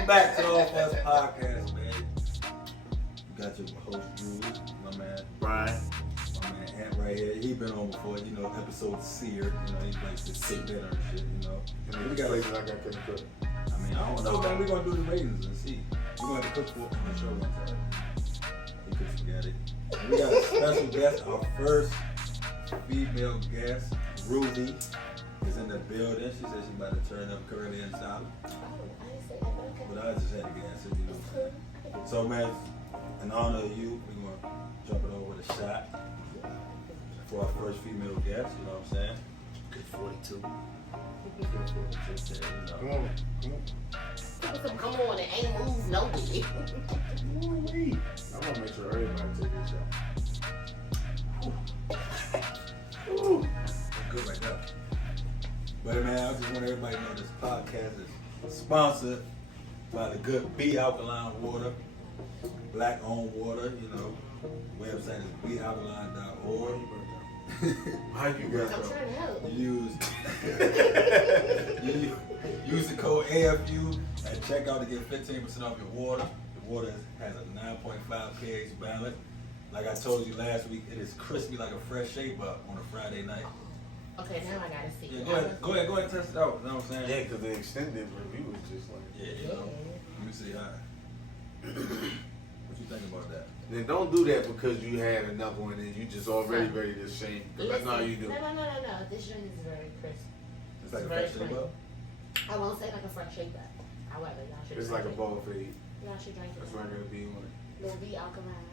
Welcome back to the All Us Podcast, man. You got your host, Groovy, my man Brian, my man Ant right here. He been on before, you know, episode seer. You know, he likes to sit dinner and shit, you know. I mean, we got places I got to cook. I mean, I don't know, man. We're going to do the ratings and see. We're going to have to cook for it on the show one time. He could forget it. And we got a special guest, our first female guest, Groovy, is in the building. She said she's about to turn up curly and solid. But I just had to guess it, you know what I'm saying? So, man, in honor of you, we're going to jump it over with a shot for our first female guest, you know what I'm saying? Good 42. Come on. Come on, it ain't moved nowhere. I want to make sure everybody take this shot. Ooh, that's good right there. But, man, I just want everybody to know this podcast is sponsored by the good B Alkaline water, black-owned water, you know. Website is balkaline.org. How you got I'm trying to help. Use the code AFU at checkout to get 15% off your water. The water has a 9.5 pH balance. Like I told you last week, it is crispy like a fresh shape-up on a Friday night. Okay, now I gotta see. Yeah, go ahead and test it out. You know what I'm saying? Yeah, because the extended review was just like... Yeah, you know. Let me see how. What you think about that? Then don't do that because you had another one and you just already ready to shame. That's not how you do. No. This drink is very crisp. It's like a very fresh shape-up? I won't say like a fresh shape-up. However, y'all should It's drink like a it. ball fade. Y'all should drink it. That's why I gotta be on it. Little B Alkaline.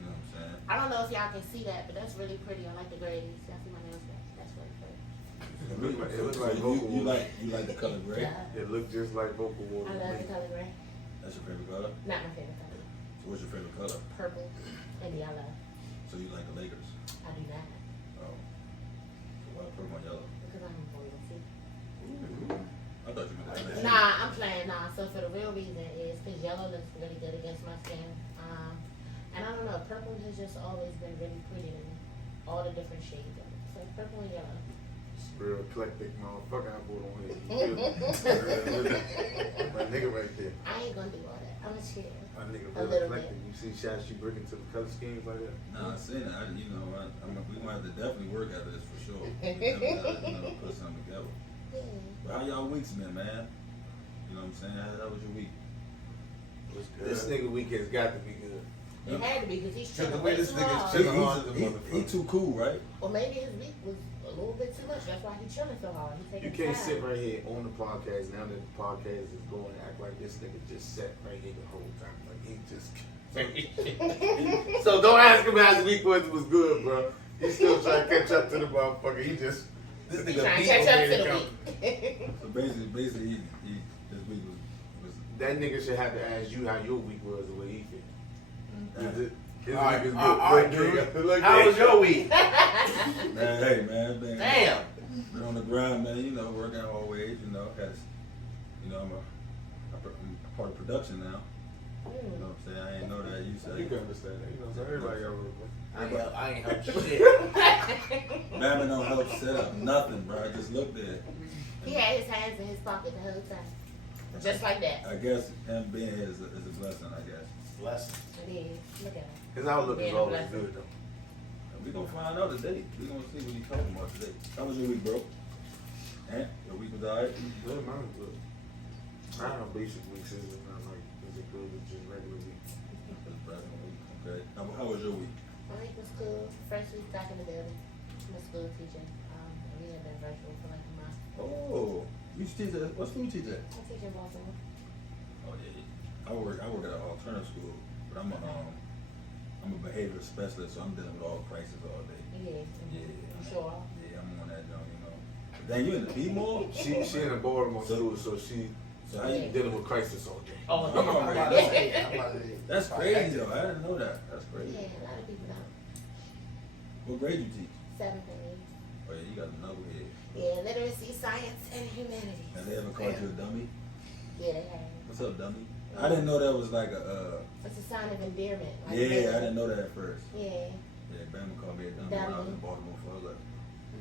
You know what I'm saying? I don't know if y'all can see that, but that's really pretty. I like the grays. Y'all see my nails back? That's really pretty. It looked like So vocal you water. like the color gray? Yeah. It looked just like vocal water. I love the color gray. That's your favorite color? Not my favorite color. So what's your favorite color? Purple and yellow. So you like the Lakers? I do not. Oh. So why purple and yellow? Because I'm royalty. I thought you meant that. Nah, I'm playing nah. So for the real reason is because yellow looks really good against my skin. And I don't know, purple has just always been really pretty to me. All the different shades of it. So purple and yellow. Real eclectic motherfucker I bought on here. My nigga right there. I ain't gonna do all that. I'm gonna chill. My nigga A real little eclectic. You see shots you bring into the color schemes like that? Nah, I seen it. We gonna have to definitely work at this for sure. Definitely gotta, put something together. Yeah. But how y'all weeks been, man? You know what I'm saying? How was your week? This nigga week has got to be good. It had to be because he's The chilling way way this too nigga's hard. chilling hard as a He motherfucker. too cool, right? Or maybe his week was a little bit too much. That's why he's chilling so hard. He's You taking can't time. sit right here on the podcast now that the podcast is going and act like this nigga just sat right here the whole time. Like he just. So don't ask him how his week was good, bro. He's still trying to catch up to the motherfucker. He just. This He's nigga trying to beat catch up over to here the to week. So basically, this week was That nigga should have to ask you how your week was the way he feel. His All right, week is good. all right, Look, How was your week? man. Hey, man, Damn. been on the grind, man. You know, working always. You know, I'm a part of production now. You know what I'm saying? I ain't know that. You said You can understand that. You know, so everybody got work. I ain't heard shit. Babin don't help set up nothing, bro. I just looked at it. He had his hands in his pocket the whole time. Just like that. I guess him being here is a blessing, I guess. Bless. It is. Look at him. His outlook is Being a always blessing. good though. We gonna find out today. We gonna see what he's talking about today. How was your week, bro? And your week was alright? Good, mine was good. I don't know basic weeks is not like is it good as just regular weeks. Okay. How was your week? My week was cool. First week back in the building. I'm a school teacher. And we have been virtual for like a month. Oh, you teach at what school you teach at? I teach in Baltimore. Oh yeah. I work at an alternative school, but I'm a behavioral specialist, so I'm dealing with all crisis all day. Yeah. Yeah. You sure? Yeah, I'm on that joint, you know. Then you in the B-Mall? She in a Baltimore school, so she So how you dealing with crisis all day. Oh, I'm I'm about to say. I'm about to say. That's crazy though. I didn't know that. That's crazy. Yeah, a lot of people don't. What grade you teach? 7th grade. Oh yeah, you got another head. Yeah, literacy, science, and humanities. Have they ever called you a dummy? Yeah, they have. What's up, dummy? I didn't know that was like a. It's a sign of endearment. Like Yeah, I didn't know that at first. Yeah. Yeah, Bama called me a dummy when I was in Baltimore for a little.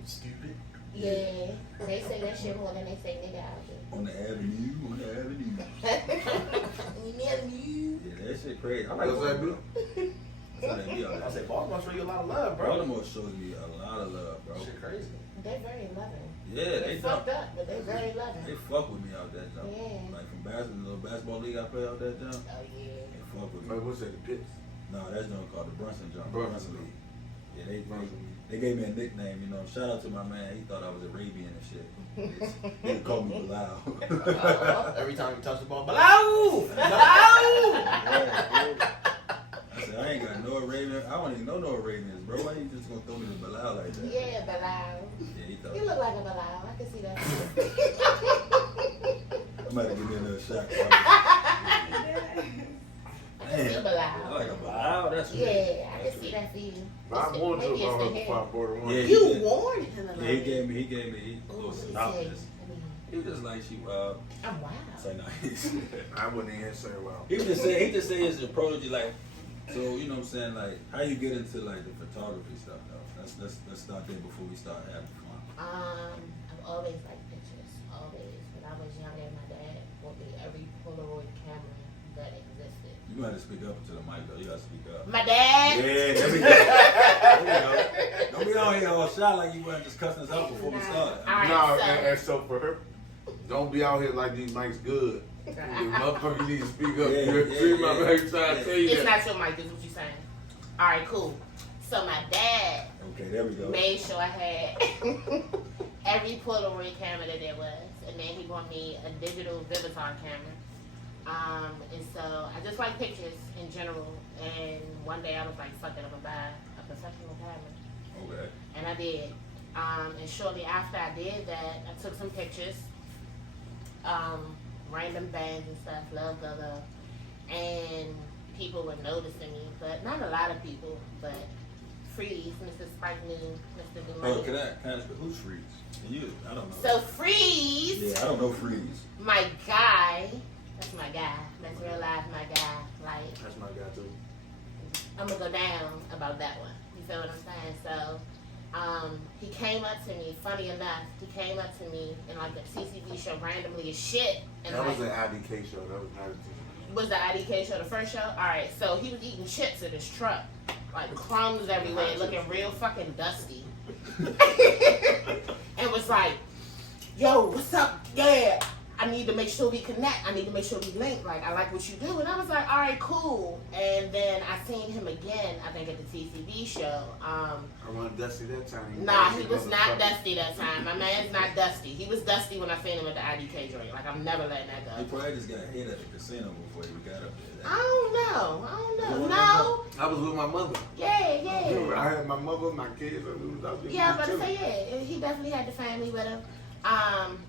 Stupid. Yeah, they say that shit more than they say nigga out here. On the avenue. You never knew. Yeah, that shit crazy. I like What's that, Baltimore. That's how they be out I there. said Baltimore show you a lot of love, bro. Baltimore shows me a lot of love, bro. Shit crazy. They're very loving. Yeah, They fucked up, but they're very loving. They fuck with me out that jump. Yeah. Like from the basketball league I play out that jump. Oh yeah. They fuck with me. Wait, what's that? The Pits? No, that's not called the Brunson jump. Brunson. League. Yeah, Brunson. they gave me a nickname, you know. Shout out to my man. He thought I was Arabian and shit. They called me Bilal. Every time you touch the ball, Bilal! Bilal! I said, I ain't got no Arabian. I don't even know no Arabians, bro. Why you just gonna throw me to Bilal like that? Yeah, Bilal. Yeah, he thought. You look like a Bilal. I can see that. I might have given me another shot. I can see Damn, Bilal. I like a Bilal. That's weird. Yeah, I can see that for you. I warned you Maybe it's about the her hair. before I bought her one. Yeah, You did. warned him about Yeah, he it. gave me a Ooh, little what did he say? synopsis. He was just like she Oh wow. say nice. I wouldn't even say well. He just say his approach like, so you know what I'm saying, like how you get into like the photography stuff though. Let's start there before we start having fun. I've always liked pictures. Always. When I was younger, my dad bought me every Polaroid camera that existed. You gonna have to speak up to the mic though. You gotta speak up. My dad. Yeah, there we go. There we go. Don't be on here all shy like you weren't just cussing us out before we started. Alright, No, so- and so for her, don't be out here like these mics good. You motherfucker need to speak up. Yeah, You yeah, see my yeah. baby trying to tell you It's that. not your mic, is what you're saying. Alright, cool. So my dad Okay, there we go. made sure I had every Polaroid camera that there was. And then he bought me a digital Vivitar camera. And so I just like pictures in general. And one day I was like, fuck it, I'm gonna buy a professional camera. Okay. And I did. And shortly after I did that, I took some pictures. Random bands and stuff, love go. And people were noticing me, but not a lot of people, but Freeze, Mr. Spike New, Mr. Oh, Dumont. can I ask who's Freeze? You? I don't know. So Freeze, Yeah, I don't know Freeze. my guy, that's my guy. That's real life my guy. Like, That's my guy too. I'm gonna go down about that one. You feel what I'm saying? So, he came up to me, funny enough, he came up to me in like a CCB show randomly as shit. And That like, was an IDK show. That was not a TV. was the IDK show the first show? Alright, so he was eating chips in his truck. Like crumbs everywhere, looking real fucking dusty. And was like, yo, what's up? Yeah, I need to make sure we connect. I need to make sure we link. Like, I like what you do. And I was like, alright, cool. And then I seen him again, I think at the TCB show. I wasn't dusty that time. Nah, he was not dusty that time. My man's not dusty. He was dusty when I seen him at the IDK joint. Like, I'm never letting that He go. probably just got hit at the casino before he got up there. I don't know. No. I was with my mother. Yeah. I had my mother, my kids, and we was out there. Yeah, but I say yeah, he definitely had the family with him.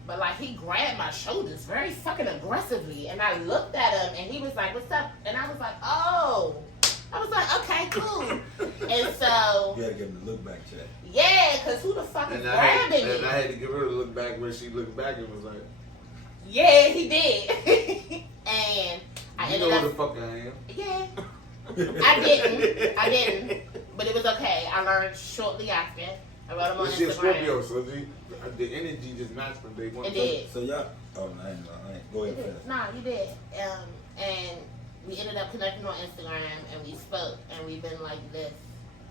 But like he grabbed my shoulders very fucking aggressively, and I looked at him, and he was like, "What's up?" And I was like, "Oh." I was like, "Okay, cool." And so You gotta give him the look back check. yeah, cause who the fuck is And I grabbing me? had to give her a look back when she looked back and was like, Yeah, he did. And I you ended know up who the fuck I am. yeah. I didn't. But it was okay. I learned shortly after. I wrote him on But she a Instagram. Scorpio, so the energy just matched from day one. It did. So y'all, oh, no, I ain't. Go ahead, finish. Nah, you did. And we ended up connecting on Instagram, and we spoke, and we've been like this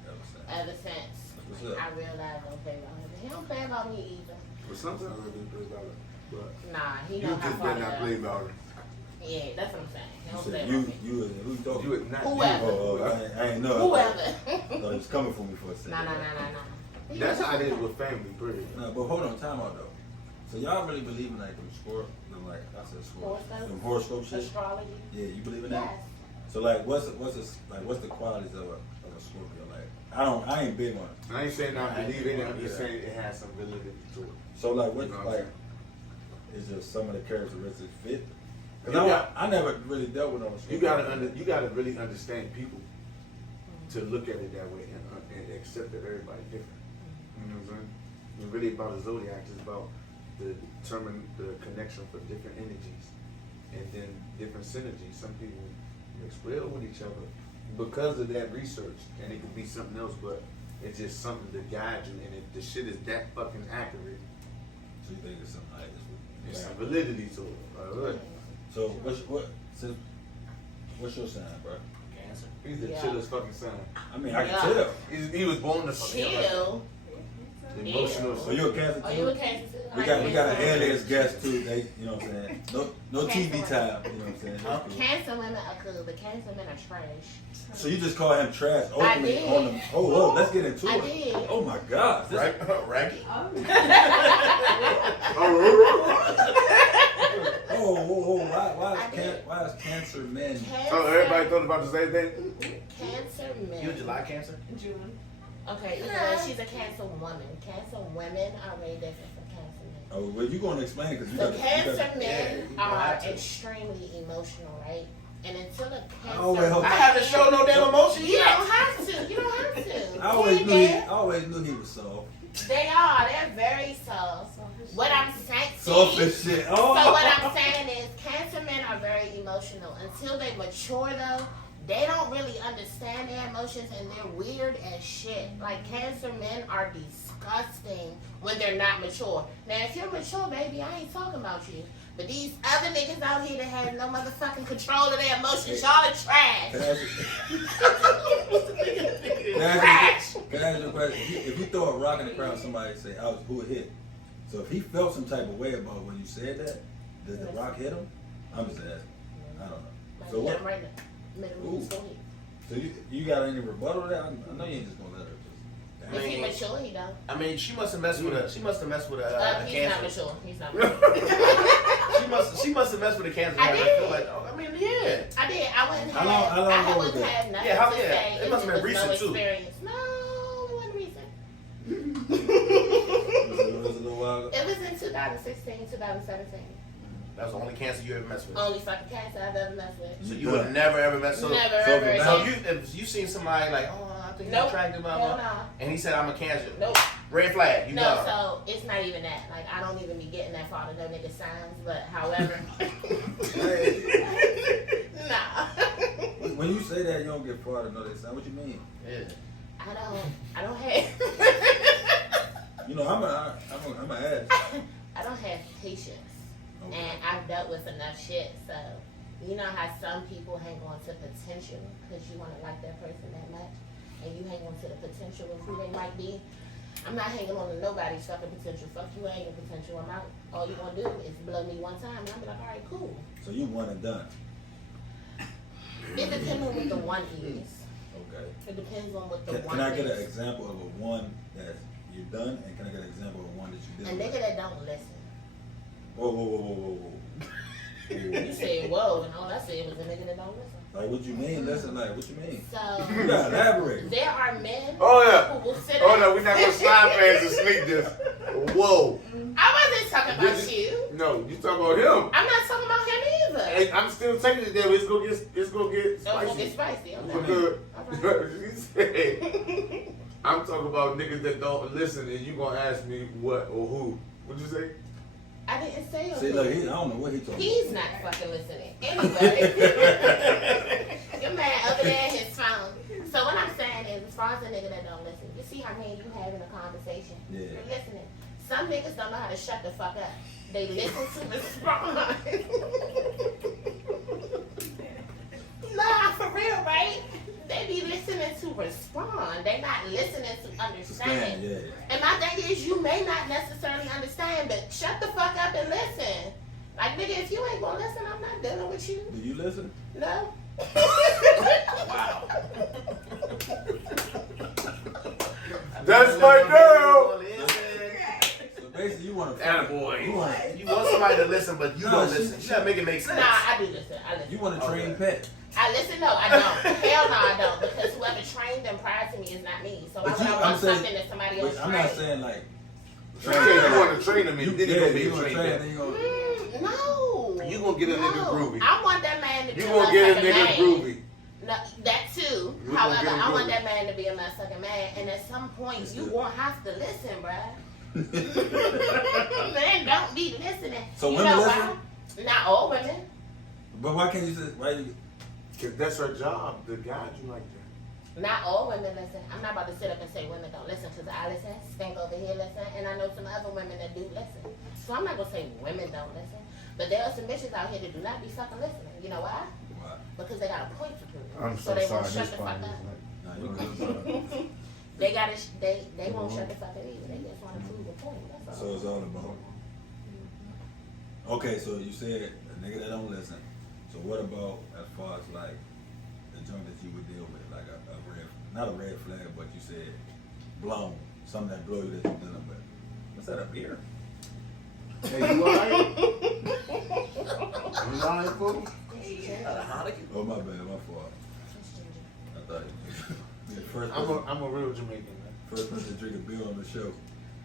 That was sad. ever since. What's Like, up? I realized don't play about him. He don't play about me either. But sometimes I do play about it. But Nah, he you know how just far better not to play go. about it. Yeah, that's what I'm saying. He You don't said play you, about me. you, who you talking You to? would not. Whoever. Oh, I ain't know. Whoever. I thought it was coming for me for a second. Nah. That's how it is with family, period. No, but hold on, time out though. So y'all really believe in like them sport, like I said sport, Horoscope? them horoscope shit? Astrology. Yeah, you believe in that? Yes. So like, what's the qualities of a Scorpio? Like, I ain't big on it. I ain't saying I I ain't believe in it. I'm big just on it. saying it has some validity to it. So like, what You know what I'm like is just some of the characteristics fit? You Cause got- I never really dealt with them. You gotta really understand people to look at it that way and accept that everybody's different. You know what I'm saying? It's really about the zodiac. It's about the connection for different energies and then different synergies. Some people mix well with each other because of that research, and it could be something else, but It's just something to guide you, and if the shit is that fucking accurate, So you think it's something like this? there's some validity to it. Right. So what's your sign, bro? Cancer. He's the Yeah. chillest fucking son. I mean, I Yeah. can tell. He was born to fucking Chill. emotional. So you a Cancer Oh, too? you a Cancer too? We got an alias guest too. They, you know what I'm saying? No TV time. You know what I'm saying? Huh? Cancer women are cool, but Cancer men are trash. So you just call him trash openly did. on the? Oh, let's get into I it. did. Oh my God. This, Raggy. why is Cancer men? Oh, everybody thought about the same thing? Cancer men. You a July Cancer? June. Okay, either way, she's a Cancer woman. Cancer women are way different from Cancer men. Oh, well, you gonna explain it because you So got. Cancer Yeah, men you gonna are have to. extremely emotional, right? And until a Cancer, Oh, wait, hold I on. haven't shown no damn emotion you yet. don't have to. You don't have to. I always Hey, knew he. man. I always knew he was soft. They are. They're very soft. What I'm saying. Soft as shit. Oh. So what I'm saying is, Cancer men are very emotional. Until they mature, though, they don't really understand their emotions, and they're weird as shit. Like, Cancer men are disgusting when they're not mature. Now, if you're mature, baby, I ain't talking about you. But these other niggas out here that have no motherfucking control of their emotions, y'all are trash. Can I ask you- Trash. Can I ask you a question? If you throw a rock in the crowd, somebody say, "I was who it hit." So if he felt some type of way about when you said that, does the rock hit him? I'm just asking. I don't know. Like, So what? right in the middle of the story. So you got any rebuttal to that? I know you ain't just gonna let her just. If he mature, he don't. I mean, she must have messed with a. She must have messed with a He's not Cancer. mature. He's not mature. She must have messed with a Cancer. I I did. feel like, oh, I mean, yeah. I did. I wouldn't How long ago I was wouldn't that? have nothing Yeah, to say it if must have there been was no recent, too. experience. No, it wasn't recent. Was it a little while ago? It was in 2016, 2017. That was the only Cancer you ever messed with. Only fucking cancer I've ever messed with. So you would never ever mess with. Never, so ever now again. If you seen somebody like, oh, I think Nope. you're attractive, blah Hell blah, no. and he said I'm a Cancer. Nope. Red flag. You No, know. so it's not even that. Like, I don't even be getting that far to no nigga signs, but however. Nah. When you say that, you don't get far to know that sound. What you mean? Yeah. I don't have. You know, I'm a ass. I don't have patience. Okay. And I've dealt with enough shit, so you know how some people hang on to potential because you want to like that person that much, and you hang on to the potential of who they might be. I'm not hanging on to nobody's fucking potential. Fuck you, I ain't your potential. I'm out. All you want to do is blow me one time, and I'll be like, all right, cool. So you one and done. It depends on what the one is. Okay. It depends on what the one Can I is. get an example of a one that you're done, and can I get an example of one that you A didn't? nigga that don't listen. Whoa. You said whoa, and all I said was a nigga that don't listen. Like, what you mean? Listen, like, what you mean? So You gotta elaborate. there are men Oh yeah. who will sit Oh down. no, we're not gonna slide past and sneak this. Whoa. I wasn't talking about you. No, you talking about him. I'm not talking about him either. And I'm still taking it there. It's gonna get It's gonna get spicy. spicy. We're Okay. good. Alright. You said, I'm talking about niggas that don't listen, and you gonna ask me what or who? What'd you say? I didn't say See, okay. look, I don't know what he talking He's not fucking listening. Anyway, your man over there in his phone. So what I'm saying is, as far as a nigga that don't listen, you see how many you having a conversation. Yeah. You're listening. Some niggas don't know how to shut the fuck up. They listen to respond. Nah, for real, right? They be listening to respond. They not listening to understand. Yeah. And my thing is, you may not necessarily understand, but shut the fuck up and listen. Like, nigga, if you ain't gonna listen, I'm not dealing with you. Do you listen? No. Wow. That's my girl. So basically, you want to. Attaboy. You want. You want somebody to listen, but you No, don't she- listen. You gotta make it make sense. Nah, I do listen. I listen. You want to train pet. I listen. No, I don't. Hell no, I don't. Because whoever trained them prior to me is not me. So why But would you- I I'm want saying- something that somebody else But I'm trained? not saying like. You said you want to train him, and then you gonna be you a gonna train train, man. then you gonna. No. You gonna get a nigga groovy. I want that man to be You a gonna get a motherfucking nigga man. groovy. No, that too. You gonna However, get him I want groovy. that man to be a motherfucking man, and at some point, That's you good. won't have to listen, bruh. Man, don't be listening. So you women know listen? why? Not all women. But why can't you just why you? Cause that's her job to guide you like that. Not all women listen. I'm not about to sit up and say women don't listen because I listen, Spank over here listen, and I know some other women that do listen. So I'm not gonna say women don't listen, but there are some bitches out here that do not be fucking listening. You know why? Why? Because they got a point to prove. I'm so so they sorry. won't shut This the fuck fine, up. Nah, you good. They gotta. They won't shut the fuck up either. They just want to prove a point. That's all. So it's all about. Okay, so you said a nigga that don't listen. So what about as far as like the junk that you would deal with, like a red, not a red flag, but you said blown, something that blow you that you're dealing with. What's that, a beer? Hey, you alright? You alright, fool? Oh my bad, my fault. I thought you the first person, I'm a real Jamaican, man. first person to drink a beer on the show.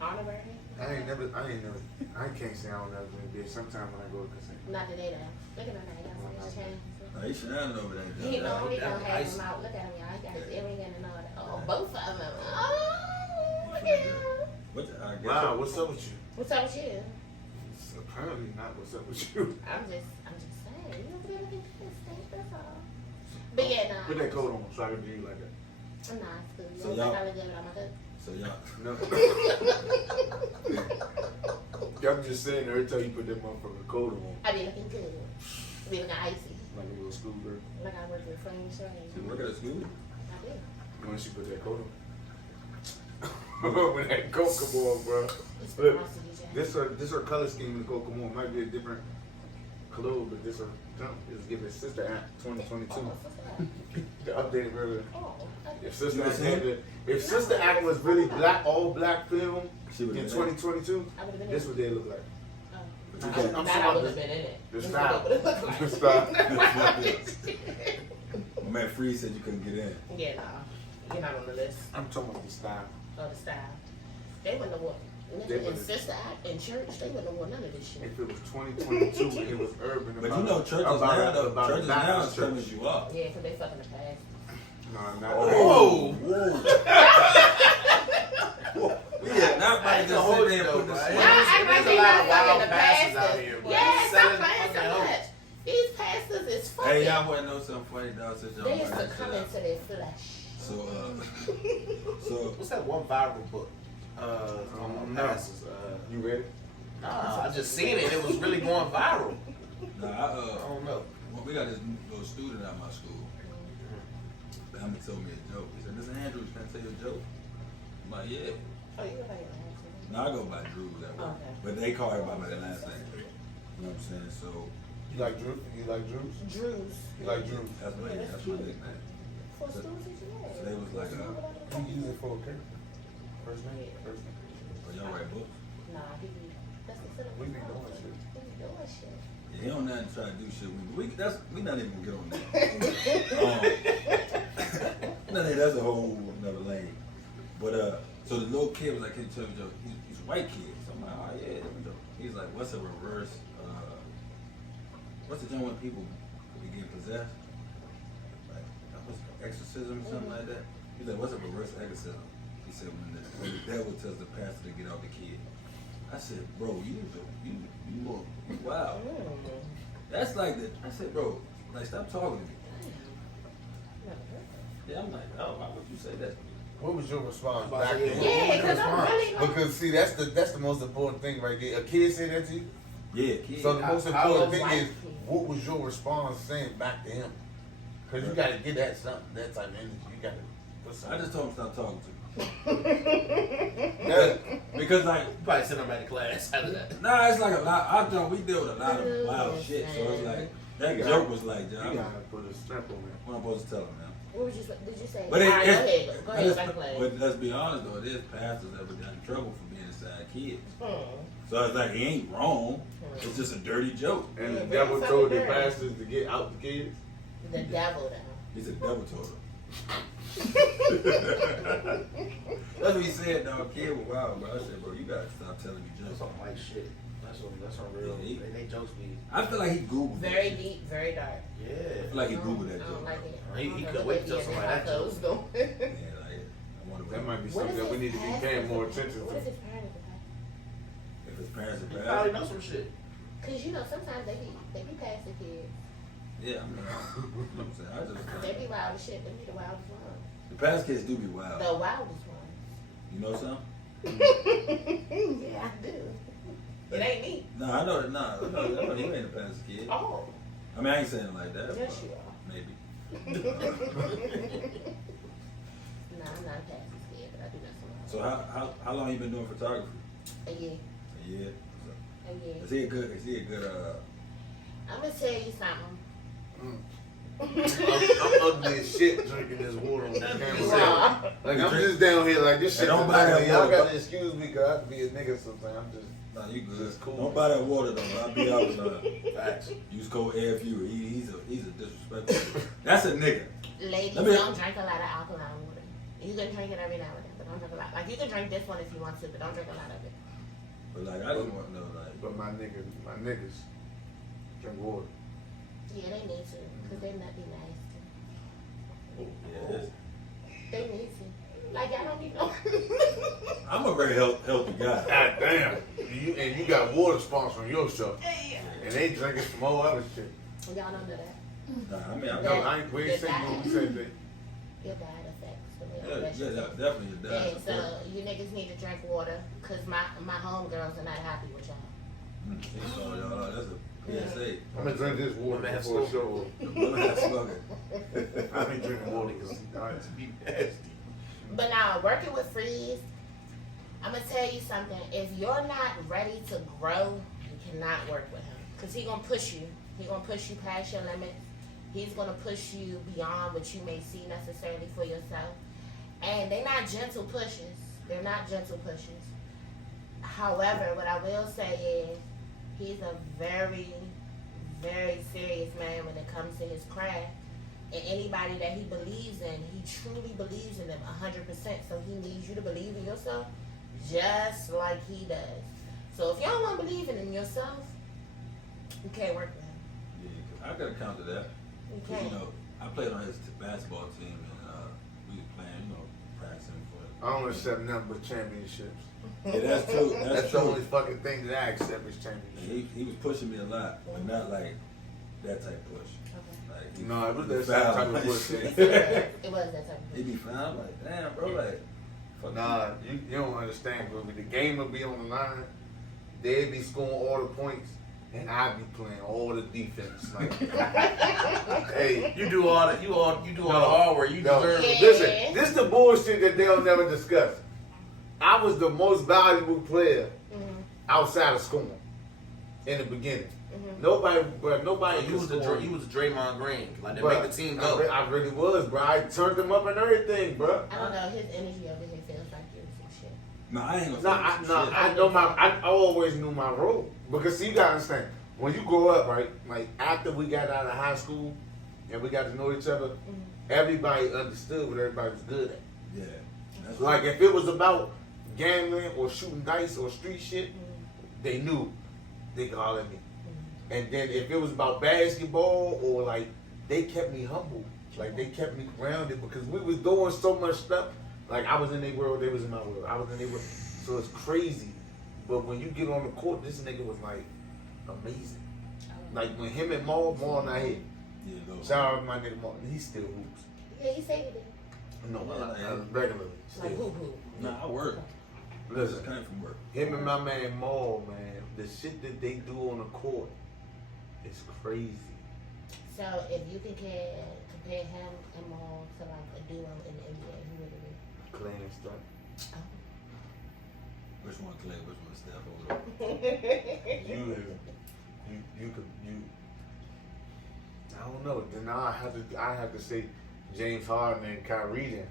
Honorary? I can't say I don't never drink beer. Sometimes when I go to casino. Not today though. Look at my man. He got so much chains. Nah, he shining over there. He John. don't have him out. Look at him, y'all. He got his earring in and all that. Oh, both of them. Oh, look at him. I guess Wow, what's up with you? What's up with you? It's apparently not what's up with you. I'm just saying. You know, they're looking good. That's all. But yeah, nah. Put that coat on so I can do you like that. I'm not cool. You So don't y'all- think I look good without my coat? So y'all, No. I'm just saying, every time you put that motherfucking coat on, I be looking good. I be looking icy. like a little school girl, Like I work with Flames you Rain. work at a school? I do. when she put that coat on. When that coat come on, bro. It's Look, awesome, this her color scheme in the coat come on. Might be a different color, but this her jump is giving Sister Act 2022. The updated version. Oh, If Sister You Act was saying? had if Sister Act was really black, all black film She in would have 2022, I would have been this in would they look like. But you it. can't- I'm Not sorry, I would have been in it. the This is style. what it would look like. The style. My man Free said you couldn't get in. Yeah, nah. You're not on the list. I'm talking about the style. Or the style. They wouldn't have worn. They In wouldn't- Sister Act, in church, they wouldn't have worn none of this shit. If it was 2022 and it was urban, But you know churches about now, though, about churches now Baptist is church. coming you up. Yeah, because they fucking the past. No, not Whoa. Yeah, not I everybody ain't just gonna sit hold there you and though, put this. bro. Y'all act like There's they a lot not of wild fucking the pastors out pastors. here, bro. Yeah, stop Selling playing so fucking much. These pastors is fucking. Hey, y'all want to know something funny, dog? Since y'all They brought is that shit succumbing up. to their flesh. So, What's that one viral book? On no. pastors. You ready? Nah, I just seen it. It was really going viral. nah, I don't know. well, we got this little student at my school. He told me a joke. He said, "Mr. Andrews, can I tell you a joke?" I'm like, "Yeah." Oh, you like it? Now I go by Drew that way, Okay. but they call it by my last name. You know what I'm saying? So You like Drew? You like Drews? Drews. You like Drews? that's my nickname. For schools that you So they was like, You use it for a character. First name? First name. "Oh, y'all write books?" Nah, that's the We be doing shit. We be doing shit. Yeah, he don't know how to try to do shit. We not even gonna get on that. That's a whole another lane. But so the little kid was like, "Can you tell me a joke?" He's a white kid. So I'm like, "Oh yeah, let me joke." He's like, "What's a reverse? What's the joke when people get possessed? Like what's it called? Exorcism or something like that?" He's like, "What's a reverse exorcism?" He said, when the devil tells the pastor to get out the kid." I said, "Bro, you more wow." That's like the. I said, "Bro, like stop talking to me." Yeah, I'm like, "Oh, why would you say that?" What was your response About back to say, then? Yeah, because I'm really not. Because see, that's the most important thing right there. A kid said that to you. Yeah, kid. So the most How important was thing white is, kid? what was your response saying back to him? Because you gotta get that something, that type of energy. You gotta put I something. just told him stop talking to me. Yeah. Because like, You probably sent him back to class after that. nah, it's like a lot. I know we deal with a lot of wild shit. So it's like that You joke got- was like, You I'm, gotta put a stamp on it. what I'm supposed to tell him now. What was you, did you say? But All right, it, go ahead, back to play. but let's be honest though, it is pastors that would got in trouble for being inside kids. Hmm. So it's like he ain't wrong. It's just a dirty joke. And the Yeah, devil very told the funny man. pastors to get out the kids. The devil, though. He said devil told him. That's what he said, dog. Kid was wild, bro. I said, bro, you gotta stop telling me That's jokes. some white shit. That's some real. Yeah, They jokes be. I feel like he Googled Very that. deep, very dark. Yeah. I feel like he Googled that I joke. don't like it. He- I don't he know could the wait way till he somebody had that his joke. toes going. Yeah, like, I wonder That might be What something if that we his need to be pastors paying more are- attention What if to. his parents are pastors? if his parents You are probably bad. know some shit. Cause you know sometimes they be past the kids. Yeah, I mean, you know what I'm saying? I just They be wild as shit. They be the wildest ones. The past kids do be wild. The wildest ones. You know something? Yeah, I do. It ain't me. No, I know you ain't a past kid. Oh. I mean, I ain't saying it like that. Yes, but you are. Maybe. No, I'm not a pastor's kid, but I do mess around. So how long you been doing photography? A year. A year. A year. Is he a good I'm gonna tell you something. I'm ugly as shit drinking this water on the You camera. are. Like I'm just down here like this shit. Hey, don't buy that Y'all water. gotta excuse me because I can be a nigga sometimes. I'm just. Nah, you good. Just cool. Don't buy that water though. I'll be out with facts. Use code AFU. He's a disrespectful. That's a nigga. Ladies, Let me- don't drink a lot of alkaline water. You can drink it every now and then, but don't drink a lot. Like, you can drink this one if you want to, but don't drink a lot of it. But like I just want to know like. But my niggas drink water. Yeah, they need to, because they not be nasty. Yeah, it's- They need to. Like, y'all don't need no. I'm a very healthy guy. God damn. You got water sponsoring your show. And they drinking some more other shit. Y'all don't do that. Nah, I mean, I No, know. we ain't saying what we said that. Your bad effects. Yeah, definitely it Yeah, does. so you niggas need to drink water, because my homegirls are not happy with y'all. See, so y'all, that's a PSA. I'm gonna drink this water Women have before the spoken. show. Women have spoken. I be drinking water because it's be nasty. But now, working with Freeze, I'm gonna tell you something. If you're not ready to grow, you cannot work with him, because he gonna push you. He gonna push you past your limits. He's gonna push you beyond what you may see necessarily for yourself. And they're not gentle pushes. They're not gentle pushes. However, what I will say is he's a very, very serious man when it comes to his craft. And anybody that he believes in, he truly believes in them 100%. So he needs you to believe in yourself just like he does. So if you don't want to believe in yourself, you can't work with him. Yeah, 'cause I gotta counter that. You 'Cause, can't. you know, I played on his basketball team and we was playing, you know, practicing for. I don't accept nothing but championships. Yeah, that's true. That's the true. only fucking thing that I accept is And championships. he was pushing me a lot, but not like that type of push. Okay. Like, he- No, it was he that foul same type my of push. shit. It was that type of He be fine. I'm like, damn, bro, like, fuck Nah, you don't understand, Groovy. The game will be on the line. They'd be scoring all the points, and I'd be playing all the defense. Like, hey, You do all the all the hard work. You no, deserve it. listen, this is the bullshit that they'll never discuss. I was the most valuable player outside of scoring in the beginning. Nobody. You was the score. you was Draymond Green. Like they Bruh, make the team go. I really was, bro. I turned them up and everything, bro. I don't know, his energy over here feels like you some shit. No, I ain't gonna No, say some shit. I know I always knew my role because see, you gotta understand when you grow up, right? Like after we got out of high school and we got to know each other, everybody understood what everybody was good at. Yeah. That's Like if it was about gambling or shooting dice or street shit, they knew they could holler at me. And then if it was about basketball or like, they kept me humble. Like they kept me grounded because we was doing so much stuff. Like I was in their world, they was in my world. I was in their world. So it's crazy. But when you get on the court, this nigga was like amazing. Like when him and Maul not here. Yeah, go. Shout out to my nigga Maul. He still hoops. Yeah, he said it. No, Yeah. regularly. Like, Still. who? Nah, I work. I Listen, just came from work. him and my man Maul, man, the shit that they do on the court is crazy. So if you can compare him and Maul to like a duo in the NBA, who would it be? Clay and stuff. Which one Clay? Which one Steph? Over You I don't know. Then now I have to say James Harden and Kyrie then.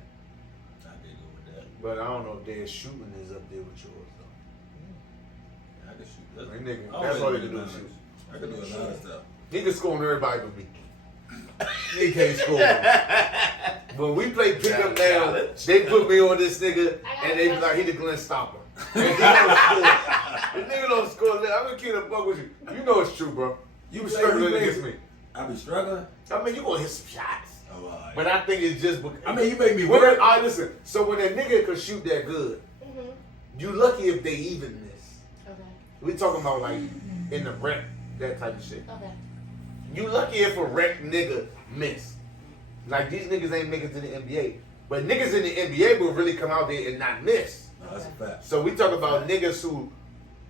I can go with that. But I don't know if their shooting is up there with yours though. Yeah, I can shoot. That's, That nigga, I that's always all he do can do is that. shoot. I can do a lot of stuff. He can score on everybody but me. He can't score. When we play pickup now, they put me on this nigga and they be like, he the Glenn Stopper. And he don't score. The nigga don't score. I'm gonna keep a buck with you. You know it's true, bro. You You struggling play- against me. I be struggling. I mean, you gonna hit some shots. Oh, all right. But I think it's just because. I mean, you make me When work. I listen, so when a nigga can shoot that good, you lucky if they even miss. Okay. We talking about like in the rec, that type of shit. Okay. You lucky if a rec nigga miss. Like these niggas ain't making it to the NBA. But niggas in the NBA will really come out there and not miss. No, that's a fact. So we talk about niggas who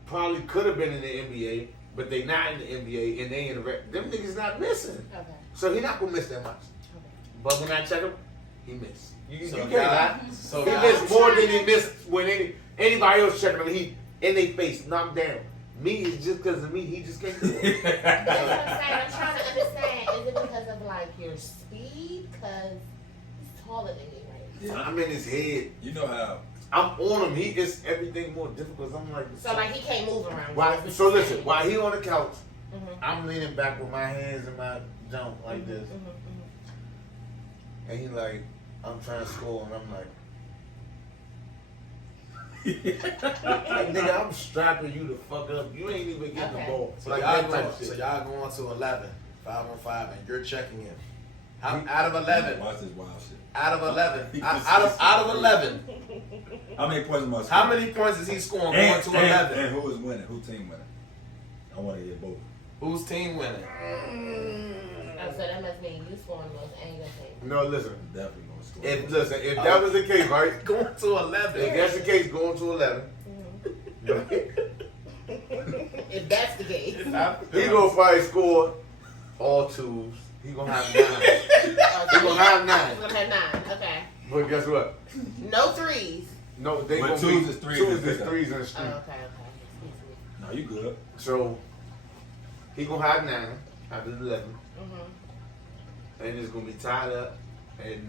probably could have been in the NBA, but they not in the NBA and they in the them niggas not missing. Okay. So he not gonna miss that much. Okay. But when I check him, he missed. You So can't y'all- lie. so He y'all- missed more than he missed when anybody else checking him. He in their face, knocked down. Me is just because of me. He just can't do it. That's what I'm saying. I'm trying to understand. Is it because of like your speed? Because he's taller than me, right? Yeah. I'm in his head. You know how? I'm on him. He gets everything more difficult. I'm like, So like he can't move around. Why, That's what so you're listen, saying. while he on the couch, Mhm. I'm leaning back with my hands in my jump like this, Mhm, and he like, I'm trying to score, and I'm like, nigga, I'm strapping you the fuck up. You ain't even getting Okay. the ball. So Like y'all that going, type shit. so y'all going to 11, 5-on-5, and you're checking him. How, out of 11, Watch this wild shit. out of 11, He out, just- out of 11, How many points must? how many points is he scoring going to 11? And who is winning? Who team winning? I want to hear both. Whose team winning? Oh, so that must mean you scoring the most and your team. No, listen. Definitely gonna score. If that was the case, right? Going to 11. If that's the case, going to 11. If that's the case. He gonna probably score all twos. He gonna have 9. He gonna have 9. He's gonna have 9. Okay. But guess what? No threes. No, they But gonna twos be is threes twos in is the threes in the Oh, street. okay. No, you good. So he gonna have 9 out of 11, Mm-hmm. and it's gonna be tied up at 9-9.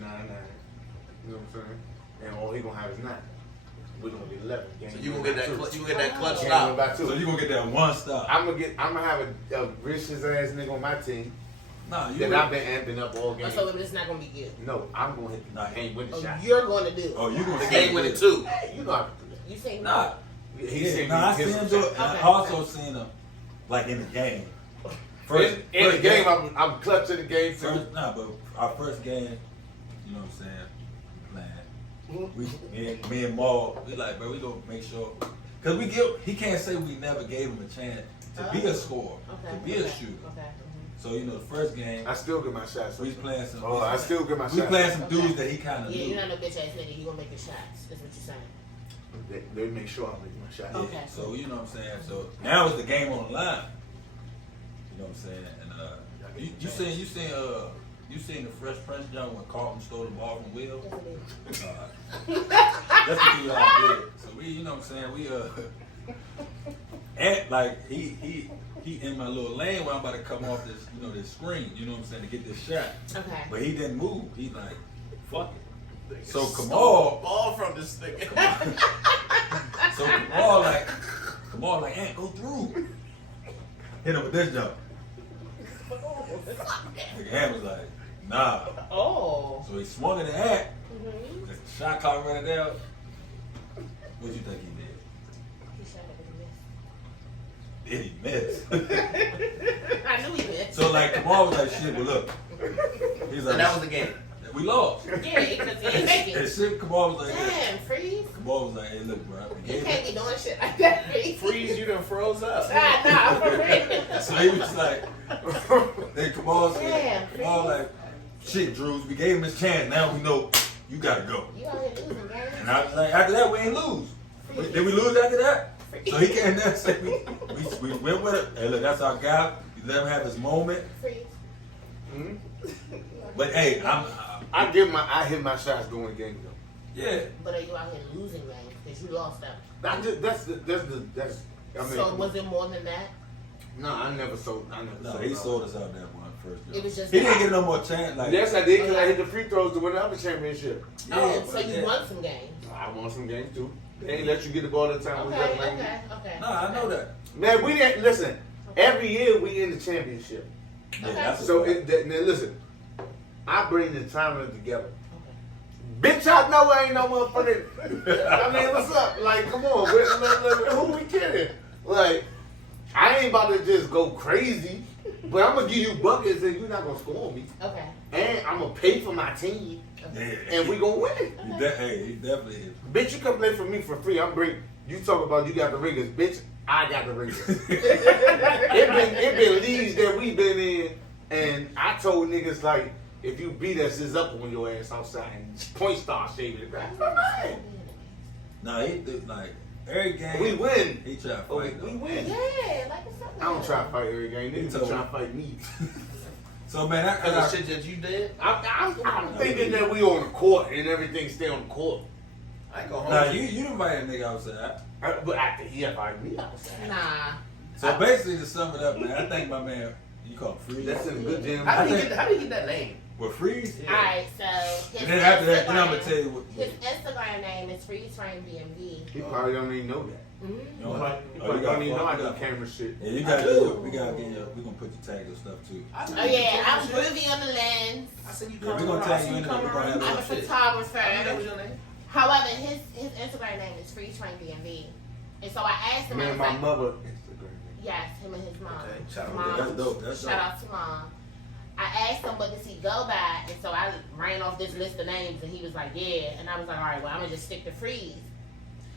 You know what I'm saying? And all he gonna have is 9. We're gonna get 11. So you gonna get that, you gonna get that clutch Game stop. by 2. So you gonna get that one stop? I'm gonna have a vicious ass nigga on my team Nah, you. that I've been amping up all Oh, game. so it's not gonna be you. No, I'm gonna hit the game with the Oh, shot. you're going to do. Oh, you gonna The see game it. winning too. You know how to do You think? Nah. that. He Yeah, seen nah, I me seen hit him some do it. shots. I also seen him like in the game. In the game, I'm clutching the game too. First, nah, but our first game, you know what I'm saying, playing. Me and Maul, we like, bro, we gonna make sure, cause he can't say we never gave him a chance to be a scorer, Okay. to be a shooter. Okay. So you know, the first game, I still get my shots. we playing some. Oh, I still get my we shots. playing some Okay. dudes that he kind of Yeah, knew. you're not no bitch ass nigga. You gonna make your shots. That's what you're saying. They make sure I make my shots. Yeah, Okay. so you know what I'm saying. So now it's the game on the line. You know what I'm saying? And you seen the Fresh Prince jump when Carlton stole the ball from Will? Yes, it is. That's what you all did. So we, you know what I'm saying, we and like he in my little lane where I'm about to come off this, you know, this screen, you know what I'm saying, to get this shot. Okay. But he didn't move. He like, fuck it. So Stole Kamal, the ball from this nigga. so Kamal like, Ant, go through. Hit him with this jump. Nigga Ant was like, nah. Oh. So he swung at the Ant. Mm-hmm. The shot clock running down. What'd you think he did? He shot it with Did he miss? this. I knew he missed. So like Kamal was like, shit, but look. He's So like, that was the game. we lost. Yeah, because he ain't making And it. shit, Kamal was like, Damn, freeze. Kamal was like, hey, look, bro. we You gave can't it. be doing shit like that, freeze. Freeze, you done froze up. Nah, for real. So he was like, then Kamal Damn, said, Kamal like, shit, Drews, we gave him his chance. Now we know you gotta go. You out here losing, man. And I was like, after that, we ain't lose. Did we lose after that? So he came there and said, we went with it. Hey, look, that's our guy. We let him have his moment. Freeze. Mhm. But hey, I hit my shots during the game though. yeah. But are you out here losing games because you lost them? That's. I mean, So was it more than that? no, I never sold. No, he sold us out that one first. It was just he didn't that. get no more chance. Like, Yes, I did because I hit the free throws to win the other championship. Oh, but so you yeah. won some games. I won some games too. They ain't let you get the ball at the time. Okay, okay. Nah, I know that. Man, we didn't listen. Every year we in the championship. Yeah, Okay. that's So a fact. now listen, I bring the talent together. Bitch, I know I ain't no motherfucker. I mean, what's up? Like, come on, who we kidding? Like, I ain't about to just go crazy, but I'm gonna give you buckets and you're not gonna score on me. Okay. And I'm gonna pay for my team, Yeah. and we gonna win. Hey, he definitely is. Bitch, you come play for me for free. I'm bring. You talk about you got the ringers, bitch. I got the ringers. it been leagues that we been in, and I told niggas like, if you beat us, it's up on your ass outside and point star shaving it. Nah, he do, like every game. We win. He try to Oh, fight. we though. win. Yeah, like it's something. I don't try to fight every game. Niggas told try me. to fight me. So man, I Cause of shit that you did. I'm thinking that we on the court and everything stay on the court. I ain't go home. Nah, you invite a nigga outside. But after he invited me outside. Nah. So basically, to sum it up, man, I think my man, you call him Freeze. That's in a good jam. How do you get that name? With Freeze. Yeah. Alright, so his And then after that, then I'm Instagram- gonna tell you what. His Instagram name is FreezeTrainBMV. He probably don't even know that. You He know what? probably don't even know how to do fuck. camera shit. Yeah, you gotta do it. We gotta get your. We gonna put your tag your stuff too. I Oh yeah, I'm Groovy on the lens. I seen you Yeah, come we gonna around. tag I seen you in you there. come We gonna around. have I'm a shit. photographer. I know that was your name. However, his Instagram name is FreezeTrainBMV. And so I asked him, Me I and was my like, mother Instagram. yes, him and his mom. Okay, shout out. Mom. That's dope. That's Shout out to mom. I asked him what does he go by, and so I ran off this list of names, and he was like, yeah. And I was like, all right, well, I'm gonna just stick to Freeze.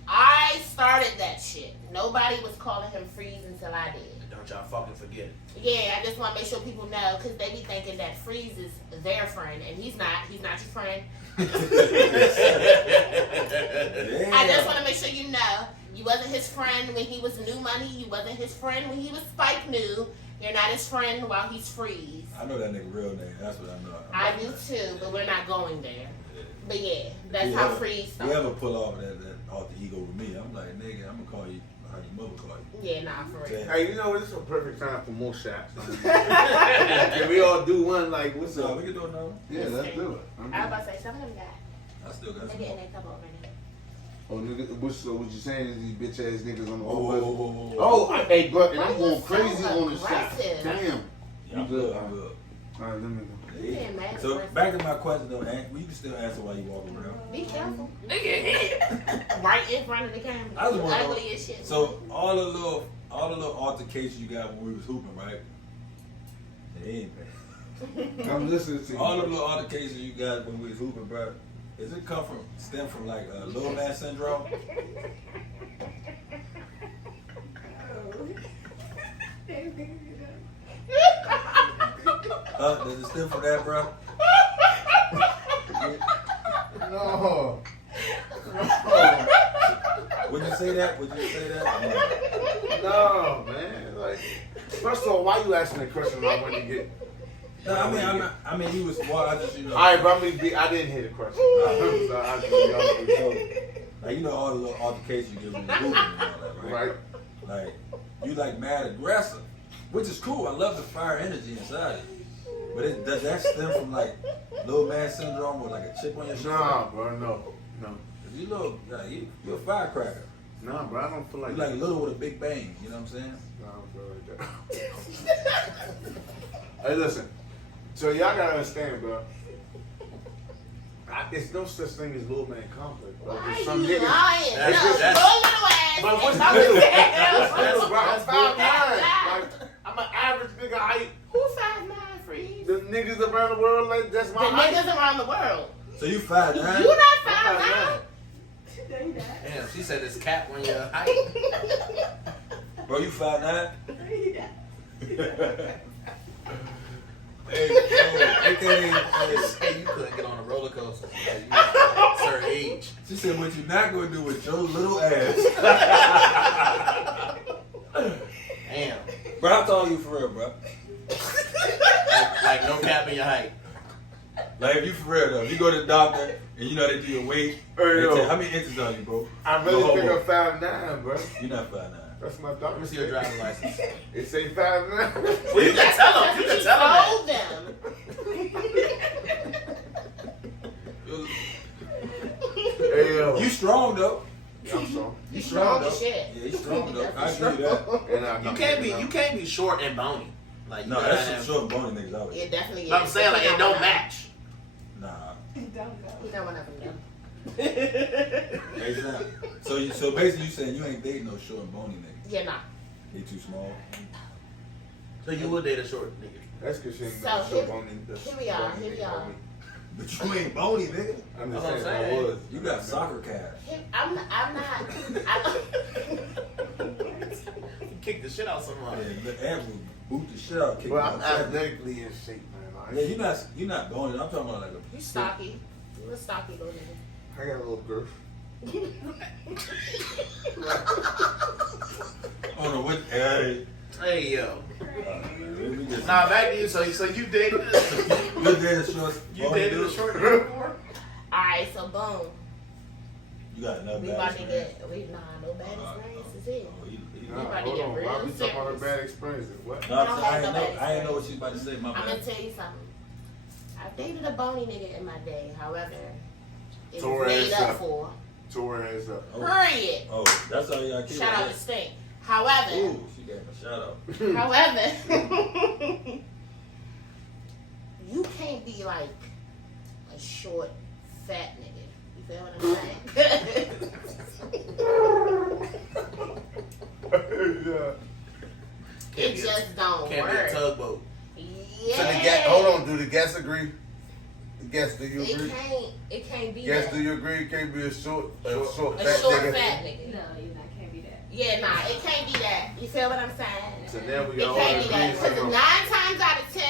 I started that shit. Nobody was calling him Freeze until I did. Don't y'all fucking forget it. Yeah, I just want to make sure people know because they be thinking that Freeze is their friend, and he's not. He's not your friend. I just want to make sure you know you wasn't his friend when he was New Money. You wasn't his friend when he was Spike New. You're not his friend while he's Freeze. I know that nigga real name. That's what I know. I do too, but we're not going there. But yeah, that's You how ever- Freeze You started. ever pull off that alter ego with me? I'm like, nigga, I'm gonna call you how your mother call you. Yeah, nah, for real. Hey, you know what? This is a perfect time for more shots. Can we all do one? Like, what's So up? we can do another. Yeah, let's do it. I was about to say some of them got. I still got some. They getting a couple already. Oh, nigga, so what you saying is these bitch ass niggas on the Oh, whole hey, but and I'm Why you going so crazy on the shot. aggressive? Damn. Yeah, I'm good. I'm good. All right, let me go. You getting mad So aggressive. back to my question though, Hank. You can still answer while you walk around. Be careful. Right in front of the camera. I was You wondering- ugly as shit. So all the little altercations you got when we was hooping, right? They ain't bad. I'm listening to you. All the little altercations you got when we was hooping, bro. Does it stem from like little man syndrome? Does it stem from that, bro? No. Would you say that? Would you say that? No, man. Like, first of all, why you asking the question about when you get? No, I mean, you was well. I just All right, but I didn't hear the question. So I just be honest with you. Like you know all the little altercations you get when you're hooping and all that, right? Right. Like you like mad aggressive, which is cool. I love the fire energy inside it. But does that stem from like little man syndrome or like a chip on your shoulder? Nah, bro, no. You little, you're a firecracker. Nah, bro, I don't feel like You like little with a big bang. You know what I'm saying? Nah, I don't feel like that. Hey, listen. So y'all gotta understand, bro. It's no such thing as little man conflict, bro. Why There's are some you niggas. lying? That's- No, that's- your little ass. But what's is up little? there. What's little, bro? I'm That's 5'9". not- Like, I'm an average nigga height. Who 5'9", Freeze? The niggas around the world, like, that's The my height. niggas around the world. So you You 5'9"? not I'm 5'9". Damn, she said it's cap when you're height. Bro, you 5'9"? Hey, AKA, Hey, you couldn't get on a roller coaster. Like, you was a certain age. she said, what you not gonna do with your little ass. Damn. Bro, how tall are you for real, bro? Like no cap in your height. Like, if you for real, though, if you go to the doctor and you know they do your weight, Hey, they yo. tell, how many inches are you, bro? I really No think homo. I'm 5'9", bro. You're not 5'9". That's my Let doctor. me see your driving license. It say 5'9". Well, you can tell him. You can tell him told them. Hey, yo. You strong, though. Yeah, I'm strong. You strong though. as shit. Yeah, you strong, though. I That's give you that. And that. You can't be short and bony. Like No, you that's gotta some have- short bony niggas out It here. definitely is. But I'm saying like it don't match. Nah. He's not one of them, though. Exactly. So basically you saying you ain't dating no short and bony niggas. Yeah, nah. They too small. So you would date a short nigga. That's because she ain't So, got here- show on me. here we are, here we are. But you ain't bony, nigga. I'm That's just what saying, I'm I saying. was. You got soccer calves. I'm not. You kick the shit out of somebody. Yeah, the ass will boot the shit out. Kick But you I'm outside. athletically in shape, man. Yeah, you're not bony. I'm talking about like a. You stocky. You a stocky little nigga. I got a little girth. Oh no, what? Hey. Hey yo. We just. Nah, back to you. So you dated You dated a short. you dated a short girl before? Alright, so boom. You got another We bad about to experience? get, no bad experiences here. Oh, Nah, about to hold get on. Why real we talking about serious. her bad experiences? What? No, I don't have no bad I ain't know what she's about to say. My I'm bad. gonna tell you something. I dated a bony nigga in my day, however, it Tore was made ass up up. for. Tore her ass up. Oh. Period. Oh, that's all y'all keep. Shout out to Stink. However, Ooh, she gave him a shout out. however, you can't be like a short, fat nigga. You feel what I'm saying? Yeah. It just don't Can't be a work. tugboat. Yeah. So the guest, hold on, do the guests agree? The guests, do you agree? It can't be Guests, that. do you agree? It can't be a short A fat short nigga. fat nigga. No, you're not. Can't be that. Yeah, nah, it can't be that. You feel what I'm saying? So now we It all can't be that. agree. Because 9 times out of 10,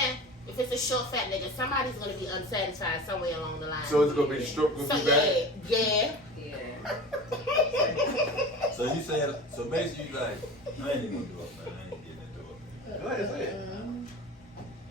if it's a short fat nigga, somebody's gonna be unsatisfied somewhere along the line. So it's gonna be the stroke gonna So be bad? yeah. Yeah. So you said, so basically you like, I ain't even gonna do it, man. I ain't getting into it. Go ahead, say it.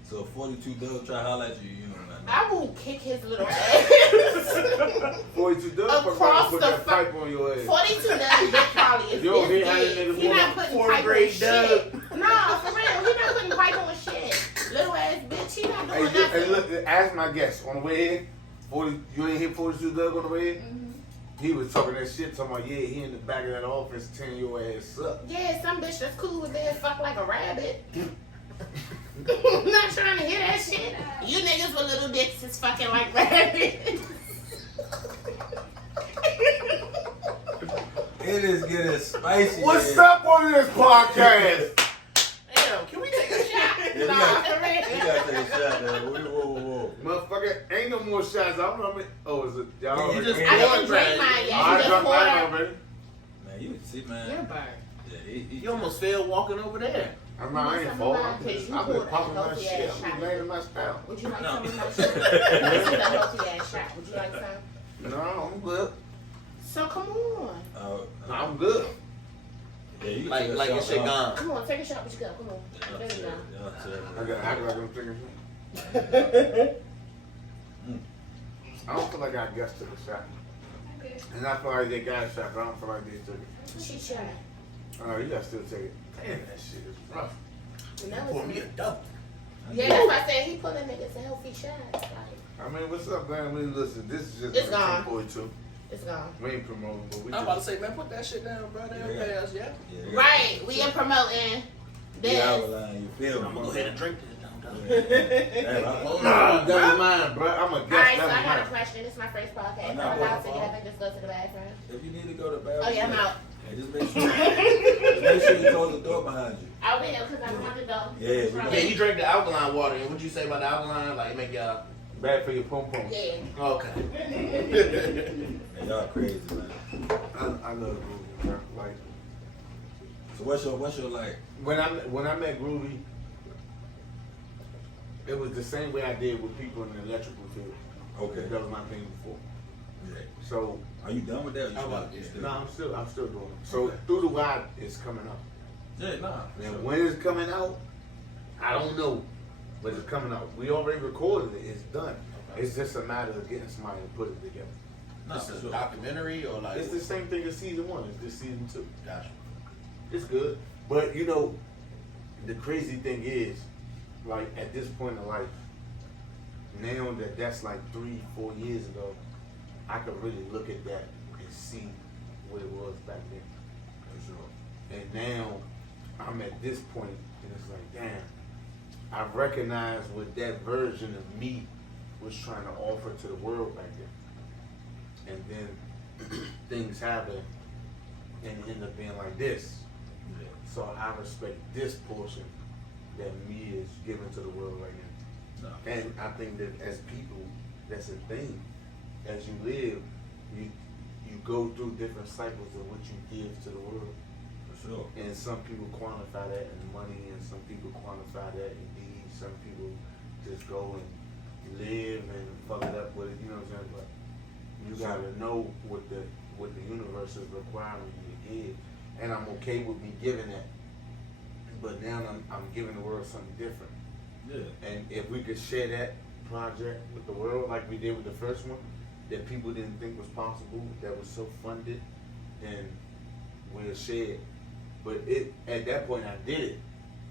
So 42 Doug try to holler at you, you know what I will kick his little ass. 42 Doug Across put the that pipe on your ass. 42 does probably is Yo, he this had a big. nigga He not going putting fourth pipe on grade shit. Doug. No, for real. He not putting pipe on shit. Little ass bitch. He not Hey, doing nothing. hey, look, ask my guest on the way in. 40, you ain't hit 42 Doug on the way in? He was talking that shit, talking about, yeah, he in the back of that office tearing your ass up. Yeah, some bitch that's cool with being fucked like a rabbit. Not trying to hear that shit. You niggas with little dicks is fucking like rabbits. It is getting spicy. What's man. up on this podcast? Damn, can we take a shot? Yeah, we Nah, gotta for real. take a shot, man. Whoa. Motherfucker, ain't no more shots. I don't know. Oh, is it? Y'all You just I didn't drink mine yet. I You just drank poured mine out. already. Man, you see, man. You're burned. Yeah, You almost failed walking over there. I ain't falling. I've been popping my Healthy shit. ass I've been shot. laying in my style. Would you like No. some of my shit? This is a healthy ass shot. Would you like some? No, I'm good. So come on. I'm good. Yeah, you can Like take a your shot, shit dog. gone. Come on, take a shot with your cup. Come on. Yeah, There you go. I got act like I'm drinking I don't feel like I guessed took a shot. And I feel like they got a shot, but I don't feel like they took it. She tried. Oh, you gotta still take it. Damn, that shit is rough. Pour me a double. Yeah, that's why I said he pulling niggas a healthy shot. Like, I mean, what's up, man? I mean, listen, this is just It's gone. 42. it's gone. We ain't promoting, but we I'm about to just... say, man, put that shit down, bro. They don't Yeah. pay us, yeah. Yeah, Right, we are promoting The this. outline, you feel me? I'm gonna go ahead and drink this, don't Damn, Nah, never mind, bro. I'm a guest, Alright, so I never got a mind. question. This is my first podcast. I'm I'm not allowed going to to get up and just go to the bathroom. If you need to go to the bathroom, Oh yeah, I'm out. yeah, just make sure you close the door behind you. I will because I want to go. Yeah, we Yeah, you drank the alkaline water, and what'd you say about the alkaline? Like, it make y'all... Bad for your pom-pom. Yeah. Okay. Man, y'all crazy, man. I love Groovy, bro. Like, So what's your like? when I met Groovy, it was the same way I did with people in the electrical field. Okay. That was my thing before. Yeah. So, Are you done with that? Or you How about still- this? still- no, I'm still doing it. So, Okay. Through the Wide is coming up. Yeah, nah. Now, Sure. when it's coming out, I don't know. But it's coming out. We already recorded it. It's done. Okay. It's just a matter of getting somebody to put it together. Nah, This for is a sure. documentary or like... It's the same thing as season 1. It's just season 2. Gotcha. It's good. But, you know, the crazy thing is, like, at this point in life, now that that's like 3-4 years ago, I could really look at that and see what it was back then. For sure. And now I'm at this point, and it's like, damn, I recognize what that version of me was trying to offer to the world back then. And then things happen and end up being like this. Yeah. So I respect this portion that me is giving to the world right now. Nah. And I think that as people, that's a thing. As you live, you go through different cycles of what you give to the world. For sure. And some people quantify that in money, and some people quantify that in deeds. Some people just go and live and fuck it up with it. You know what I'm saying? But you gotta know what the universe is requiring you to give, and I'm okay with me giving that. But now I'm giving the world something different. Yeah. And if we could share that project with the world like we did with the first one, that people didn't think was possible, that was so funded, then we'll share it. But at that point I did it.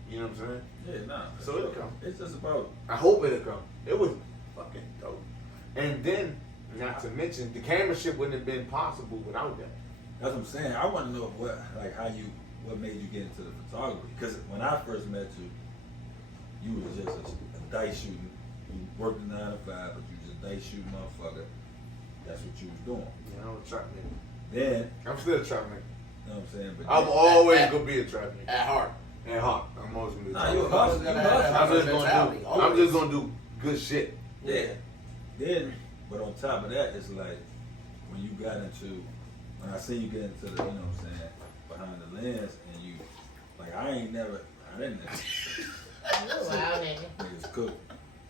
You know what I'm saying? Yeah, nah. So it'll come. It's just about. I hope it'll come. It was fucking dope. And then, not to mention, the camera shit wouldn't have been possible without that. That's what I'm saying. I want to know what made you get into the photography? Because when I first met you, you was just a dice shooting. You worked a 9 to 5, but you just dice shooting motherfucker. That's what you was doing. Yeah, I'm a trap nigga. Then, I'm still a trap nigga. you know what I'm saying? But I'm then, always gonna be a trap nigga. At heart. At heart, I'm always gonna be a Nah, trap you a nigga. hustler. I'm just gonna do good shit. Yeah. Then, but on top of that, it's like when you got into, when I see you get into the, you know what I'm saying, behind the lens, and you, like I didn't Wow, nigga. niggas cook.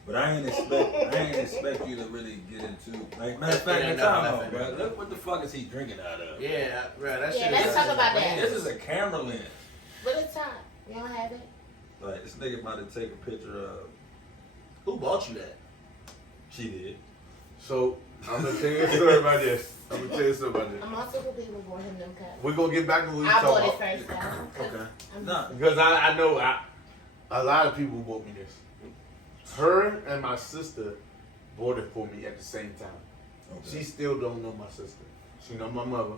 But I ain't expect you to really get into, like, matter of fact, bro, look what the fuck is he drinking out of? Yeah, bro, that Yeah, shit let's is talk about that. This is a camera lens. But it's time. You don't have it? Like, this nigga about to take a picture of, Who bought you that? she did. So I'm gonna tell you a story about this. I'm also for people bought him them cups. We're gonna get back to what we I bought it talking first, though. Okay. Nah. Because I know a lot of people bought me this. Her and my sister bought it for me at the same time. Okay. She still don't know my sister. She know my mother.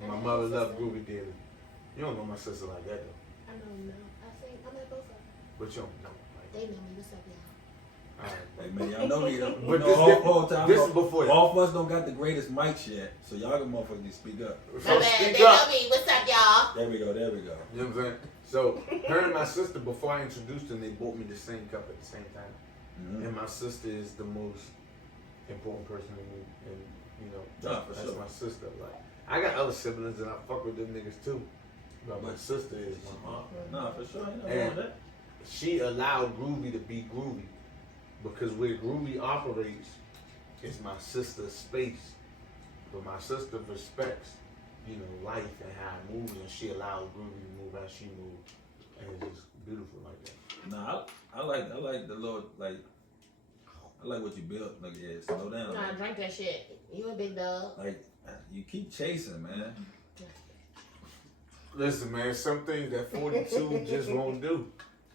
And my mother loves Groovy dearly. You don't know my sister like that though. I don't know. I'm at both of them. But you don't know. They know me. What's up, y'all? Hey man, y'all know me though. But this is before that. All of us don't got the greatest mics yet, so y'all can motherfuckers need to speak up. So My bad. speak They up. know me. What's up, y'all? There we go. You know what I'm saying? So her and my sister, before I introduced them, they bought me the same cup at the same time. Mm-hmm. And my sister is the most important person in me, and you know for that's sure. my sister. Like I got other siblings and I fuck with them niggas too, but my sister is my mom. Nah, for sure. You know And about that. she allowed Groovy to be Groovy because where Groovy operates is my sister's space, but my sister respects, you know, life and how it moves, and she allows Groovy to move how she moves, and it's just beautiful like that. Nah, I like the little, like, I like what you built. Like, yeah, slow down. Nah, drink that shit. You a big dog. Like, you keep chasing, man. Listen, man, some things that 42 just won't do.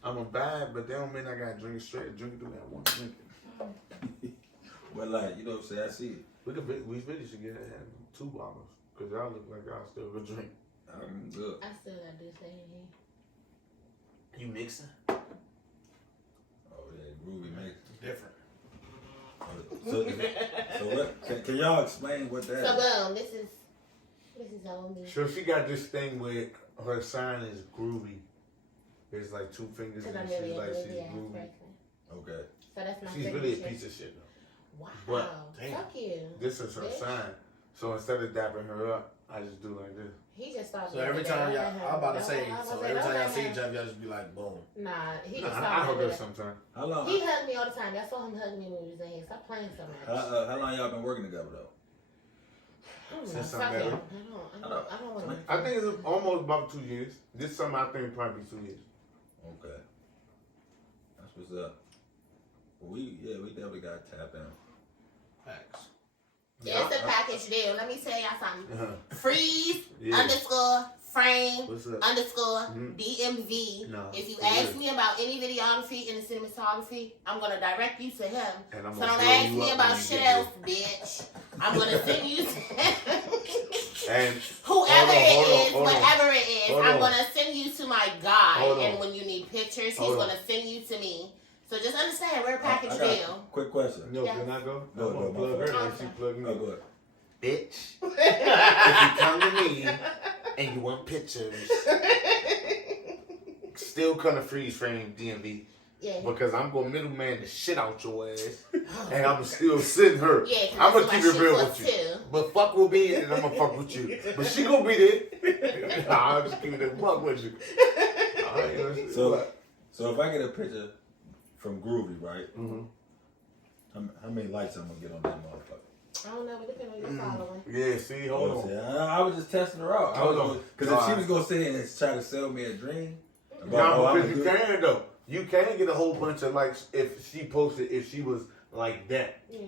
I'm a bad, but that don't mean I gotta drink straight. Drink through that one drink. But like, you know what I'm saying? I see it. We really should get have 2 bottles, cause y'all look like y'all still gonna drink. I'm good. I still got this thing in here. You mixing? Oh yeah, Groovy makes Different. So what? Can y'all explain what that So is? boom, this is all me. So she got this thing where her sign is Groovy. It's like 2 fingers, Because and I'm really she's like a she's groovy ass Groovy. person. Okay. So that's my She's signature. really a piece of shit though. Wow. But- Damn. Fuck you. This is her Bitch. sign. So instead of dapping her up, I just do like this. He just started. So every time y'all, I'm about to say, so every time y'all see each other, y'all just be like, boom. Nah, he Nah, just I started. hug her sometimes. How long? He hugged me all the time. Y'all saw him hug me when we was in here. Stop playing so much. How long y'all been working together though? I don't know. Since I'm Fuck married. him. I don't want to. I think it's almost about 2 years. This summer, I think probably 2 years. Okay. That's what's up. Well, we definitely got to tap in. Facts. Yeah, it's a package deal. Let me tell y'all something. Uh-huh. Freeze Yeah. underscore frame What's up? underscore Mhm. DMV. No, If you for ask real. me about any videography and cinematography, I'm gonna direct you to him. And I'm So gonna don't blow ask you me up about when you shit get else, bitch. I'm gonna send you to And whoever Hold on, it is, hold on. whatever it is. Hold I'm on. gonna send you to my guy. Hold on. And when you need pictures, he's Hold on. gonna send you to me. So just understand, we're a package I got a deal. quick question. no, Yeah. can I go? Go, I'm gonna go, plug her go. like she plugged me. Oh, go ahead. Bitch, if you come to me and you want pictures, still come to freeze frame DMV. Yeah. Because I'm gonna middleman the shit out your ass, and I'm still sitting her. Yeah, 'cause I'm gonna that's keep what it my real shit with was you. too. But fuck with me, and I'm gonna fuck with you. But she gonna be there. Nah, I'm just keeping it fuck with you. So if I get a picture from Groovy, right? Mm-hmm. How many likes I'm gonna get on that motherfucker? I don't know, but depending on your following. Yeah, see, hold on. I was just testing her out. Hold on. Because if she was gonna sit here and try to sell me a dream, No, because you can though. You can get a whole bunch of likes if she posted, if she was like that. Yeah.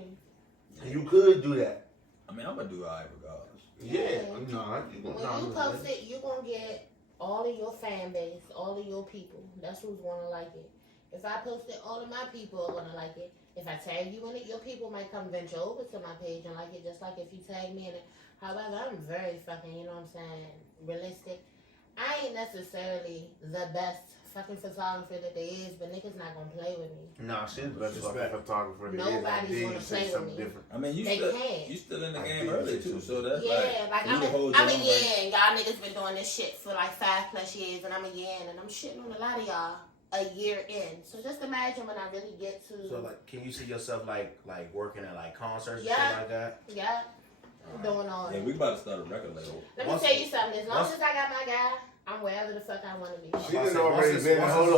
You could do that. I mean, I'm gonna do alright regardless. Yeah. No, When you post it, you're going to get all of your fan base, all of your people. That's who's going to like it. If I post it, all of my people are going to like it. If I tag you in it, your people might come venture over to my page and like it, just like if you tag me in it. However, I'm very fucking, you know what I'm saying, realistic. I ain't necessarily the best fucking photographer that there is, but niggas not gonna play with me. Nah, she's the best fucking photographer. Nobody's gonna play with me. Different. I mean, you still in the game early too, so that's I'm a yin. Y'all niggas been doing this shit for like 5+ years, and I'm a yin, and I'm shitting on a lot of y'all a year in. So just imagine when I really get to. So like, can you see yourself like working at like concerts and shit like that? Yeah. Doing all. Yeah, we about to start a record label. Let me tell you something. As long as I got my guy, I'm wherever the fuck I want to be. She done already been. Hold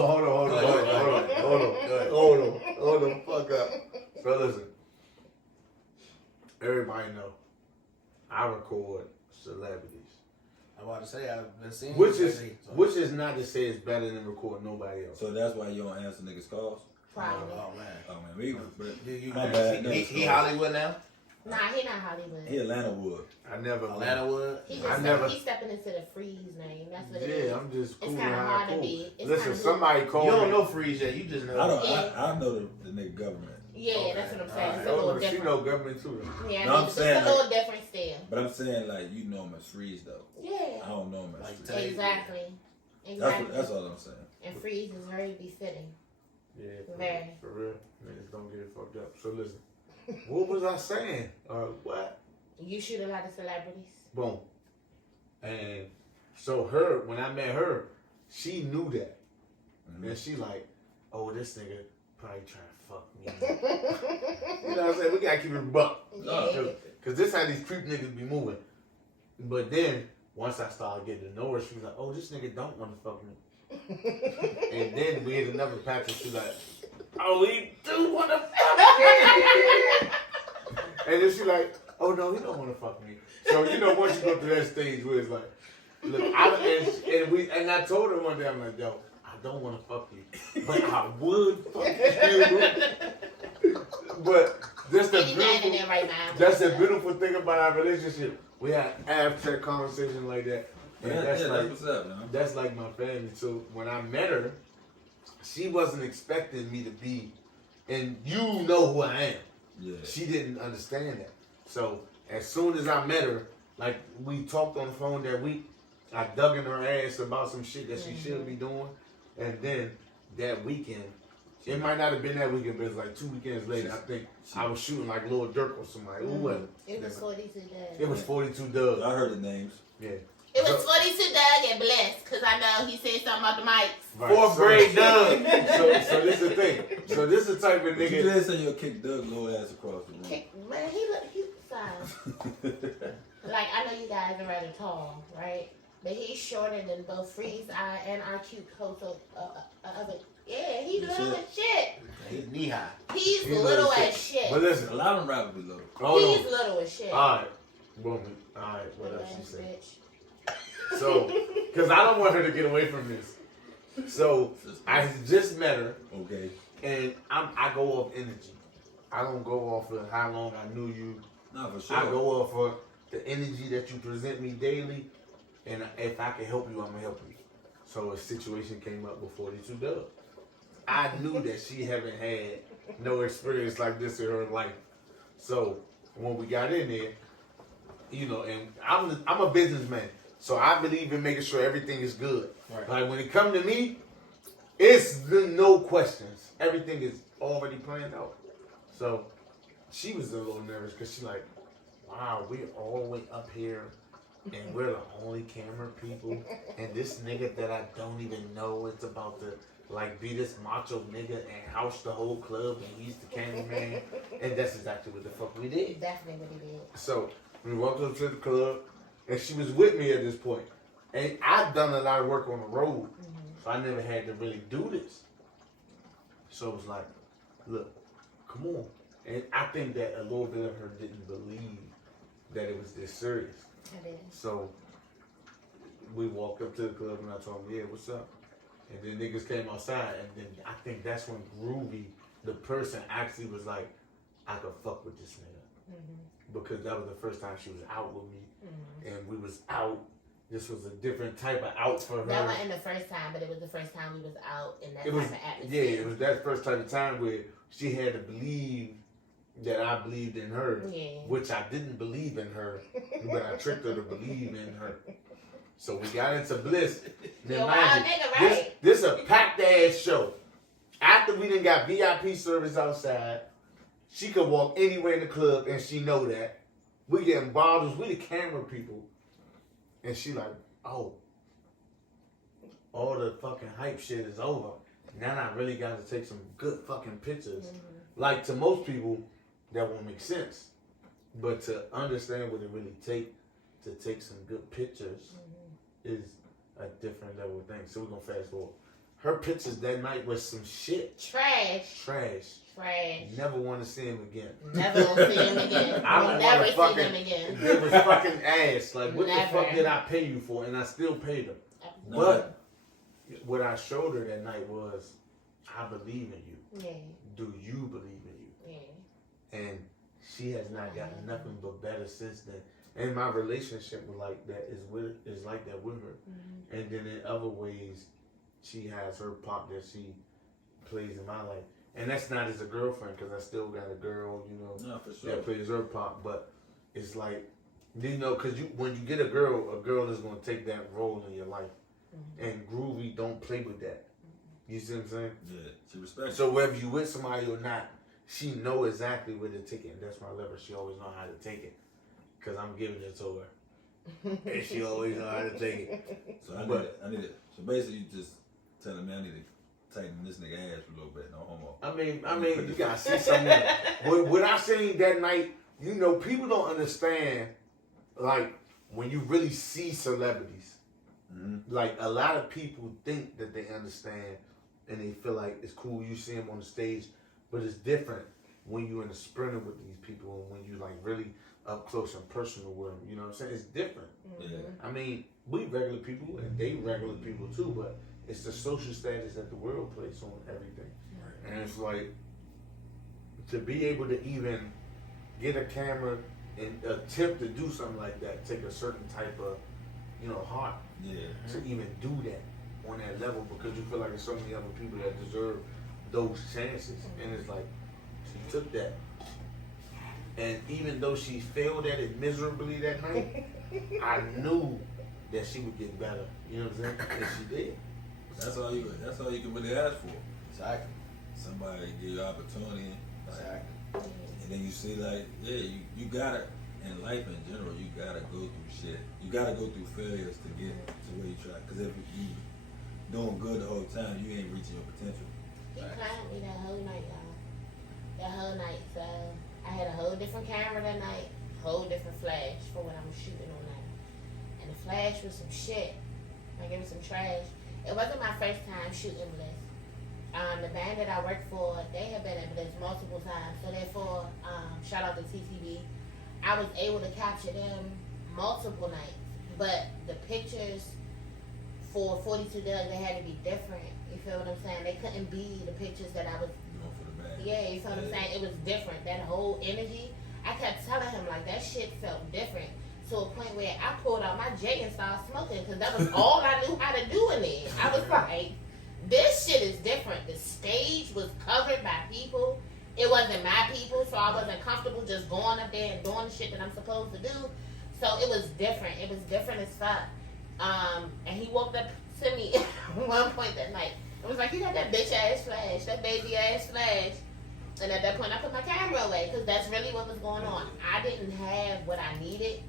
on, fuck up. So listen, everybody know I record celebrities. I'm about to say I've been seeing. Which is not to say it's better than recording nobody else. So that's why you don't answer niggas' calls. Probably. Oh man, my bad. He Hollywood now. Nah, he not Hollywood. He Atlanta Wood. Atlanta Wood. He's stepping into the Freeze name. That's what it is. Yeah, I'm just cool. It's kind of hard to be. Listen, somebody called me. You don't know Freeze yet. You just know. I know the nigga government. Yeah, that's what I'm saying. Right. It's a little different. She know government too. Yeah, no, I'm saying it's a little different still. But I'm saying like you know him as Freeze though. Yeah. I don't know him as Freeze. Exactly. That's all I'm saying. And Freeze is very befitting. Yeah, very. For real. Niggas don't get it fucked up. So listen, what was I saying? What? You shoot a lot of celebrities. Boom. And so when I met her, she knew that. Mm-hmm. And she like, oh, this nigga probably trying to fuck me. You know what I'm saying? We gotta keep it buck. Cause this how these creep niggas be moving. But then, once I started getting to know her, she was like, oh, this nigga don't want to fuck me. And then we hit another patch and she like, oh, he do want to fuck me. And then she like, oh no, he don't want to fuck me. So you know, once you go through that stage where it's like, look, and I told her one day, I'm like, yo, I don't want to fuck you, but I would fuck you. But that's the beautiful thing about our relationship. We had after conversation like that. And that's what's up, man. That's like my family. So when I met her, she wasn't expecting me to be, and you know who I am. Yeah. She didn't understand that. So as soon as I met her, like we talked on the phone that week, I dug in her ass about some shit that she should be doing, and then that weekend, it might not have been that weekend, but it was like 2 weekends later. I think I was shooting like Lil Durk or somebody. Who was it? It was 42 Doug. It was 42 Doug. I heard the names. Yeah. It was 42 Doug and Blessed, because I know he said something about the mics. Right. 4th grade Doug. So this is the thing. So this is the type of nigga. You did say you'll kick Doug little ass across the room. Man, he fine. Like, I know you guys are rather tall, right? But he's shorter than both Freeze Eye and our cute host of other. Yeah, he's little as shit. He's knee high. He's little as shit. But listen, a lot of them rappers be little. He's little as shit. Alright. Woman. Alright, what else she said? So, because I don't want her to get away from this. So, I just met her. Okay. And I go off energy. I don't go off of how long I knew you. No, for sure. I go off of the energy that you present me daily. And if I can help you, I'm going to help you. So, a situation came up with 42 Dub. I knew that she haven't had no experience like this in her life. So, when we got in there, you know, and I'm a businessman. So I believe in making sure everything is good. Right. Like when it come to me, it's no questions. Everything is already planned out. So she was a little nervous because she like, wow, we're all the way up here and we're the only camera people. And this nigga that I don't even know, it's about to like be this macho nigga and house the whole club and he's the cameraman. And that's exactly what the fuck we did. Definitely what he did. So we walked up to the club. And she was with me at this point. And I've done a lot of work on the road. So I never had to really do this. So it was like, look, come on. And I think that a little bit of her didn't believe that it was this serious. I did. So we walked up to the club and I told him, yeah, what's up? And then niggas came outside, and then I think that's when Groovy, the person, actually was like, I could fuck with this nigga. Because that was the first time she was out with me. And we was out. This was a different type of out for her. That wasn't the first time, but it was the first time we was out in that It was, type of atmosphere. yeah, it was that first type of time where she had to believe that I believed in her, which I didn't believe in her, but I tricked her to believe in her. So we got into bliss. You're a wild nigga, right? This a packed ass show. After we done got VIP service outside, she could walk anywhere in the club and she know that. We getting bottles, we the camera people. And she like, oh, all the fucking hype shit is over. Now I really got to take some good fucking pictures. Like to most people, that won't make sense. But to understand what it really take to take some good pictures is a different level of thing. So we're gonna fast forward. Her pictures that night was some shit. Trash. Never want to see him again. Never gonna see him again. I don't never want to see fucking. him again. It was fucking ass. Like what Never. the fuck did I pay you for? And I still paid her. But what I showed her that night was, I believe in you. Yeah. Do you believe in you? Yeah. And she has not gotten nothing but better since then. And my relationship with like that is like that with her. And then in other ways, she has her pop that she plays in my life. And that's not as a girlfriend, because I still got a girl, you know, No, for sure. that plays her pop. But it's like, you know, because when you get a girl is going to take that role in your life. And Groovy don't play with that. You see what I'm saying? Yeah, she respects. So whether you with somebody or not, she know exactly where to take it. And that's my lever. She always know how to take it. Because I'm giving it to her. And she always know how to take it. So I need it. So basically, you just telling me I need to tighten this nigga ass a little bit. No homo. I mean, you gotta see something. What I seen that night, you know, people don't understand. Like when you really see celebrities, like a lot of people think that they understand, and they feel like it's cool. You see them on the stage, but it's different when you're in a sprinter with these people, and when you like really up close and personal with them. You know what I'm saying? It's different. Yeah. I mean, we regular people, and they regular people too, but it's the social status that the world plays on everything. Right. And it's like, to be able to even get a camera and attempt to do something like that, take a certain type of, you know, heart to even do that on that level, because you feel like there's so many other people that deserve those chances. And it's like, she took that. And even though she failed at it miserably that night, I knew that she would get better. You know what I'm saying? And she did. That's all you can really ask for. Exactly. Somebody give you opportunity. Exactly. And then you see like, you gotta, in life in general, you gotta go through shit. You gotta go through failures to get to where you try. Because if you doing good the whole time, you ain't reaching your potential. He climbed me that whole night, y'all. That whole night. So I had a whole different camera that night, whole different flash for what I was shooting on that. And the flash was some shit. Like it was some trash. It wasn't my first time shooting Bliss. The band that I worked for, they have been at Bliss multiple times. So therefore, shout out to TCB. I was able to capture them multiple nights. But the pictures for 42 Doug, they had to be different. You feel what I'm saying? They couldn't be the pictures that I was. Yeah, you feel what I'm saying? It was different. That whole energy, I kept telling him, like, that shit felt different. To a point where I pulled out my J and started smoking, because that was all I knew how to do in there. I was like, this shit is different. The stage was covered by people. It wasn't my people, so I wasn't comfortable just going up there and doing the shit that I'm supposed to do. So it was different. It was different as fuck. And he walked up to me at one point that night. It was like, you got that bitch ass flash, that baby ass flash. And at that point, I put my camera away, because that's really what was going on. I didn't have what I needed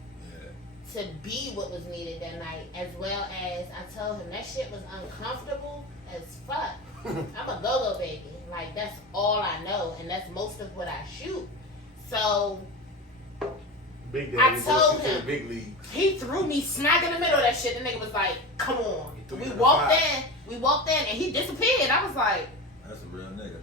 to be what was needed that night, as well as I told him that shit was uncomfortable as fuck. I'm a go-go baby. Like, that's all I know, and that's most of what I shoot. So Big I Daddy told to the him, big league. he threw me smack in the middle of that shit. The nigga was like, come on. We walked in, and he disappeared. I was like, that's a real nigga.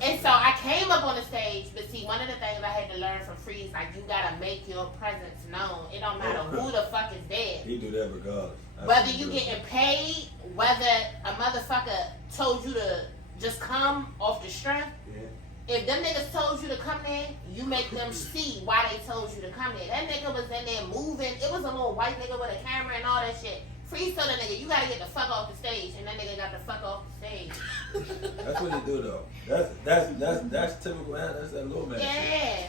And so I came up on the stage, but see, one of the things I had to learn from Freeze, like you gotta make your presence known. It don't matter who the fuck is there. He do that regardless. Whether you getting paid, whether a motherfucker told you to just come off the strength. Yeah. If them niggas told you to come there, you make them see why they told you to come there. That nigga was in there moving. It was a little white nigga with a camera and all that shit. Freeze told that nigga, you gotta get the fuck off the stage, and that nigga got the fuck off the stage. That's what he do though. That's typical. That's that little man. Yeah.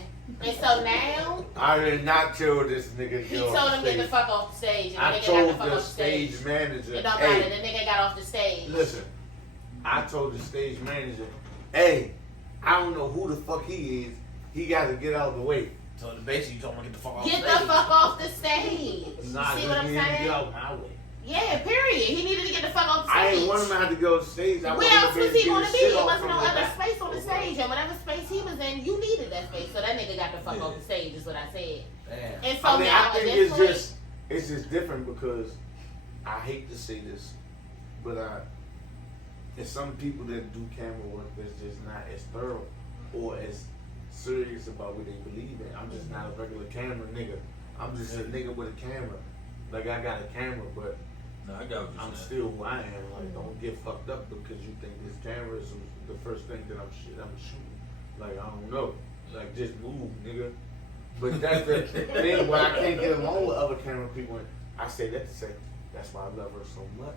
And so now, I did not tell this nigga. he told him get the fuck off the stage, and the I nigga got told the fuck the off the stage. stage manager. It don't hey, matter. The nigga got off the stage. Listen, I told the stage manager, hey, I don't know who the fuck he is. He got to get out of the way. So basically, you told him to get the fuck off Get the stage. the fuck off the stage. Nah, See just what I'm need him to saying? get out my way. Yeah, period. He needed to get the fuck off the stage. I ain't want him to have to go to the stage. I Where else was he going gonna be? There wasn't no other space on the stage, and whatever space he was in, you needed that space. So that nigga got the fuck off the stage, is what I said. Damn. And so I mean, now I think at this point, it's just different because I hate to say this, but there's some people that do camera work that's just not as thorough or as serious about what they believe in. I'm just not a regular camera nigga. I'm just a nigga with a camera. Like I got a camera, but No, I got what you're I'm saying. still who I am. Like, don't get fucked up because you think this camera is the first thing that I'm shooting. Like, I don't know. Like, just move, nigga. But that's the thing where I can't get along with other camera people. And I say that to say, that's why I love her so much.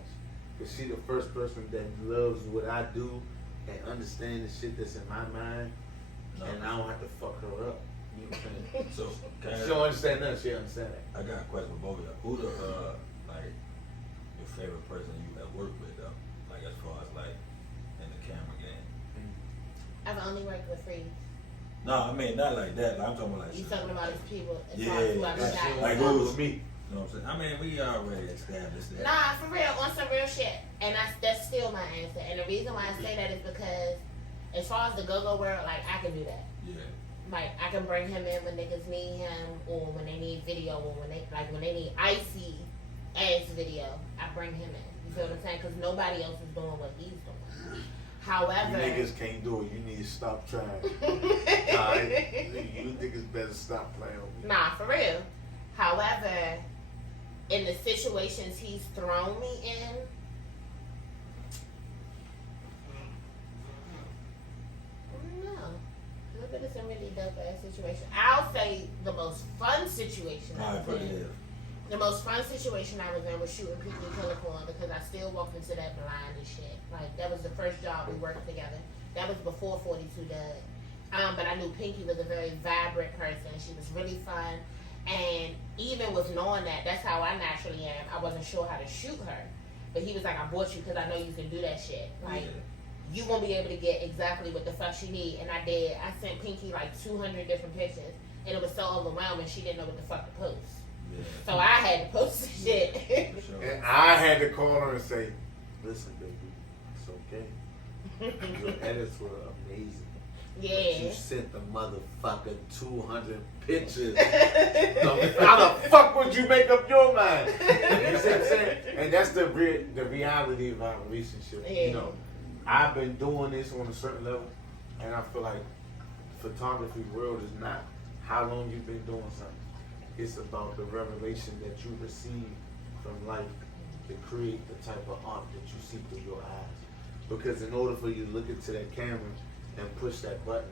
Because she the first person that loves what I do and understands the shit that's in my mind. No. And I don't have to fuck her up. You know what I'm saying? So, can She don't understand nothing. She understand that. I got a question for both of y'all. Who the like your favorite person you have worked with though? Like as far as like in the camera game. I've only worked with Freeze. No, I mean not like that. Like, I'm talking about like You talking about his people? As Yeah, far as who I've yeah. shot. Like Who who's- was me? You know what I'm saying? I mean, we already established that. Nah, for real, on some real shit. And that's still my answer. And the reason why I say that is because as far as the go-go world, like, I can do that. Yeah. Like, I can bring him in when niggas need him, or when they need video, or when they need icy ass video, I bring him in. You feel what I'm saying? Because nobody else is doing what he's doing. However, You niggas can't do it. You need to stop trying. Alright? You niggas better stop playing with me. nah, for real. However, in the situations he's thrown me in, no. Look at this a really dope ass situation. I'll say the most fun situation I Alright, was put it in. there. The most fun situation I was in was shooting Peaky Killacorn because I still walked into that blind and shit. Like, that was the first job we worked together. That was before 42 Doug. But I knew Pinky was a very vibrant person. She was really fun. And even with knowing that, that's how I naturally am. I wasn't sure how to shoot her. But he was like, I bought you because I know you can do that shit. Like, you won't be able to get exactly what the fuck she need. And I did. I sent Pinky like 200 different pictures. And it was so overwhelming, she didn't know what the fuck to post. Yeah. So I had to post the shit. For sure. And I had to call her and say, listen, baby, it's okay. Your edits were amazing. But you Yeah. sent the motherfucker 200 pictures. How the fuck would you make up your mind? You see what I'm saying? And that's the reality of our relationship. Yeah. You know, I've been doing this on a certain level, and I feel like photography world is not how long you've been doing something. It's about the revelation that you receive from life to create the type of art that you see through your eyes. Because in order for you to look into that camera and push that button,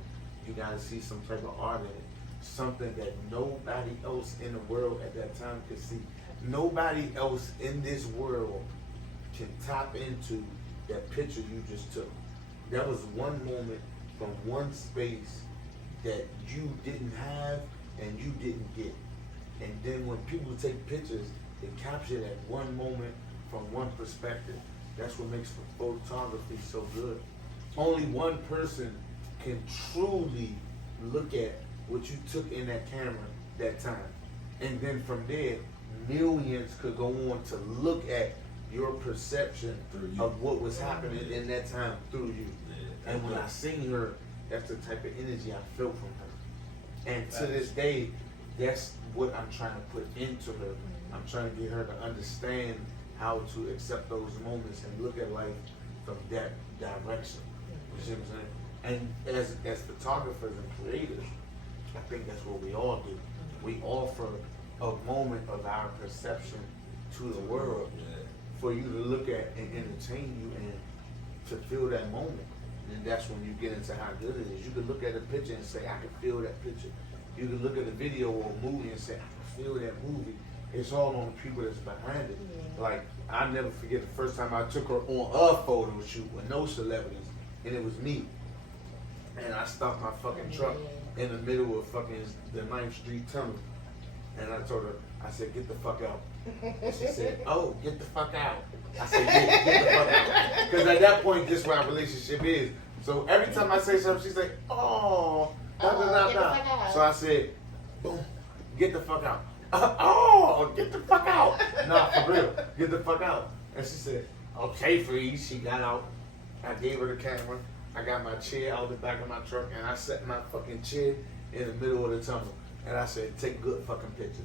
you gotta see some type of art in it. Something that nobody else in the world at that time could see. Nobody else in this world can tap into that picture you just took. That was one moment from one space that you didn't have and you didn't get. And then when people take pictures, they capture that one moment from one perspective. That's what makes photography so good. Only one person can truly look at what you took in that camera that time. And then from there, millions could go on to look at your perception of what was happening in that time through you. Yeah. And when I seen her, that's the type of energy I felt from her. And to this day, that's what I'm trying to put into her. I'm trying to get her to understand how to accept those moments and look at life from that direction. You see what I'm saying? And as photographers and creators, I think that's what we all do. We offer a moment of our perception to the world for you to look at and entertain you and to feel that moment. And that's when you get into how good it is. You can look at a picture and say, I can feel that picture. You can look at a video or a movie and say, I can feel that movie. It's all on the people that's behind it. Like, I never forget the first time I took her on a photo shoot with no celebrities, and it was me. And I stopped my fucking truck in the middle of fucking the 9th Street Tunnel. And I told her, I said, get the fuck out. And she said, oh, get the fuck out. I said, get the fuck out. Because at that point, this is what our relationship is. So every time I say something, she's like, oh, da da da da. So I said, boom, get the fuck out. Oh, get the fuck out. Nah, for real, get the fuck out. And she said, okay, freeze. She got out. I gave her the camera. I got my chair out the back of my truck, and I set my fucking chair in the middle of the tunnel. And I said, take good fucking pictures.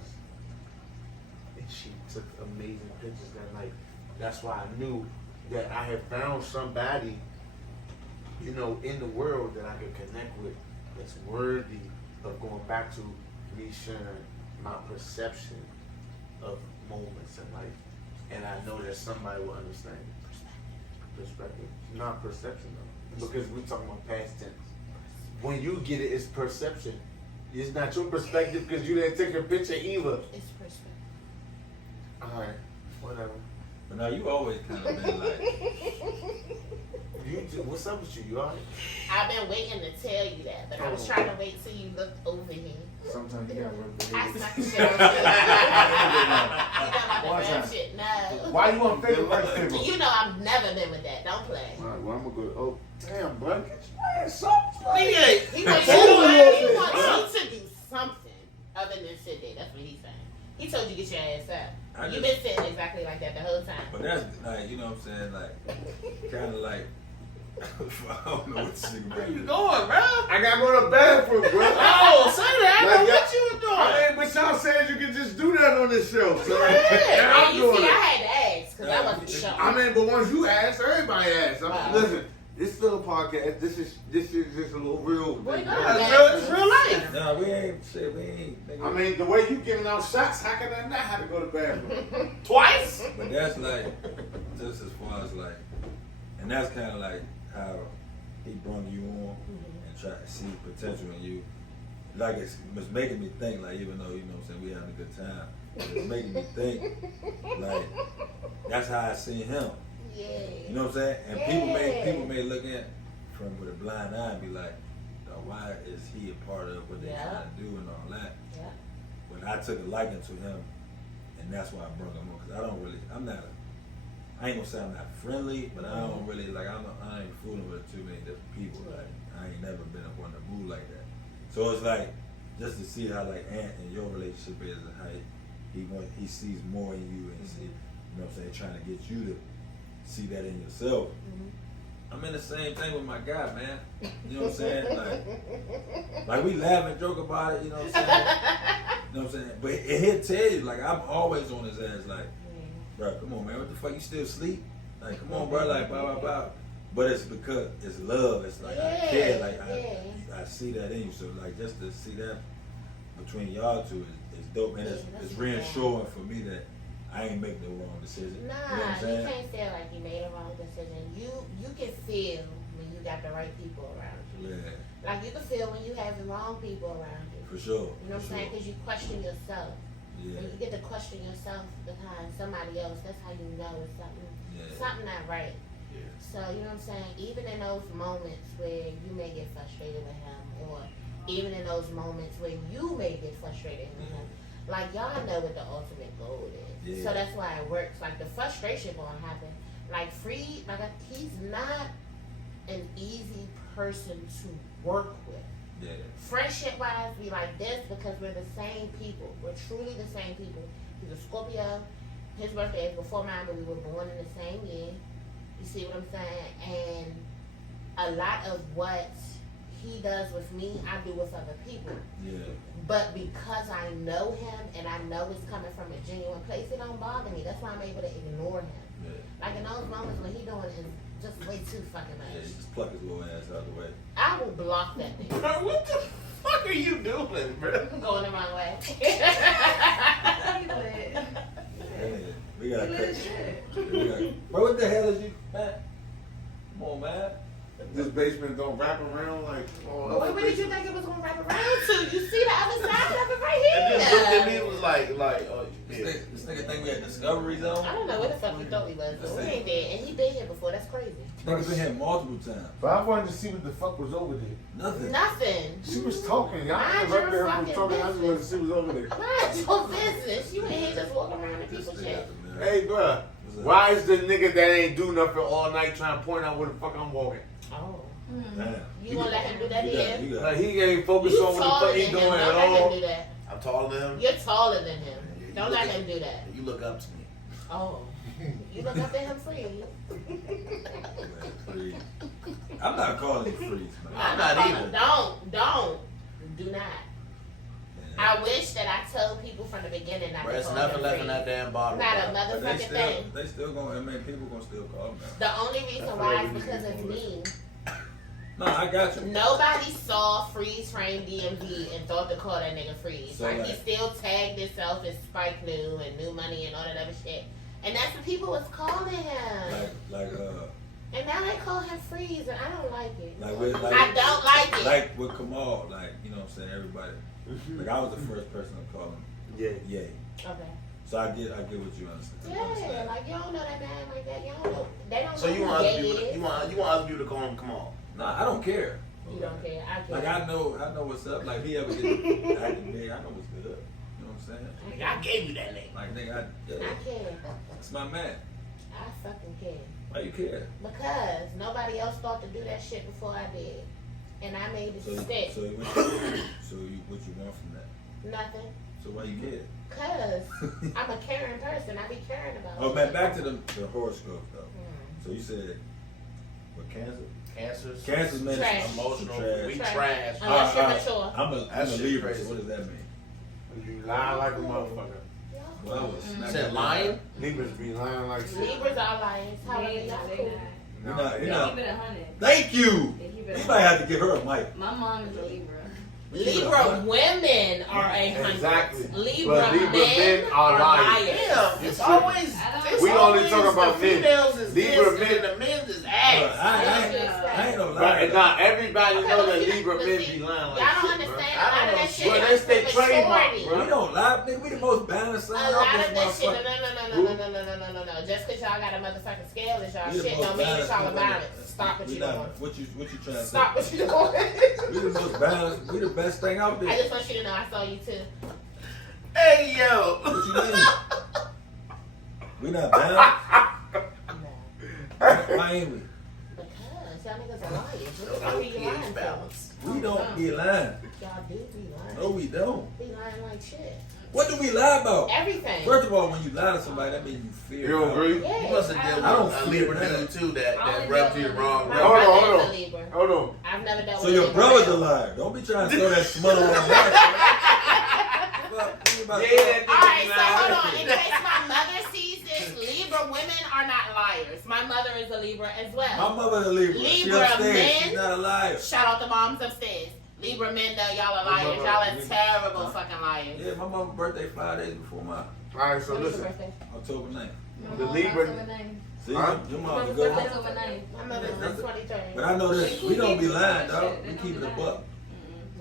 And she took amazing pictures that night. That's why I knew that I had found somebody, you know, in the world that I could connect with that's worthy of going back to me sharing my perception of moments in life. And I know that somebody will understand. Perspective. Not perception though. Because we're talking about past tense. When you get it, it's perception. It's not your perspective because you didn't take a picture either. It's perspective. Alright, whatever. But now you always kind of been like, What's up with you? You alright? I've been waiting to tell you that, but I was trying to wait till you looked over here. Sometimes you gotta rub the I head. smack the shit out of you. Shit, no. Why you want favorite versus favorite? You know I've never been with that. Don't play. Alright, well I'm gonna go. Oh, damn, bro. Get your ass up. He wants you to do something other than sit there. That's what he's saying. He told you get your ass up. You've been sitting exactly like that the whole time. but that's like, you know what I'm saying, like, kind of like, I don't know what this nigga Where you been going, bro? I gotta go to the bathroom, bro. Oh, say that. I know Like, what you were doing. I mean, but y'all said you could just do that on this show. So and Yeah, I'm you doing see, I it. had to ask because I wasn't sure. I mean, but once you ask, everybody asks. Wow. Listen, it's still a podcast. This is just a little real. Boy, thing. no. It's real life. Nah, we ain't shit. We ain't. Nigga. I mean, the way you giving out shots, how can I not have to go to the bathroom? Twice? But that's like, just as far as like, and that's kind of like how he brought you on and try to see potential in you. Like it's making me think, like, even though, you know what I'm saying, we having a good time, it's making me think, like, that's how I seen him. Yeah. You know what I'm saying? And people may look at from with a blind eye and be like, why is he a part of what they're trying to do and all that? Yeah. But I took a liking to him, and that's why I brought him on, because I ain't gonna say I'm not friendly, but I don't really, like, I ain't fooling with too many different people. Like, I ain't never been up on the move like that. So it's like, just to see how, like, Ant and your relationship is and how he sees more in you and see, you know what I'm saying, trying to get you to see that in yourself. I'm in the same thing with my guy, man. You know what I'm saying? Like we laugh and joke about it, you know what I'm saying? You know what I'm saying? But he'll tell you, like, I'm always on his ass, like, bro, come on, man, what the fuck, you still sleep? Like, come on, bro, like, blah, blah, blah. But it's because it's love. It's like, I care, like, I see that in you. So, like, just to see that between y'all two is dope. And it's reassuring for me that I ain't making the wrong decision. Nah, you know what I'm saying? you can't feel like you made a wrong decision. You can feel when you got the right people around you. Yeah. Like you can feel when you have the wrong people around you. For sure. You know what I'm saying? Because you question yourself. Yeah. When you get to question yourself behind somebody else, that's how you know it's something not right. Yeah. So, you know what I'm saying? Even in those moments where you may get frustrated with him, or even in those moments where you may get frustrated with him, like y'all know what the ultimate goal is. Yeah. So that's why it works. Like the frustration gonna happen. Like Freed, like he's not an easy person to work with. Yeah. Friendship wise, we like this because we're the same people. We're truly the same people. He's a Scorpio. His birthday is before mine, but we were born in the same year. You see what I'm saying? And a lot of what he does with me, I do with other people. Yeah. But because I know him and I know it's coming from a genuine place, it don't bother me. That's why I'm able to ignore him. Yeah. Like in those moments when he doing his Just way too fucking Yeah, much. you just pluck his little ass out of the way. I will block that nigga. Bro, what the fuck are you doing, bro? I'm going the wrong way. We gotta cut. Bro, what the hell is you, man? Come on, man. This basement don't wrap around like all Where other did you basements. think it was gonna wrap around to? You see the other side of it right here. And just looked at me and was like, oh, yeah. This nigga think we had Discovery Zone? I don't know where the fuck he thought we was, but we ain't there. And he been here before. That's crazy. Nigga been here multiple times. But I wanted to see what the fuck was over there. Nothing. Nothing. She was talking. Y'all Mind interrupted your her from fucking talking. I just wanted to see what was over there. Mind your business. You ain't here just walking around and This people nigga shit. got the mirror. Hey, bruh. Why is the nigga that ain't do nothing all night trying to point out where the fuck I'm walking? Oh. Damn. You gonna let him do that You here? got- you got- Like he ain't focused You on what taller the than fuck he him. doing Don't at let him all. do that. I'm taller than him. You're taller than him. You Don't look let at- him do that. You look up to me. Oh. You look up at him free. Freeze. I'm not calling you freeze, man. I'm not either. Don't. Do not. I wish that I told people from the beginning not Bro, to it's call nothing him left free. in that damn bottle. Not a bro. But motherfucking thing. they still gonna, I mean, people gonna still call me. The only reason That's why what is we because need of to me. No, I got you. Nobody saw Freeze Frame DMV and thought to call that nigga Freeze. So Like, like- he still tagged himself as Spike New and New Money and all that other shit. And that's what people was calling him. And now they call him Freeze, and I don't like it. I don't like it. Like with Kamal, like, you know what I'm saying, everybody. Like, I was the first person to call him Yay. Okay. So I get what you understand. Yeah, like you don't know that man like that. You don't know. They don't So know you who want other Yay people? is. You want other people to call him? Come on. Nah, I don't care. You don't care. I care. Like, I know what's up. Like, he ever get acting big, I know what's good. You know what I'm saying? Nigga, I gave you that name. Like, nigga, I care. it's my man. I fucking care. Why you care? Because nobody else thought to do that shit before I did. And I made it stick. So what you want from that? Nothing. So why you care? Because I'm a caring person. I be caring about Oh shit. man, back to the horoscope though. Hmm. So you said what, cancer? Cancers. Cancer's medicine. Trash. Emotional. Trash. We Trash. trash. Unless you're Alright, mature. I'm a That shit Libra, crazy. so what does that mean? You lie like a motherfucker. Well, I was You smacking said the- lying? Libras be lying like shit. Libras are liars. However, They y'all not. cool. You're not, They you're not. keep it 100. Thank you! They keep You it might 100. have to give her a mic. My mom is a Libra. Libra women are 100. Exactly. Libra But Libra men men are are liars. liars. Damn, it's It's always. I don't- It's We only always talking about the men. females is Libra this, men- and the men's is I ass. ain't no But lie. not everybody Okay, know but that see, Libra but men see, be lying y'all like don't shit, bro. understand. I A lot of don't that know. shit Well, comes that's their from trademark, maturity. bro. We don't lie, nigga. We the most balanced A sign lot off of this that shit, motherfucker. no. Just because y'all got a motherfucking scale is y'all We the shit most don't mean that balanced y'all are people. balanced. Stop what We you not- doing. What you trying to say? Stop what you doing. We the most balanced. We the best thing out I there. just want you to know I saw you too. Hey yo. What you mean? We not balanced. No. Why ain't we? Because y'all niggas are liars. What the fuck are you He lying is for? balanced. We don't be lying. Y'all do be lying. No, we don't. Be lying like shit. What do we lie about? Everything. First of all, when you lie to somebody, that means you fear. You don't agree? Yeah. You must have dealt I don't with a feel Libra that. dude too that I rubbed only you dealt the wrong with way. Hold on, My hold brother on. is a Libra. Hold on. I've never dealt So with your a Libra brother's a male. liar. Don't be trying to throw that smut on that. Alright, so hold on. In case my mother sees this, Libra women are not liars. My mother is a Libra as My well. mother's a Libra. She Libra upstairs. men. She's not a liar. Shout out to moms upstairs. Libra men though, y'all are Your liars. mother- Y'all are Libra- terrible fucking liars. Yeah, my mama's birthday 5 days before mine. Alright, so When is your listen. birthday? October 9th. My The mom Libra- October 9th. See, Huh? your mom's a Mother's good birthday- one. October 9th. My mother's the 23rd. But I know this. We don't be lying, dog. We They keep it a don't be buck. lying.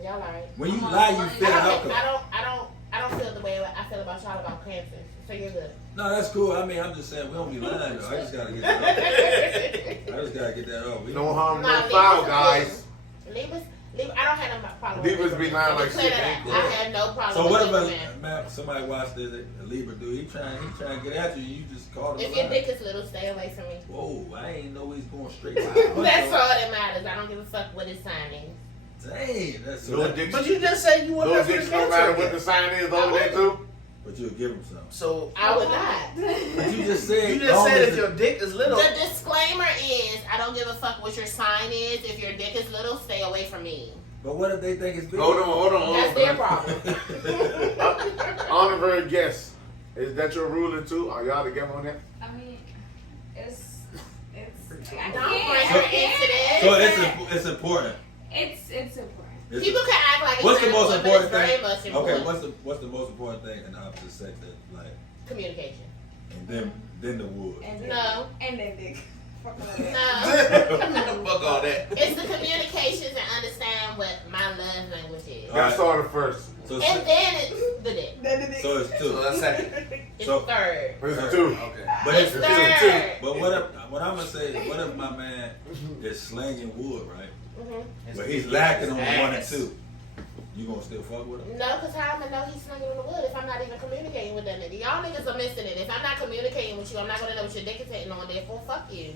Y'all alright. When you My lie, you mom- feel the outcome. I don't feel the way I feel about y'all about cancer. So you're good. No, that's cool. I mean, I'm just saying we don't be lying, though. I just gotta get that off. I just gotta get that off. We No don't. harm, no Nah, foul, Libras are guys. cool. Libras, I don't have no problem with Libras be lying like Clear shit, that ain't up. they? I have no problem So with what if Libra a men. man, somebody watched this, a Libra dude, he trying to get after you, you just call him a If your liar. dick is little, stay away from me. Whoa, I ain't know he's going straight to the That's punch, all that matters. I don't give a fuck what his sign is. though. Dang, that's so No that, dicks. But you just said you want No that for the dicks, no matter what the cancer. sign is over there too. but you'll give him some. So I would not. But you just said you just long said as if it- your dick is little. The disclaimer is, I don't give a fuck what your sign is. If your dick is little, stay away from me. But what if they think it's big? Hold on. That's their problem. Honorary guest. Is that your ruling too? Are y'all together on that? I mean, it's Don't bring her into this. So it's important. It's important. People can act like What's it's the most not important but it's thing? very much important. Okay, what's the most important thing in the opposite sex that like? Communication. And then the wood. And No. And then dick. Fuck all that. No. Fuck all that. It's the communications and understand what my love language is. That started first. So And then it's the dick. so it's two. So that's second. It's So- third. It's two. Okay. But It's it's third. But what I'm gonna say is, what if my man is slanging wood, right? Mm-hmm. But he's lacking on 1 and 2. You gonna still fuck with him? No, because how am I know he's slinging in the wood if I'm not even communicating with that nigga? Y'all niggas are missing it. If I'm not communicating with you, I'm not going to know what your dick is hitting on, therefore fuck you.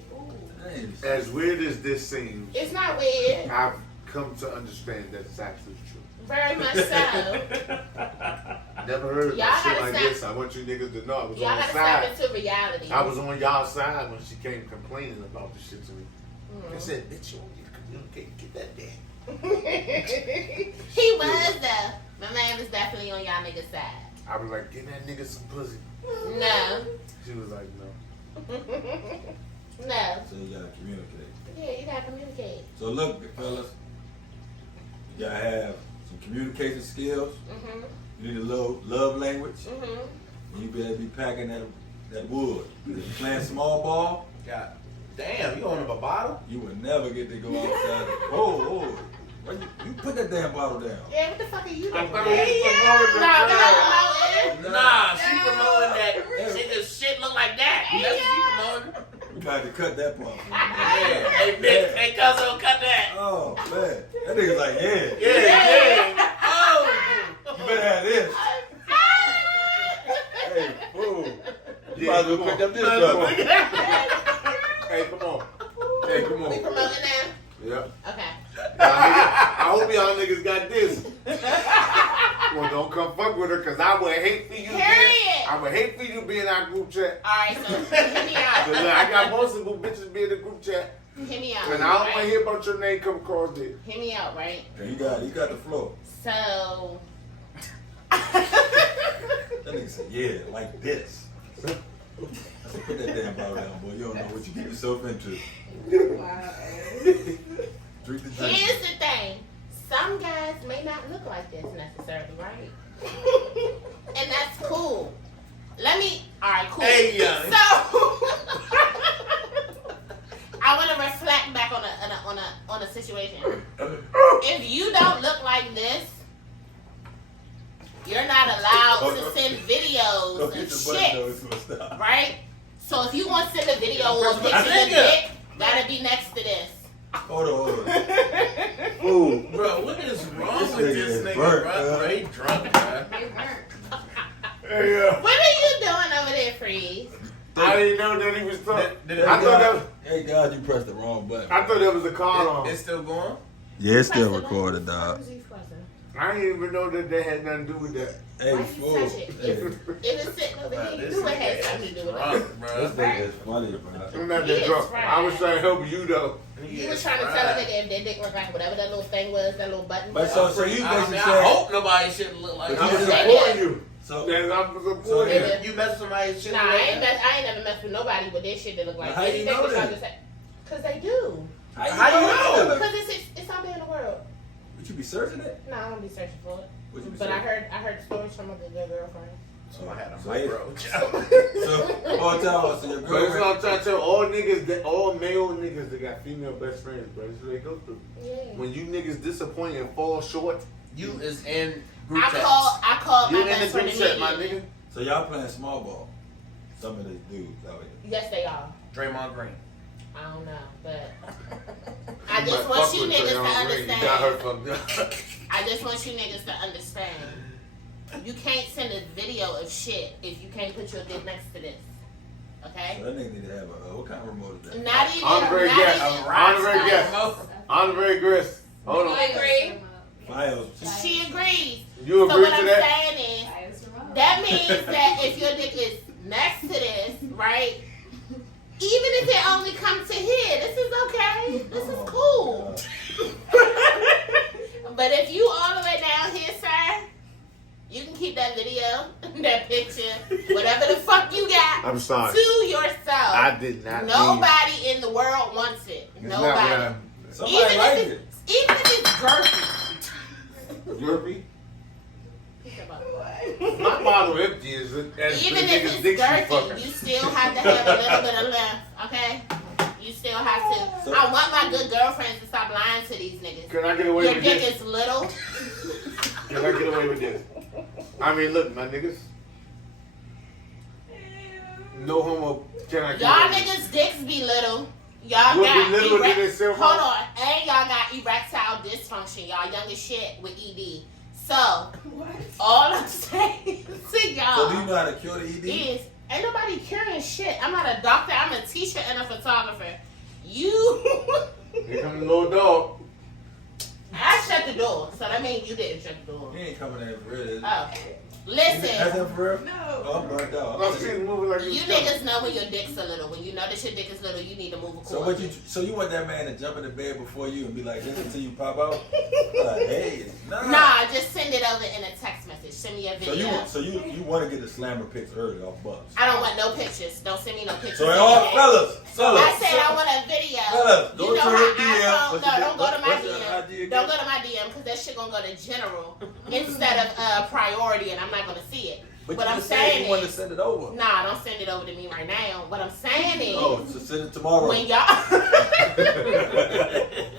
Dang. As weird as this seems, It's not weird. I've come to understand that it's actually true. Very much so. Never heard of Y'all no shit gotta like stop- this. I want you niggas to know I was Y'all on the got to side. step into reality. I was on y'all side when she came complaining about this shit to me. Mm. I said, bitch, you want me to communicate, get that damn. He was though. My man was definitely on y'all niggas' side. I was like, give that nigga some pussy. No. She was like, no. No. So you gotta communicate. Yeah, you gotta communicate. So look, fellas, you gotta have some communication skills. Mhm. You need a little love language. Mhm. And you better be packing that wood. If you're playing small ball, God damn, you own up a bottle? you will never get to go outside. Oh, why you put that damn bottle down. Yeah, what the fuck are you doing? I'm gonna Nah, she promoting that. Nigga, shit look like that. That's what she promoting. We got to cut that part. Yeah. Hey, Nick, hey, Cuzzo, cut that. Oh man, that nigga's like, yeah. Yeah. Oh. You better have this. Hey, fool. You might as well pick up this brother. Hey, come on. Hey, come We on. promoting now? Yep. Okay. I hope y'all niggas got this. Well, don't come fuck with her, because I would hate for you. Period. I would hate for you to be in our group chat. Alright, so hit me out. 'Cause, look, I got multiple bitches be in the group chat. Hit me out. And I don't want to right? hear about your name come across there. Hit me out, right? You got the floor. So. That nigga said, yeah, like this. I said, put that damn bottle down, boy. You don't know what you get yourself into. Wow. Drink the drink. Here's the thing. Some guys may not look like this necessarily, right? And that's cool. Alright, cool. Hey, young. So I want to reflect back on a situation. If you don't look like this, you're not allowed to send videos Don't get of the button, though. shit, It's gonna stop. right? So if you want to send a video or a picture of Nigga. dick, gotta be next to this. Hold on. Ooh. Bro, what is wrong This with nigga this is nigga, burnt, bro? man. He drunk, bro. They weren't. Hey, What are you doing over there, Freeze? I didn't know that he was talking. Did it- I thought that was, Hey, God, you pressed the wrong button. I thought that was a call on. It's still going? Yeah, it's Press the button. I didn't even know that they had nothing to do with that. Hey, Why you fool. touch it? Hey, If it's sitting over Bro, here, you this knew it nigga had is something to do with it. drunk, this bro. nigga is funny, bro. I'm not He that is drunk. fried. I was trying to help you though. You was trying to tell a nigga if their dick was like whatever that little thing was, that little button But was. so you I basically mean, I said. hope nobody shit look like But I'm you that. just- supporting you. So, Yes, I'm So, supporting you. yeah. You mess with somebody's shit Nah, like I that? ain't never messed with nobody with this shit that look like Well, how you know that? Cause they do. How you know? Because it's out there in the world. Would you be searching it? No, I don't be searching for it. Would you be But I searching? heard stories from a good girlfriend. So I had a So, micro. oh, tell so your But that's what girl. I'm trying to tell all niggas, all male niggas that got female best friends, bro. That's what they go through. Yeah. When you niggas disappoint and fall short, You is in group I chats. called you my in the best friend group chat, my immediately. nigga. So y'all playing small ball. Some of these dudes out here. Yes, they are. Draymond Green. I don't know, but I You just might want fuck you with niggas to Draymond Green. You got her understand. fucked up. I just want you niggas to understand. You can't send a video of shit if you can't put your dick next to this. Okay? So that nigga need to have a, what kind of remote is that? Not even. Honorary not guest. even- Honorary guest. Honorary Gris. Hold You on. agree? Files. She agrees. You So agree what to I'm that? saying is, that means that if your dick is next to this, right? Even if it only comes to here, this is okay. This is cool. But if you all the way down here, sir, you can keep that video, that picture, whatever the fuck you got I'm sorry. to yourself. I did not. Nobody in the world wants it. It's Nobody. not Somebody like it. Even if it's girthy. Slurpee. Think about My bottle empty is as even big if as it's Dixie girthy, fucker. you still have to have a little bit of length, okay? You still have to. So- I want my good girlfriends to stop lying to these niggas. Can I get away Your with dick this? is little. Can I get away with this? I mean, look, my niggas. No homo. Can I get Y'all away with this? niggas' dicks be little. Y'all What got be little than they sell for? Hold on, and y'all got erectile dysfunction. Y'all young as shit with ED. So What? all I'm saying to So do you y'all know how to cure the ED? is ain't nobody curing shit. I'm not a doctor. I'm a teacher and a photographer. You, Here come the little dog. I shut the door, so that means you didn't shut the door. He ain't coming in for real. Is he? Oh, That's listen. him for real? No. Oh, I'm burned out. I'm seeing moving like You niggas know when your dick's a little. When you know that your dick is little, you need to move So accordingly. so you want that man to jump in the bed before you and be like, listen till you pop out? Like, hey, nah. Nah, just send it over in a text message. Send me a So video. you want to get the slammer pics early off Bubs. I don't want no pictures. Don't send me no pictures. So all fellas, I said I want a video. Fellas, You go know to how her DM. iPhone. What's No, your- don't go to my what's your DM. ID again? Don't go to my DM because that shit gonna go to general instead of priority, and I'm not gonna see it. But What you I'm just said saying you want to is, send it over. nah, don't send it over to me right now. What I'm saying is, Oh, so send it tomorrow. when y'all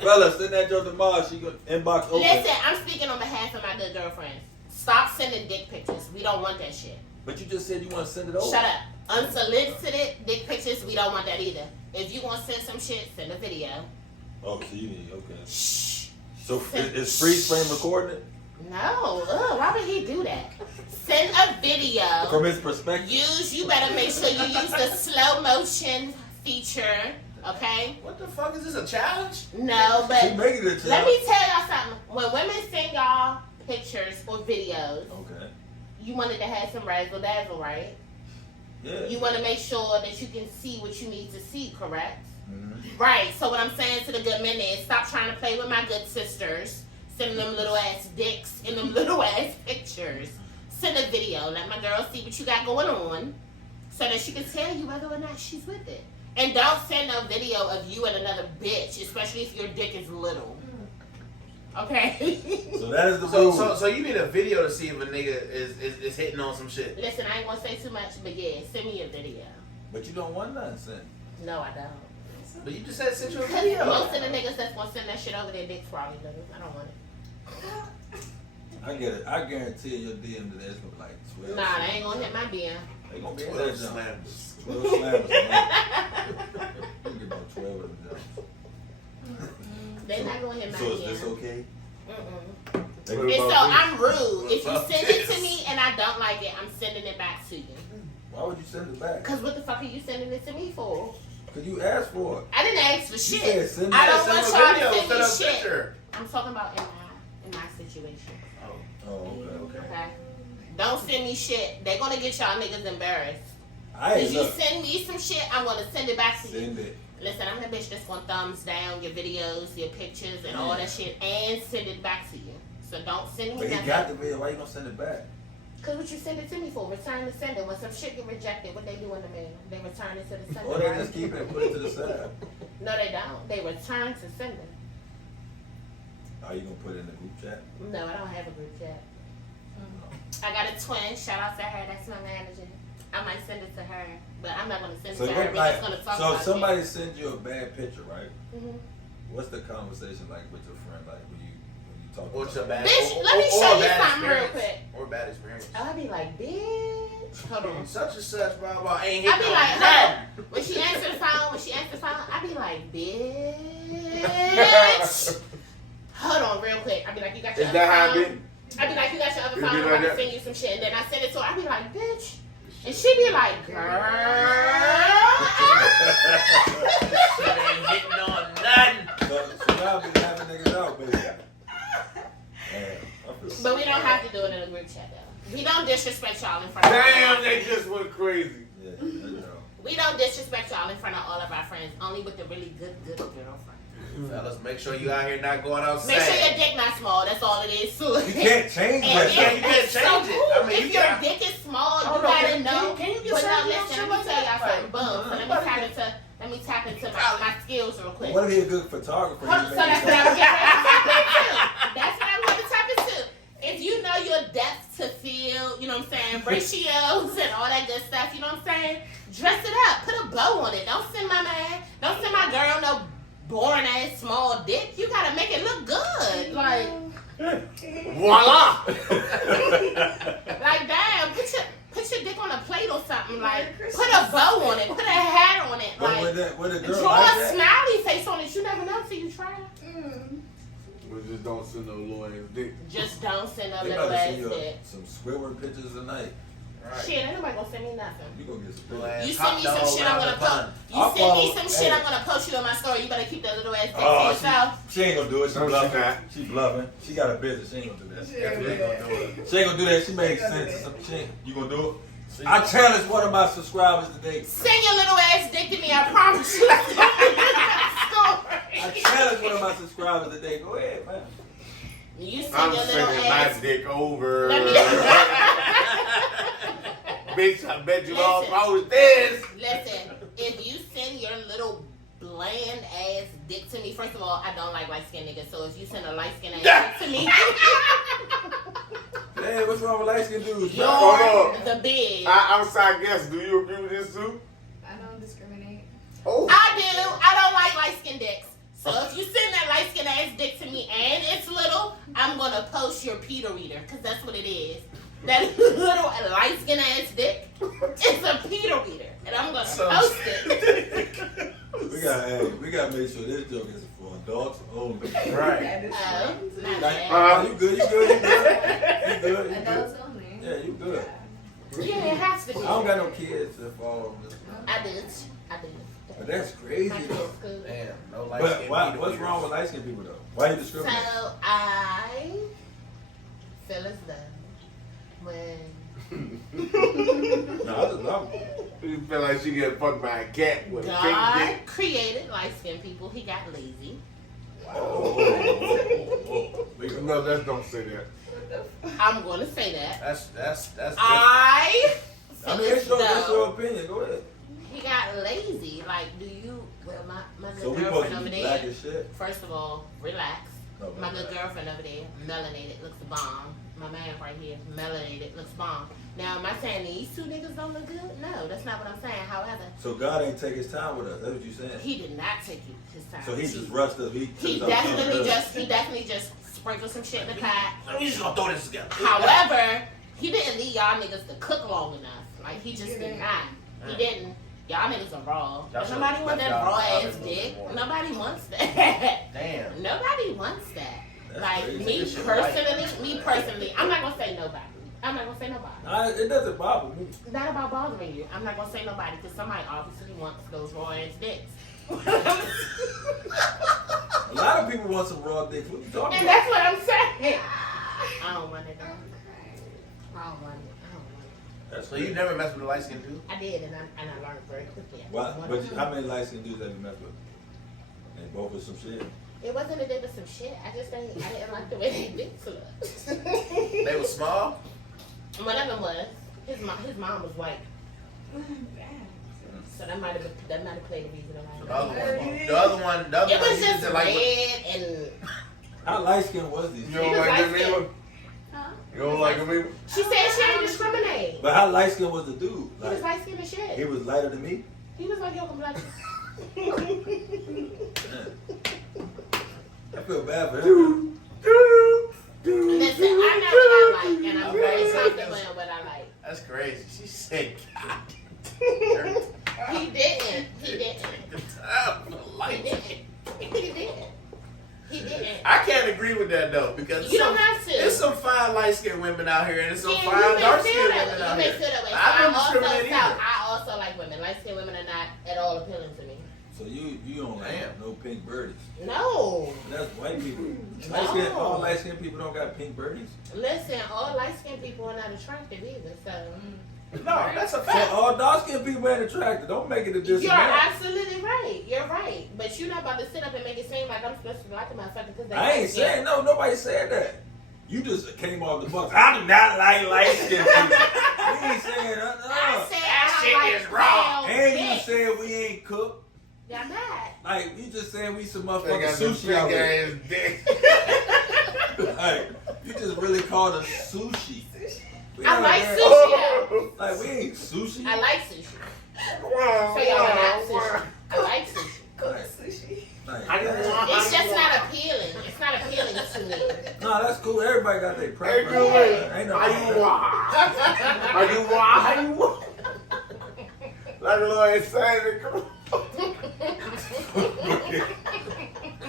Fellas, send that joke tomorrow. She gonna inbox open. listen, I'm speaking on behalf of my good girlfriends. Stop sending dick pictures. We don't want that shit. But you just said you want to send it over. Shut up. Unsolicited dick pictures, we don't want that either. If you want to send some shit, send a video. Oh, so you need, okay. Shh. So is freeze frame recording it? No. Ugh, why would he do that? Send a video. From his perspective? You better make sure you use the slow motion feature, okay? What the fuck is this, a challenge? No, She but making it to let me tell y'all something. When women send y'all pictures or videos, Okay. you wanted to have some razzle dazzle, right? Yeah. You want to make sure that you can see what you need to see, correct? Mhm. Right. So what I'm saying to the good men is stop trying to play with my good sisters, sending them little ass dicks and them little ass pictures. Send a video. Let my girl see what you got going on so that she can tell you whether or not she's with it. And don't send no video of you and another bitch, especially if your dick is little. Okay? So that is the rule. So you need a video to see if a nigga is hitting on some shit. Listen, I ain't gonna say too much, but yeah, send me a video. But you don't want nothing sent. No, I don't. But you just said send you a Because video. most of the niggas that's gonna send that shit over their dick's probably little. I don't want it. I get it. I guarantee your DM today is gonna be like 12. Nah, they ain't gonna hit my DM. They gonna be in 12 that jump. slams. 12 slammers. Man. You get about 12 of them jumps. They not gonna hit my So is this DM. okay? Mm-mm. They What gonna- And so about I'm rude. If you about send it to this? me and I don't like it, I'm sending it back to you. Why would you send it back? Cause what the fuck are you sending it to me for? Cause you asked for it. I didn't ask for You shit. said send I it. don't Send want a y'all video to instead send me of a shit. picture. I'm talking about in my situation. Oh, okay. Okay. Don't send me shit. They're gonna get y'all niggas embarrassed. I If ain't you look. send me some shit, I'm gonna send it back to you. Send it. Listen, I'm the bitch that's gonna thumbs down your videos, your pictures, and all that shit, and send it back to you. So don't send me But he nothing. got the video. Why you gonna send it back? Cause what you send it to me for? Return to sender. When some shit get rejected, what they do in the mail? They return it to the sender. Or they right? just keep it and put it to the side. No, they don't. They return to sender. Are you gonna put it in the group chat? No, I don't have a group chat. I got a twin. Shout out to her. That's my manager. I might send it to her, but I'm not gonna send it So, to her. what, We're just gonna talk so about if somebody sends you a bad picture, right? it. Mhm. What's the conversation like with your friend? Like when you talk Or it's about a bad, Bitch, or, let me or show a you bad something real experience. quick. Or bad experience. I'll be like, bitch. Hold on. Such and such, blah blah. Ain't I hitting be on like, nothing. when she answer the phone, I be like, bitch. Hold on, real quick. I be like, you got your Is other that how I phone? been? I be like, you got your other It phone. be I'm like about to that? send you some shit, and then I send it to her. I be like, bitch, and she be like, girl. Ain't hitting on nothing. So y'all be having niggas out, baby. But we don't have to do it in a group chat though. We don't disrespect y'all in front of Damn, all they just went crazy. Yeah, I know. We don't disrespect y'all in front of all of our friends, only with the really good girlfriend. Fellas, make sure you out here not going outside. Make sure your dick not small. That's all it is. Too. You can't change And that. you can't change so it. I mean, if you your got- dick is small, you Hold on, gotta know. Can you get But now something listen, let me like tell y'all that? something. Boom. So You let me better tap get- into my skills real quick. What if he a good photographer? Hold on, so that's what I'm getting ready to tap into. That's what I'm going to tap into. If you know your depth to field, you know what I'm saying, ratios and all that good stuff, you know what I'm saying, dress it up. Put a bow on it. Don't send my girl no boring ass small dick. You gotta make it look good. Like Voila! like damn, put your dick on a plate or something. Like put a bow on it. Put a hat on it. But Like with a girl draw like a that, smiley face on it. You never know till you try it. We just don't send no low ass dick. Just don't send no they little about to ass send you dick. some Squidward pictures tonight. Right. Shit, ain't nobody gonna send me nothing. You gonna get some Little pictures. ass You hot send me some dog shit, I'm around gonna the post. bun. You I'll send me follow- some shit, hey. I'm gonna post you in my story. You better keep that little ass thing to Oh, yourself. she ain't gonna do it. She No, she bluffing. not. She bluffing. She got a business. She ain't gonna do that. She She ain't ain't gonna gonna do it. She ain't gonna do that. She makes sense. You gonna do it? See? I challenge one of my subscribers today. Send your little ass dick to me, I promise you. I challenge one of my subscribers today. Go ahead, man. You send I'm your little sending my ass. dick over. Let me Bitch, I bet you all Listen. post this. Listen, if you send your little bland ass dick to me, first of all, I don't like light skinned niggas. So if you send a light skinned ass dick to me, Hey, what's wrong with light skinned dudes? you're Hold on. the big. I'm sorry, guess. Do you agree with this too? I don't discriminate. Oh. I do. I don't like light skinned dicks. So if you send that light skinned ass dick to me and it's little, I'm gonna post your Peter reader because that's what it is. That little light skinned ass dick, it's a Peter reader, and I'm gonna post it. We gotta make sure this joke is for adults only. Right. That is Oh, fine. not Like, bad. you good? You good? Adults only. Yeah, you good. Yeah, it has to be. I don't got no kids to follow. I did. But that's crazy My though. kid's good. Damn, no light But skin. what's wrong with light skinned people though? Why you discriminate? So I feel as though when No, I just love them. You feel like she get fucked by a cat with a pink God dick. created light skinned people, he got lazy. Oh. No, let's don't say that. I'm gonna say that. That's I feel I mean, as it's your though opinion. Go ahead. he got lazy. Like, do you? Well, my good So we supposed girlfriend to over be black there. as shit? First of all, relax. No, My no, good no. girlfriend over there, melanated, looks bomb. My man right here, melanated, looks bomb. Now, am I saying these two niggas don't look good? No, that's not what I'm saying. However, So God ain't take his time with us. That's what you saying. he did not take his time. So he just rushed us. He took us definitely just sprinkled some shit in the pot. We just gonna throw this together. However, he didn't need y'all niggas to cook long enough. Like, he just did not. He didn't. Y'all niggas are raw. Y'all should've Nobody wants that left raw y'all ass out dick. more. Nobody wants that. Damn. Nobody wants that. That's Like, crazy. me This shit personally, I'm not gonna say nobody. I'm not gonna say nobody. It doesn't bother me. Not about bothering you. I'm not gonna say nobody because somebody obviously wants those raw ass dicks. A lot of people want some raw dicks. What you talking And about? that's what I'm saying. I don't want it. I don't want it. That's So you never messed with a light skin dude? I did, and I learned very quickly. Why? But how many light skinned dudes have you messed with? And both with some shit. It wasn't that they was some shit. I didn't like the way they dicks looked. They was small? One of them was his mom was white, so that might have played a reason The around. other one, It was you just didn't like. red and How light skinned was these? You people? don't like them either? Huh? You don't like them either? she said she didn't discriminate. But how light skinned was the dude? He was Like, light skinned as shit. he was lighter than me? He was like yoga black. I feel bad for him. Listen, I know what I like, and I'm very comfortable in what I like. That's crazy. She said, God. He didn't. He didn't. He didn't. I can't agree with that though because You don't have to. There's some fine light skinned women out here and there's some Yeah, you fine may dark feel skinned that women way. out You may here. feel that way. So I don't discriminate either. I also like women. Light skinned women are not at all appealing to me. So you don't like Damn. no pink birdies. No. That's white people. No. All light skinned people don't got pink birdies. Listen, all light skinned people are not attractive either. So No, that's a So fact. all dark skinned people ain't attractive. Don't make it a You're disadvantage. absolutely right. You're right. But you're not about to sit up and make it seem like I'm supposed to like a motherfucker because they I ain't saying no. Nobody said that. You just came off the box. I do not like light skinned people. We ain't saying that. I said That I shit like is wrong. pale And you dick. said we ain't cooked. Y'all mad. Like, you just saying we some They motherfucking got some sushi out big here. ass dick. Like, you just really called us sushi. We I not like that- sushi though. Like, we ain't sushi. I like sushi. Wow. So y'all are not sushi. I like sushi. Cook sushi. Like, I didn't that- want- It's just not appealing. It's not appealing to me. No, that's cool. Everybody got their Hey, preference. Groovy, Ain't no are you wild? Are you wild? Are you wild? Like a little excited. Come on.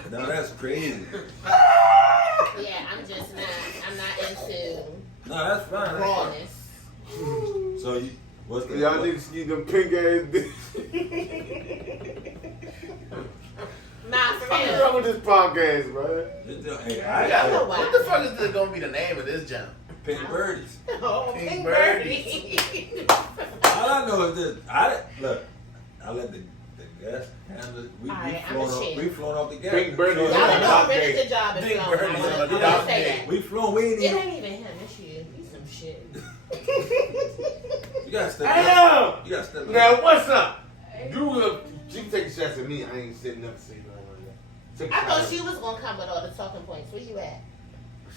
No, that's crazy. Yeah, I'm just not. I'm not into No, that's fine. That's rawness. fine. So, you, what's the... Y'all niggas need them pink ass dicks. Nah, for What's real. wrong with this podcast, man? Hey, Yeah, I know why. what the fuck is this gonna be the name of this jump? Pink birdies. Oh, Pink pink birdies. birdie. All I know is this. Look, I let the gas handle it. Alright, I'ma chill. We flown off the gas. Pink birdies So, on Y'all a know dark I'm ready day. to job is Big gone. birdies I on wanna- a I wanna dark say day. that. we flown. We ain't It even. ain't even him. It's you. He's some shit. You gotta step Hey, up. yo! You gotta step up. Now, what's up? She taking shots at me. I ain't sitting up to say nothing like that. Take a I shot thought at she me. was gonna come with all the talking points. Where you at?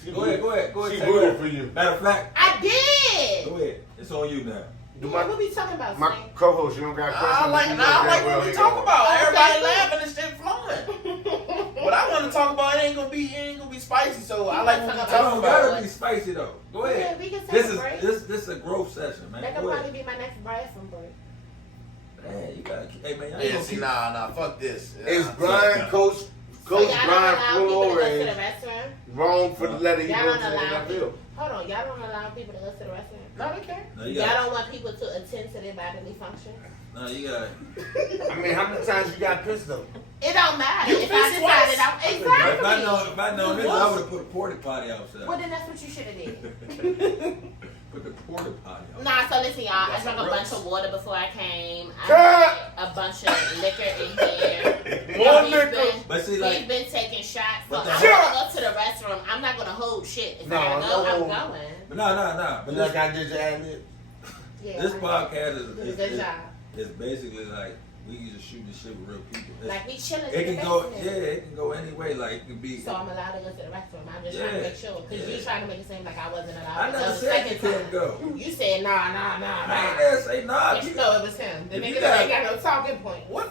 She Go ahead. She take voted over. for you. Matter of fact, I did. go ahead. It's on you now. Do Yeah, my what we talking about, my Snake? co-host, you don't got questions. I like You what we ain't talk got- about. Okay. Everybody laughing and shit flowing. What I want to talk about it ain't gonna be spicy. So I like what we It talking don't about. gotta be spicy though. Go Yeah, ahead. we can take This a is break. this is a growth session, man. That could Go probably ahead. be my next bathroom break. Man, you gotta. Hey man, I ain't Yeah, gonna see, keep- nah, fuck this. Is Nah, Brian, fuck Coach So Brian y'all don't allow people to go to the Flores restaurant? wrong for the letter he Y'all wrote don't to the allow NFL? people. Hold on, y'all don't allow people to go to the restaurant? No, they can't. No, you Y'all got. don't want people to attend to their bodily functions? No, you got. I mean, how many times you got pissed though? It don't matter. You If I pissed decided twice? I If I exactly. known this, I would have put a porta potty outside. Well, then that's what you should have did. Put the porta potty outside. Nah, so listen, y'all. I That's drank a gross. bunch of water before I came. I Cut. had a bunch of liquor in here. More He's liquor. been- But see, He's like, been taking shots. So But the- I'm gonna go to the restroom. I'm not gonna hold shit. If No, I gotta go, no. I'm going. but no. But Like this, I did your ad-lib. Yeah, this I podcast did a is good job. it's basically like we just shooting the shit with real people. It's- Like we chilling. it in can the go, basement. yeah, it can go any way. Like it can be. So I'm allowed to go to the restroom. I'm just trying Yeah. to make sure. Because you Yeah. trying to make it seem like I wasn't allowed I to never go the said you second couldn't time. go. You said nah. I ain't there say nah. But you know it was him. The If you nigga got- ain't got no talking point. What?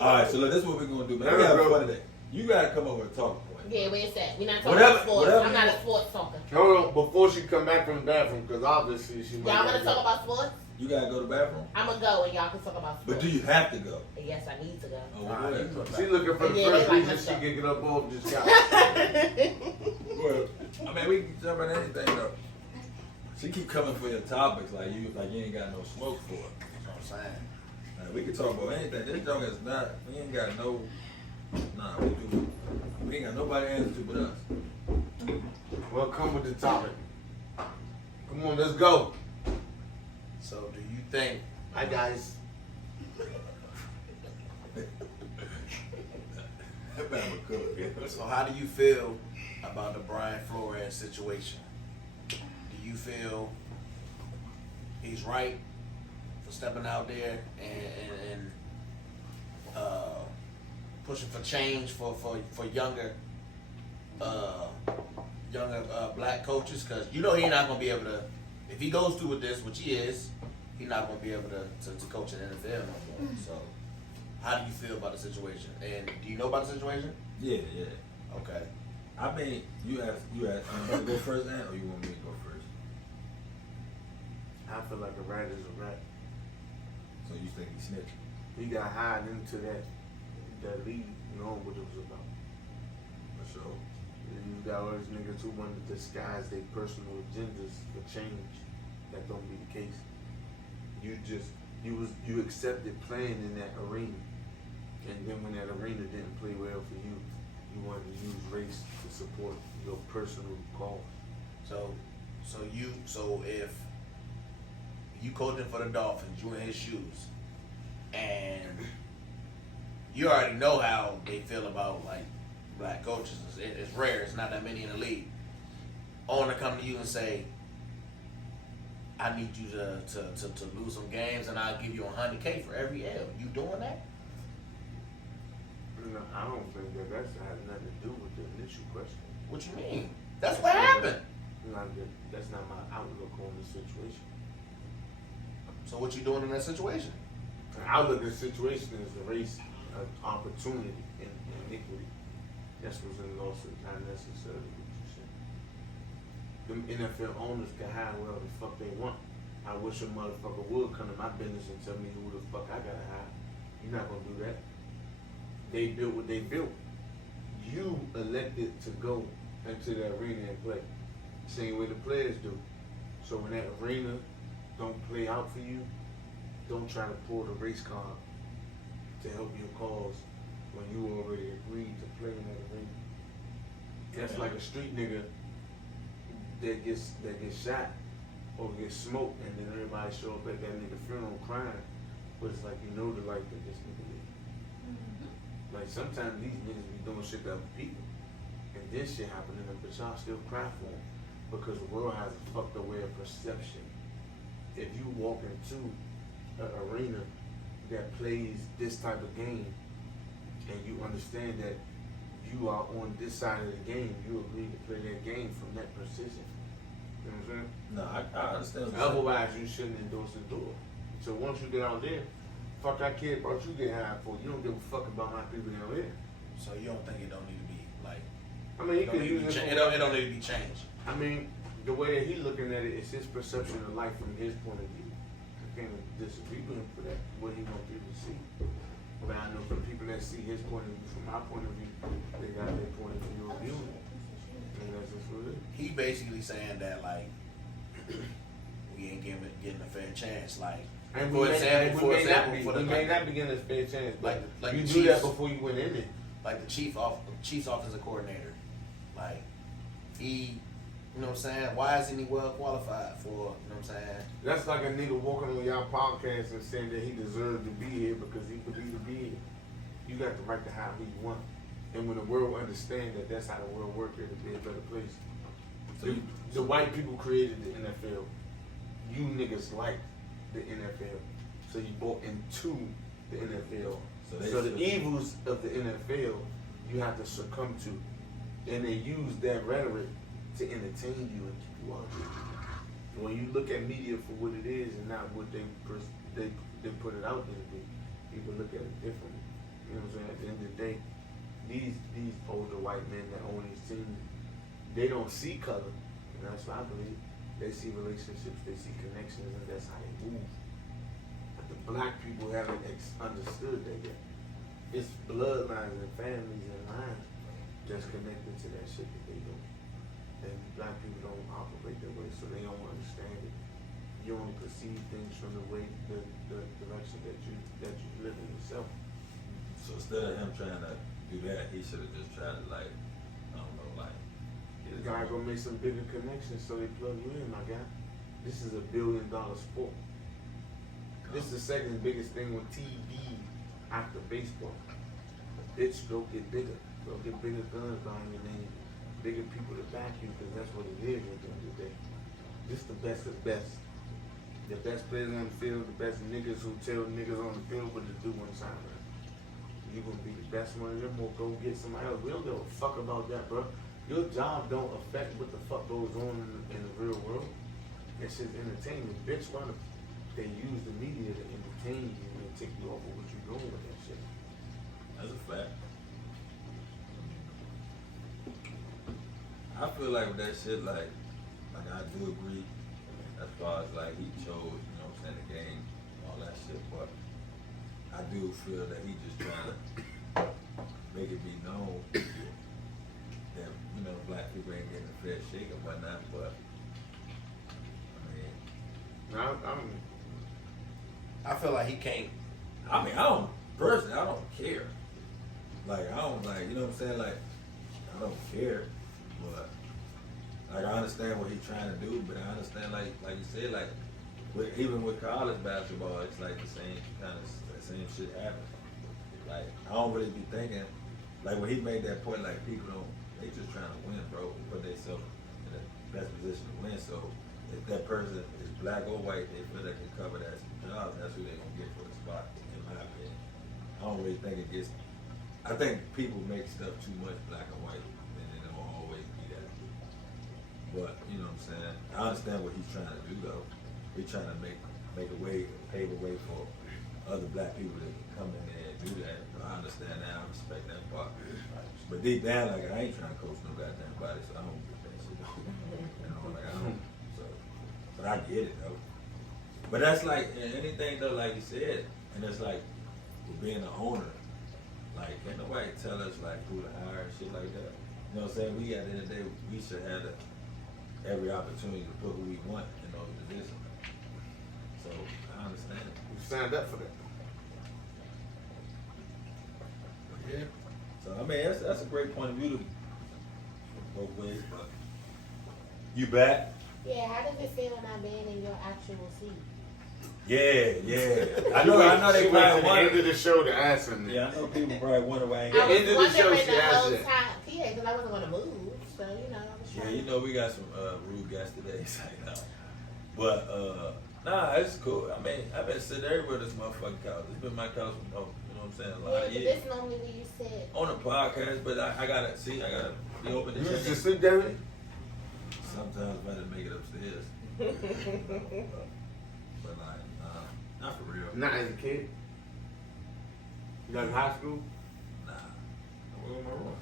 All right, so look, this is what we're gonna do, man. We have fun today. You gotta come up with a talking point. Yeah, where's that? We're not talking Whatever- about sports. whatever I'm not you- a sports talker. Hold on, before she come back from the bathroom, because obviously she might Y'all want gotta to go. talk about sports? You gotta go to the bathroom, I'm going to go and y'all can talk about but sports. do you have to go? Yes, I need to go. Oh, well, go ahead. She looking for the Yeah, first they like reason my she stuff. can get up off this couch. Go ahead. I mean, we can jump on anything though. She keep coming for your topics like you ain't got no smoke for it. That's what I'm saying. We can talk about anything. This joint is not. We ain't got no. Nah, we ain't got nobody to answer to but us. Well, come with the topic. Come on, let's go. So, do you think? Hi, guys. That man was cool, yeah. So, how do you feel about the Brian Flores situation? Do you feel he's right for stepping out there and pushing for change for younger black coaches? Because you know he's not gonna be able to, if he goes through with this, which he is, he's not gonna be able to coach an NFL no more. So, how do you feel about the situation? And do you know about the situation? Yeah. Okay. I mean, you asked. You want to go first, Ann, or you want me to go first? I feel like a rat is a rat. So you think he snitched? He got hired into that league, knowing what it was about. For sure. And you got all these niggas who want to disguise their personal agendas for change. That don't be the case. You accepted playing in that arena, and then when that arena didn't play well for you, you wanted to use race to support your personal cause. So if you coaching for the Dolphins, you in his shoes, and you already know how they feel about like black coaches. It's rare. It's not that many in the league. Owner come to you and say, I need you to lose some games, and I'll give you $100K for every L. You doing that? No, I don't think that has nothing to do with the initial question. What you mean? That's what happened. That's not my outlook on the situation. So what you doing in that situation? The outlook of the situation is the race of opportunity and equity. That's what's in the lawsuit, not necessarily what you said. Them NFL owners can hire whatever the fuck they want. I wish a motherfucker would come to my business and tell me who the fuck I gotta hire. You're not gonna do that. They built what they built. You elected to go into the arena and play. Same way the players do. So when that arena don't play out for you, don't try to pull the race card to help your cause when you already agreed to play in that arena. That's like a street nigga that gets shot or gets smoked, and then everybody show up at that nigga funeral crying. But it's like, you know the life that this nigga live. Like sometimes these niggas be doing shit to other people, and this shit happening to them, but y'all still cry for them because the world has a fucked away of perception. If you walk into an arena that plays this type of game, and you understand that you are on this side of the game, you agree to play that game from that precision. You know what I'm saying? No, I understand. What you're saying. Otherwise, you shouldn't endorse the door. So once you get out there, fuck I care about you get hired for. You don't give a fuck about my people down there. So you don't think it don't need to be like? I mean, It don't need to be it don't need to be changed. I mean, the way that he's looking at it is his perception of life from his point of view. I can't disagree with him for that, what he wants people to see. But I know for the people that see his point of view, from my point of view, they got their point of view of viewing it. And that's just what it is. He basically saying that like we ain't getting a fair chance. Like And for example, we may not be getting a fair chance, but like you the do that Chiefs. before you went in it. Like the Chiefs offensive coordinator, like he, you know what I'm saying? Why isn't he well qualified for? You know what I'm saying? That's like a nigga walking on y'all podcast and saying that he deserved to be here because he believed to be here. You got the right to hire who you want. And when the world understands that that's how the world works, it'll be a better place. So The white people created the NFL. You niggas liked the NFL. So you bought into the NFL. So the evils of the NFL, you have to succumb to. And they use that rhetoric to entertain you and keep you watching. When you look at media for what it is and not what they put it out there to be, people look at it differently. You know what I'm saying? At the end of the day, these older white men that own these teams, they don't see color. And that's what I believe. They see relationships, they see connections, and that's how they move. But the black people haven't understood that yet. It's bloodlines and families and lines that's connected to that shit that they do. And black people don't operate that way, so they don't understand it. You only perceive things from the way, the direction that you live in yourself. So instead of him trying to do that, he should have just tried to like, I don't know, like. The guy gonna make some bigger connections so they plug you in, my guy. This is $1 billion sport. This is the second biggest thing on TV after baseball. Bitch, go get bigger. Go get bigger guns behind your name. Bigger people to back you, because that's what it is at the end of the day. This the best of the best. The best players on the field, the best niggas who tell niggas on the field what to do one time. You gonna be the best one of them, or go get somebody else. We don't give a fuck about that, bro. Your job don't affect what the fuck goes on in the real world. It's just entertainment. Bitch, they use the media to entertain you and take you off of what you're doing with that shit. That's a fact. I feel like with that shit, like I do agree as far as like he chose, you know what I'm saying, the game, all that shit, but I do feel that he just trying to make it be known that, you know, black people ain't getting a fair shake and whatnot, but I mean, I feel like he can't. I don't care. Like, I don't, like, you know what I'm saying? Like, I don't care, but, like, I understand what he's trying to do, but I understand, like you said, like, even with college basketball, it's like the same shit happens. Like I don't really be thinking, like when he made that point, like people don't, they just trying to win, bro, put themselves in the best position to win. So if that person is black or white, they feel they can cover that job. That's who they gonna get for the spot, in my opinion. I don't really think it gets. I think people make stuff too much black and white, and it don't always be that. But you know what I'm saying. I understand what he's trying to do though. He's trying to make a way, pave a way for other black people to come in there and do that. I understand that. I respect that part. But deep down, like I ain't trying to coach no goddamn body, so I don't get that shit. You know, like I don't. So, but I get it though. But that's like anything though, like you said, and it's like with being an owner. Like can't nobody tell us like who to hire and shit like that. You know what I'm saying? We at the end of the day, we should have every opportunity to put who we want in those positions. So I understand it. You signed up for that. Yeah. So I mean that's a great point of view to both ways. But you back? Yeah, how does it feel not being in your actual seat? Yeah. I know they She went to probably the wonder. end of the show to answer me. Yeah, I know people probably wonder why I ain't I got was end of the wondering show, the she asked whole it. time, yeah, because I wasn't going to move, so you know, I was Yeah, trying. you know we got some rude guests today, so, but nah, it's cool. I mean, I've been sitting everywhere this motherfucking couch. It's been my couch for you know what I'm saying, a lot Yeah, of but years. this normally where you sit. On the podcast, but I gotta be open to You used to check. sleep there with me? Sometimes I better make it upstairs. But like, not for real. Not as a kid. Not in high school. Nah. I was in my room.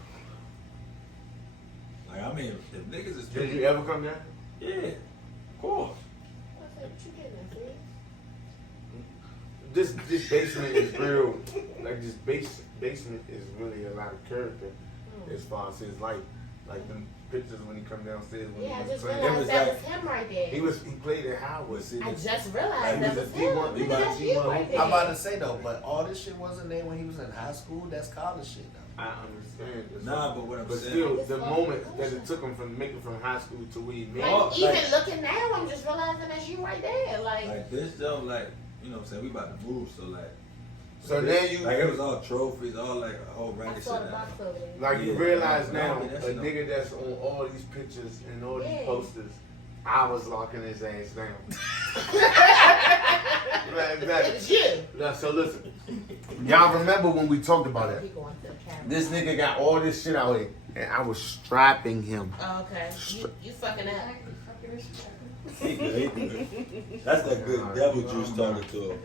Like I mean, if niggas is Did you ever come down? yeah, of course. I said, what you getting, sis? This basement is real. Like this basement is really a lot of character as far as his life. Like the pictures when he come downstairs when Yeah, I he was just playing. realized was that like- was him right there. He played at Howard. Was it? I just Like, realized he that was was a him. D1 Nigga, that's you right there. I'm about to say though, but all this shit wasn't there when he was in high school. That's college shit though. I understand. Nah, but what I'm But saying. still, It's the all moment bullshit. that it took him from making from high school to where he made Oh, it. Even like- looking now, I'm just realizing that's you right there. Like this though, like, you know what I'm saying, we about to move, so like So this- now you like it was all trophies, all like a whole I racket shit. saw the box over there. like you Yeah. realize No, now I mean, that's a no- nigga that's on all these pictures and all these Yeah. posters, I was locking his ass down. Right, exactly. It's you. Now, so listen, y'all remember when we talked about He that? going to the camera. This nigga got all this shit out here, and I was strapping him. Oh, okay. You fucking up. He good, he good. That's that good devil juice talking to him.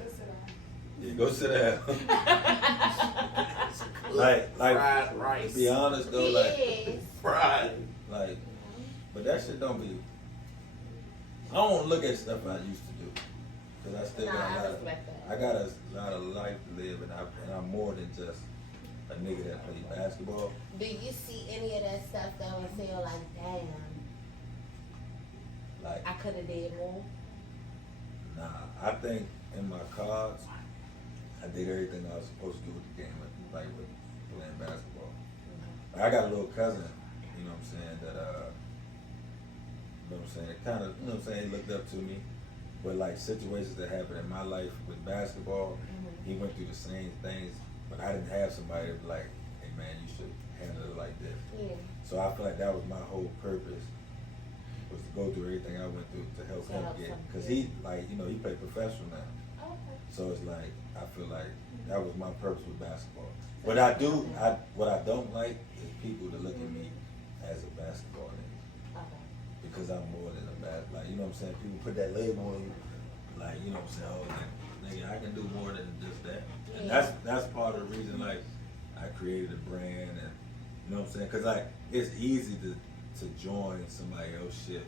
Yeah, go sit down. like, Fried rice. to be honest though, like, Yes. Fried. like, but that shit don't be. I don't want to look at stuff I used to do, cause I still Nah, got a I lot of, respect that. I got a lot of life to live, and I'm more than just a nigga that play basketball. Do you see any of that stuff though and feel like, damn, Like, I could have did more? nah, I think in my cards, I did everything I was supposed to do with the game, like with playing basketball. I got a little cousin, you know what I'm saying, that, you know what I'm saying, kind of, you know what I'm saying, he looked up to me. But like situations that happened in my life with basketball, he went through the same things, but I didn't have somebody to be like, hey man, you should handle it like this. Yeah. So I feel like that was my whole purpose, was to go through everything I went through to help To him help get, him. cause he, like, you know, he played professional now. Okay. So it's like, I feel like that was my purpose with basketball. But I do, what I don't like is people to look at me as a basketball nigga. Okay. Because I'm more than a like, you know what I'm saying? People put that label on you, like, you know what I'm saying? Oh, like, nigga, I can do more than just that. And Yeah. that's part of the reason, like, I created a brand, and you know what I'm saying? Cause like, it's easy to join somebody else's shit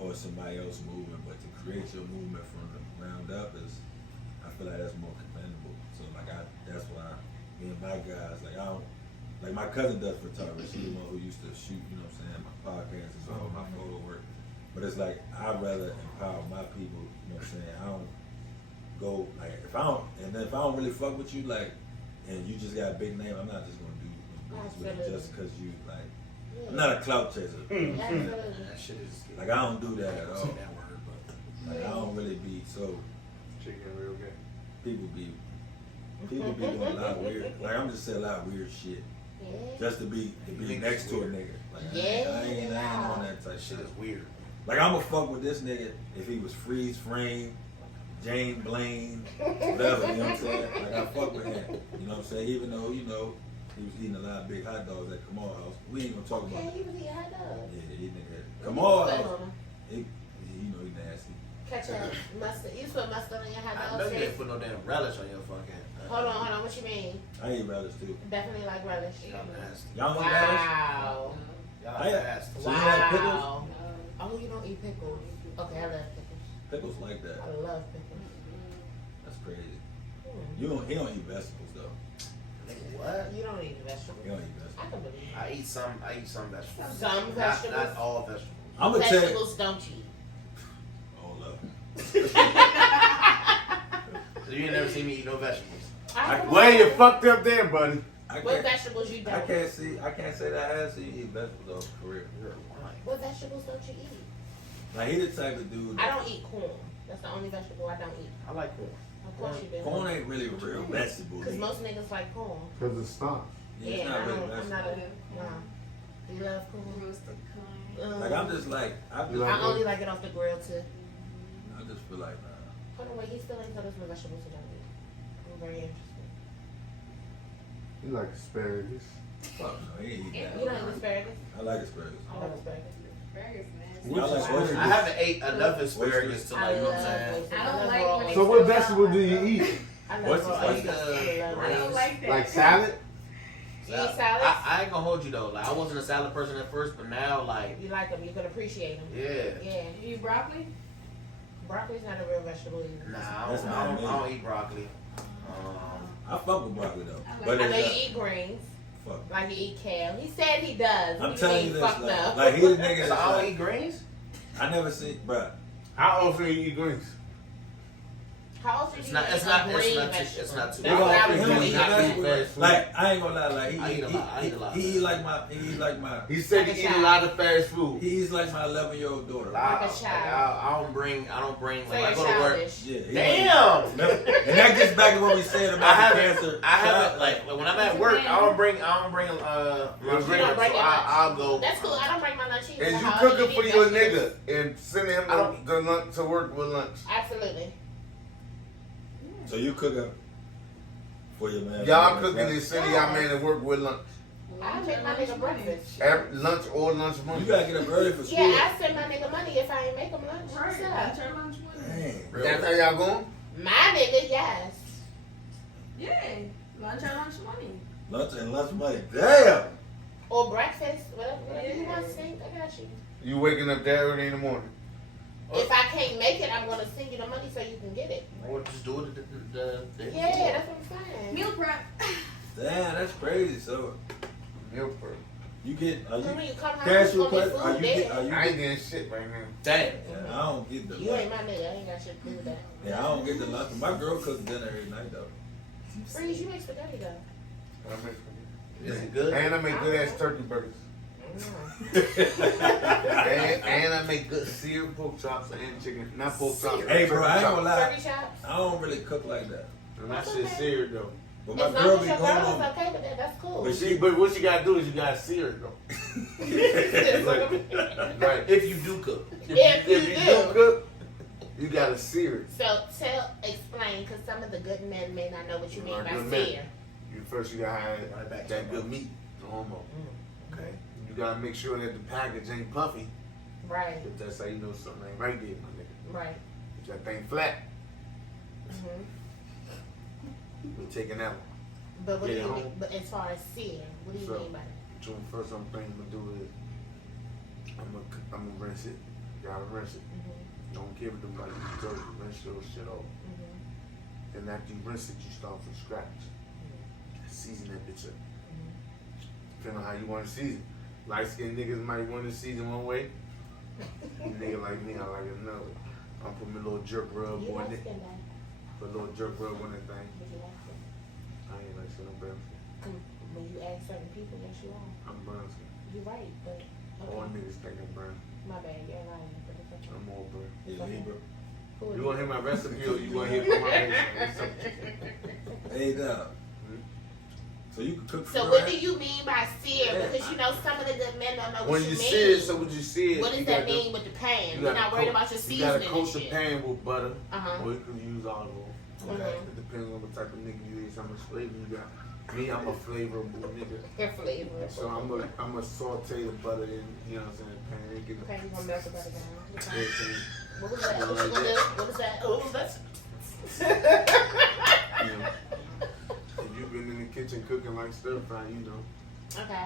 or somebody else movement, but to create your movement from the ground up is, I feel like that's more commendable. So like, that's why me and my guys, like, I don't, like my cousin does photography. She's the one who used to shoot, you know what I'm saying, my podcast and all my photo work. But it's like, I'd rather empower my people, you know what I'm saying? I don't go, like, if I don't really fuck with you, like, and you just got a big name, I'm not just gonna do business with you just cause you, like, I'm not a clout chaser. Absolutely. That shit is. Like, I don't do that at all. Say that word, but Like I don't really be so. Chicken real good. People be doing a lot of weird. Like I'm just saying a lot of weird shit Yeah. just to be next to a nigga. Like I ain't on that type Shit shit. is weird. Like I'ma fuck with this nigga if he was freeze frame, Jane Blaine, whatever. You know what I'm saying? Like I fuck with him. You know what I'm saying? Even though he was eating a lot of big hot dogs at Kamal house. We ain't gonna talk about. Okay, he was eating hot dogs. Yeah, he nigga. Kamal house. He nasty. Ketchup, mustard. You put mustard on your hot I dogs? know you Chris? didn't put no damn relish on your fucking. Hold on. What you mean? I eat relish too. Definitely like relish. Y'all nasty. Y'all don't eat relish? Wow. Y'all nasty. So you like pickles? Wow. Oh, you don't eat pickles. Okay, I love pickles. Pickles like that. I love pickles. That's crazy. Mm. He don't eat vegetables though. Nigga, what? You don't eat vegetables. He don't eat vegetables. I can believe it. I eat some vegetables. Some vegetables? Not all vegetables. I'm gonna tell you. Vegetables don't you eat. Oh love. So you ain't never seen me eat no vegetables. Well, you fucked up there, buddy. What vegetables you I don't? can't say that I have seen you eat vegetables though, for real. You're lying. What vegetables don't you eat? Like he the type of dude. I don't eat corn. That's the only vegetable I don't eat. I like corn. Of course you do. Corn ain't really a real vegetable. Because nigga. most niggas like corn. Because it's starch. Yeah, it's Yeah, not I really don't. I'm vegetable. not a. No. You love corn? Roasted corn. Like I'm just like I only like it off the grill too. I just feel like Hold on, wait. He's still ain't told us what vegetables he don't eat. I'm very interested. You like asparagus. fuck no, he ain't eating that. You don't eat asparagus? I like asparagus. I love asparagus. Asparagus, man. Y'all like oysters? I haven't ate enough asparagus to like, you know what I'm saying? oysters. I don't love like raw when oysters. So what vegetable do you eat? I What's love the- raw what's oysters. the- I love I don't raw like that. Like salad? You eat salads? I ain't gonna hold you though. Like I wasn't a salad person at first, but now like You like them. You can appreciate them. yeah. Yeah. You eat broccoli? Broccoli's not a real vegetable either. Nah, That's I not don't, me. I don't eat broccoli. I fuck with broccoli though. I like But I know it's you eat greens. fuck. Like you eat kale. He said he does. I'm What telling do you mean, this, fuck like, no? like he the nigga So that's I don't like, eat greens. I never seen, bruh. How often do you eat greens? How else do It's you not. eat It's a not. green It's not. vegetable? It's not too. That's what I was Him doing. eat Not vegetables. eating fast food. Like I ain't gonna lie, like I eat a lot. I eat a lot. he eat like my He said Like he a eat a child. lot of fast food. he eats like my 11-year-old daughter. Like a child. I don't bring. So Like I you're go to work. childish. Yeah, he Damn. and that gets back to what we said I about the haven't. cancer. I haven't. Like when I'm at work, I don't bring. lunch. bring So bring your I'll go. That's cool. I don't bring my lunch either. And you How else cooking do for eat your vegetables? nigga and sending him I don't- the lunch to work with lunch. Absolutely. So you cook up for your man. Y'all cooking and sending y'all man to work with lunch. I make my nigga breakfast. Lunch or lunch money. You gotta get up early for school. Yeah, I send my nigga money if I ain't make him lunch. Right. What's up? Lunch or lunch money? Dang. Real That's how y'all going? My nigga, yes. Yeah. Lunch or lunch money. Lunch and lunch money. Damn. Or breakfast, whatever you want to think, I got you. You waking up that early in the morning. If I can't make it, I'm gonna send you the money so you can get it. Or just do it. The Yeah, that's what I'm saying. Meal prep. Damn, that's crazy. So Meal prep. you get are So when you you come home, cash you your gonna be question? Are food you get, there. are you I ain't get, getting shit right now. Damn. yeah, I don't get the You ain't lunch. my nigga. I ain't got shit to do with that. Yeah, I don't get the lunch. My girl cooks dinner every night though. Freeze, you make spaghetti though. Is it good? And I make good ass turkey burgers. Mm. And I make good seared pork chops and chicken. Not pork chops. Hey bro, I ain't gonna lie. Turkey chops. I don't really cook like that. And that shit seared though. But As my long girl as be your going girl is on. okay with that, that's cool. But But what you gotta do is you gotta sear it though. Right. If you do cook. If you do do. cook, you gotta sear it. So explain, because some of the good men may not know what you mean Not by good men. sear. You first you gotta have Right back to that the good meat. Normal. Okay. You gotta make sure that the package ain't puffy. Right, If that's how you know something ain't right there, my nigga. right. If that thing flat, hmm we taking that one. But what do Yeah, you home. mean? But as far as sear, what do you So- mean by that? So first I'm thinking to do is I'm gonna rinse it. Gotta rinse it. Mm-hmm. Don't give it to like dirty. Rinse your shit off. Mm-hmm. And after you rinse it, you start from scratch. Season that bitch up. Depending on how you want to season. Light skinned niggas might want to season one way. Nigga like me, I like it another. I'll put my little jerk rub You on like it. skin that? Put a little jerk rub on that thing. Would you like it? I ain't like shit, I'm brown skin. When you ask certain people, yes, you are. I'm brown skin. You're right, but All okay. niggas think I'm brown. My bad, you're lying. But it's okay. I'm all brown. Yeah, Libra. You want to hear my recipe or you want to hear from my recipe? Hey, now. So you can cook for So real? what do you mean by sear? Because you know some of the good men don't know what When you you mean. sear it, so what you sear, What does that mean with the pan? We're not worried about your You gotta seasoning and coat the shit. pan with butter, Uh-huh. or you can use olive oil. Okay, it depends on what type of nigga you is, how much flavor you got. Me, I'm a flavorful nigga. Your flavor. So I'm a saute the butter in, you know what I'm saying, pan. Get Okay, you gonna melt the butter down. Okay. everything. What was that? You know, What you like gonna do? that. What was that? Oh, that's You know, if you've been in the kitchen cooking like stir fry, you know Okay.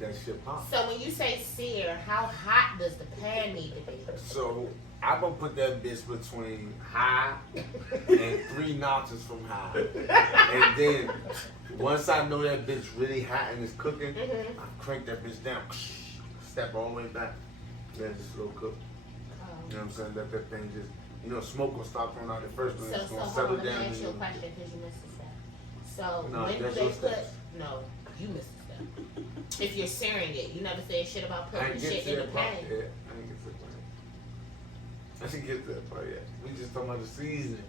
that shit pop. So when you say sear, how hot does the pan need to be? So I'm gonna put that bitch between high and 3 notches from high, and then once I know that bitch really hot and it's cooking, I crank that bitch down, step all the way back, let it slow cook. You know what I'm saying? Let that thing just, you know, smoke will stop coming out at first, but So it's gonna hold settle on, let down. me ask you a and- question because you missed a step. So No, when do that's they your put? steps. No, you missed a step. If you're searing it, you never said shit about I putting ain't the get shit to in the that part pan. yet. I ain't get to that part yet. I didn't get to that part yet. We just talking about the seasoning.